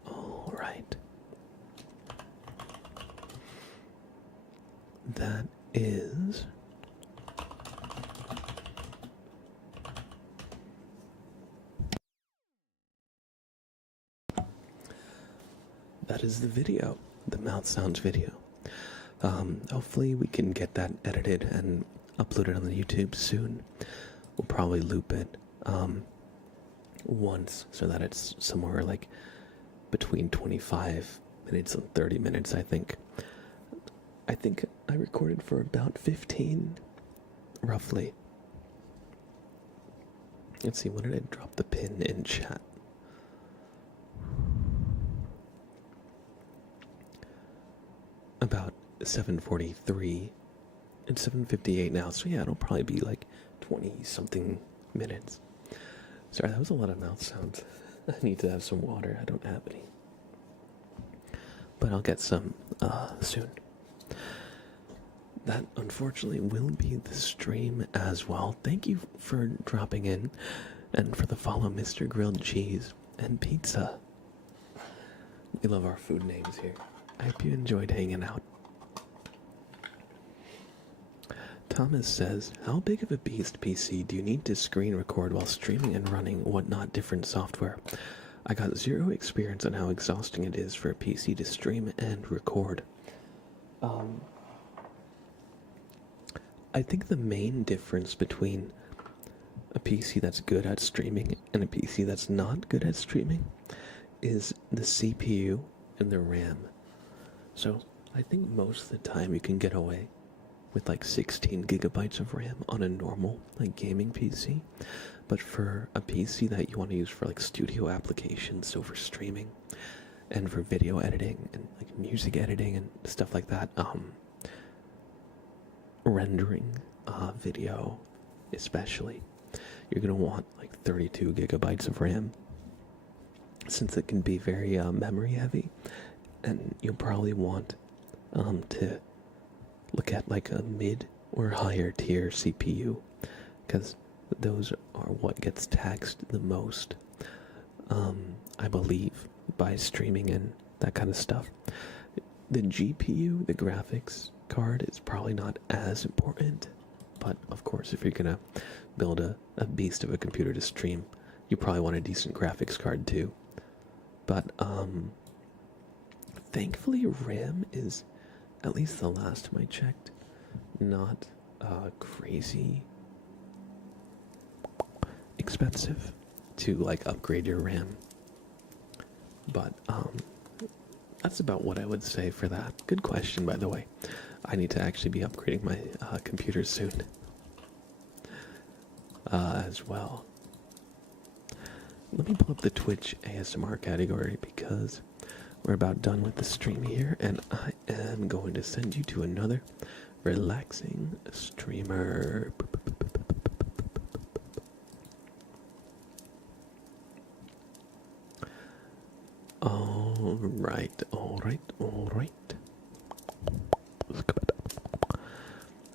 All right. That is the video, the mouth sounds video. Hopefully we can get that edited and uploaded on the YouTube soon. We'll probably loop it once so that it's somewhere like between 25 minutes and 30 minutes. I think I recorded for about 15 roughly. Let's see, when did I drop the pin in chat? About 7:43. It's 7:58 now, so yeah, it'll probably be like 20 something minutes. Sorry, that was a lot of mouth sounds. I need to have some water. I don't have any. But I'll get some soon. That, unfortunately, will be the stream as well. Thank you for dropping in and for the follow, Mr. Grilled Cheese and Pizza. We love our food names here. I hope you enjoyed hanging out. Thomas says, how big of a beast PC do you need to screen record while streaming and running whatnot different software? I got zero experience on how exhausting it is for a PC to stream and record. I think the main difference between a PC that's good at streaming and a PC that's not good at streaming is the CPU and the RAM. So I think most of the time you can get away with like 16 gigabytes of RAM on a normal like gaming PC. But for a PC that you want to use for like studio applications, so for streaming and for video editing and like music editing and stuff like that, rendering video especially, you're going to want like 32 gigabytes of RAM, since it can be very memory heavy, and you'll probably want to look at like a mid or higher tier CPU, because those are what gets taxed the most, I believe, by streaming and that kind of stuff. The GPU, the graphics card, is probably not as important, but of course if you're gonna build a beast of a computer to stream, you probably want a decent graphics card too. But thankfully RAM is, at least the last time I checked, not crazy expensive to like upgrade your RAM. But that's about what I would say for that. Good question, by the way. I need to actually be upgrading my computer soon as well. Let me pull up the Twitch ASMR category because we're about done with the stream here, and I am going to send you to another relaxing streamer. Alright.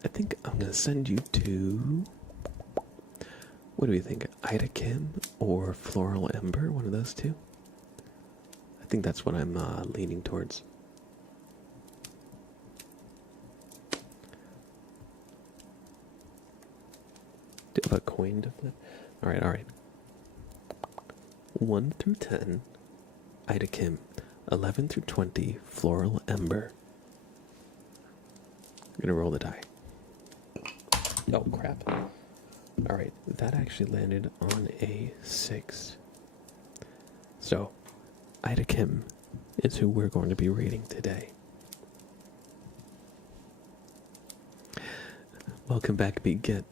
I think I'm gonna send you to, what do we think, Ida Kim or Floral Ember, one of those two? I think that's what I'm leaning towards. Do you have a coin to flip? Alright. 1 through 10, Ida Kim. 11 through 20, Floral Ember. I'm gonna roll the die. Oh, crap. Alright, that actually landed on a 6. So, Ida Kim is who we're going to be reading today. Welcome back, Big Get.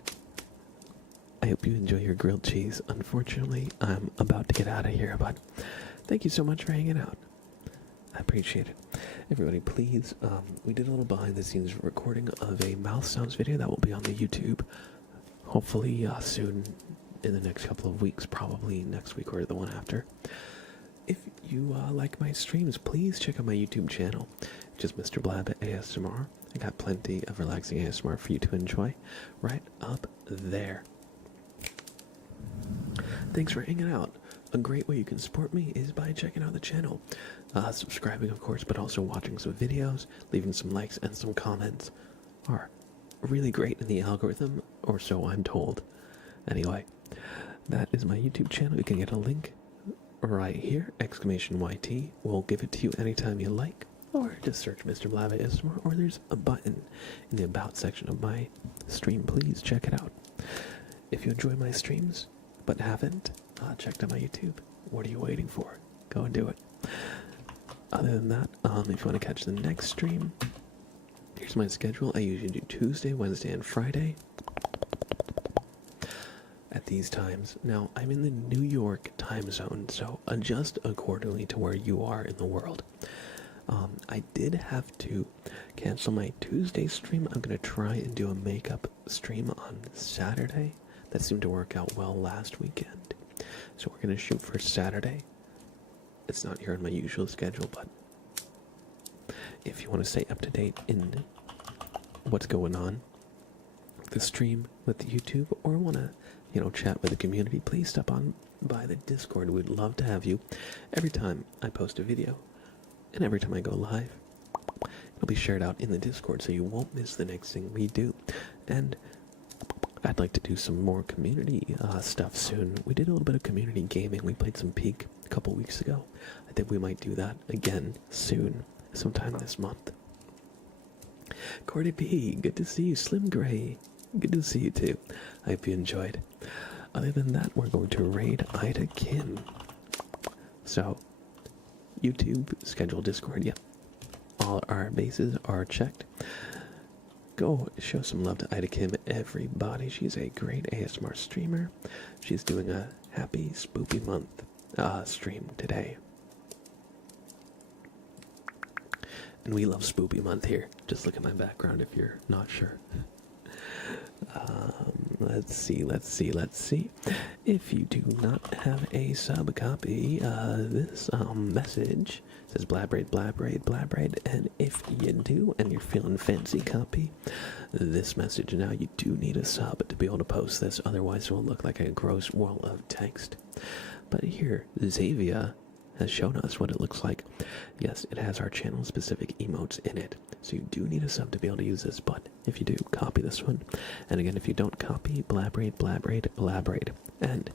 I hope you enjoy your grilled cheese. Unfortunately, I'm about to get out of here, but thank you so much for hanging out. I appreciate it. Everybody, please, we did a little behind the scenes recording of a mouth sounds video that will be on the YouTube. Hopefully soon, in the next couple of weeks, probably next week or the one after. If you like my streams, please check out my YouTube channel. Just Mr. Blab ASMR. I got plenty of relaxing ASMR for you to enjoy right up there. Thanks for hanging out. A great way you can support me is by checking out the channel. Subscribing, of course, but also watching some videos, leaving some likes and some comments are really great in the algorithm, or so I'm told. Anyway, that is my YouTube channel. You can get a link right here, !YT. We'll give it to you anytime you like, or just search Mr. Blab ASMR, or there's a button in the About section of my stream. Please check it out. If you enjoy my streams, but haven't checked out my YouTube, what are you waiting for? Go and do it. Other than that, if you want to catch the next stream, here's my schedule. I usually do Tuesday, Wednesday, and Friday at these times. Now, I'm in the New York time zone, so adjust accordingly to where you are in the world. I did have to cancel my Tuesday stream. I'm going to try and do a makeup stream on Saturday. That seemed to work out well last weekend. So we're gonna shoot for Saturday. It's not here on my usual schedule, but if you want to stay up to date in what's going on with the stream, with the YouTube, or want to, chat with the community, please stop on by the Discord. We'd love to have you. Every time I post a video, and every time I go live, it'll be shared out in the Discord, so you won't miss the next thing we do. And I'd like to do some more community stuff soon. We did a little bit of community gaming. We played some Peak a couple weeks ago. I think we might do that again soon, sometime this month. Cordy P, good to see you. Slim Gray, good to see you too. I hope you enjoyed. Other than that, we're going to raid Ida Kim. So, YouTube, schedule, Discord, yep. All our bases are checked. Go show some love to Ida Kim, everybody. She's a great ASMR streamer. She's doing a happy spoopy month stream today. And we love spoopy month here. Just look at my background if you're not sure. Let's see. If you do not have a sub copy, this message says blabraid, and if you do, and you're feeling fancy copy this message, now you do need a sub to be able to post this, otherwise it will look like a gross wall of text. But here, Xavier has shown us what it looks like. Yes, it has our channel specific emotes in it, so you do need a sub to be able to use this, but if you do, copy this one. And again, if you don't copy, blabraid, and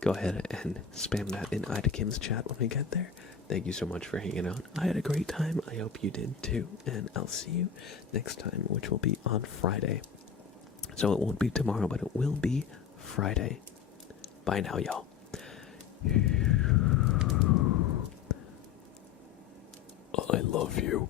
go ahead and spam that in Ida Kim's chat when we get there. Thank you so much for hanging out. I had a great time. I hope you did too, and I'll see you next time, which will be on Friday. So it won't be tomorrow, but it will be Friday. Bye now, y'all. I love you.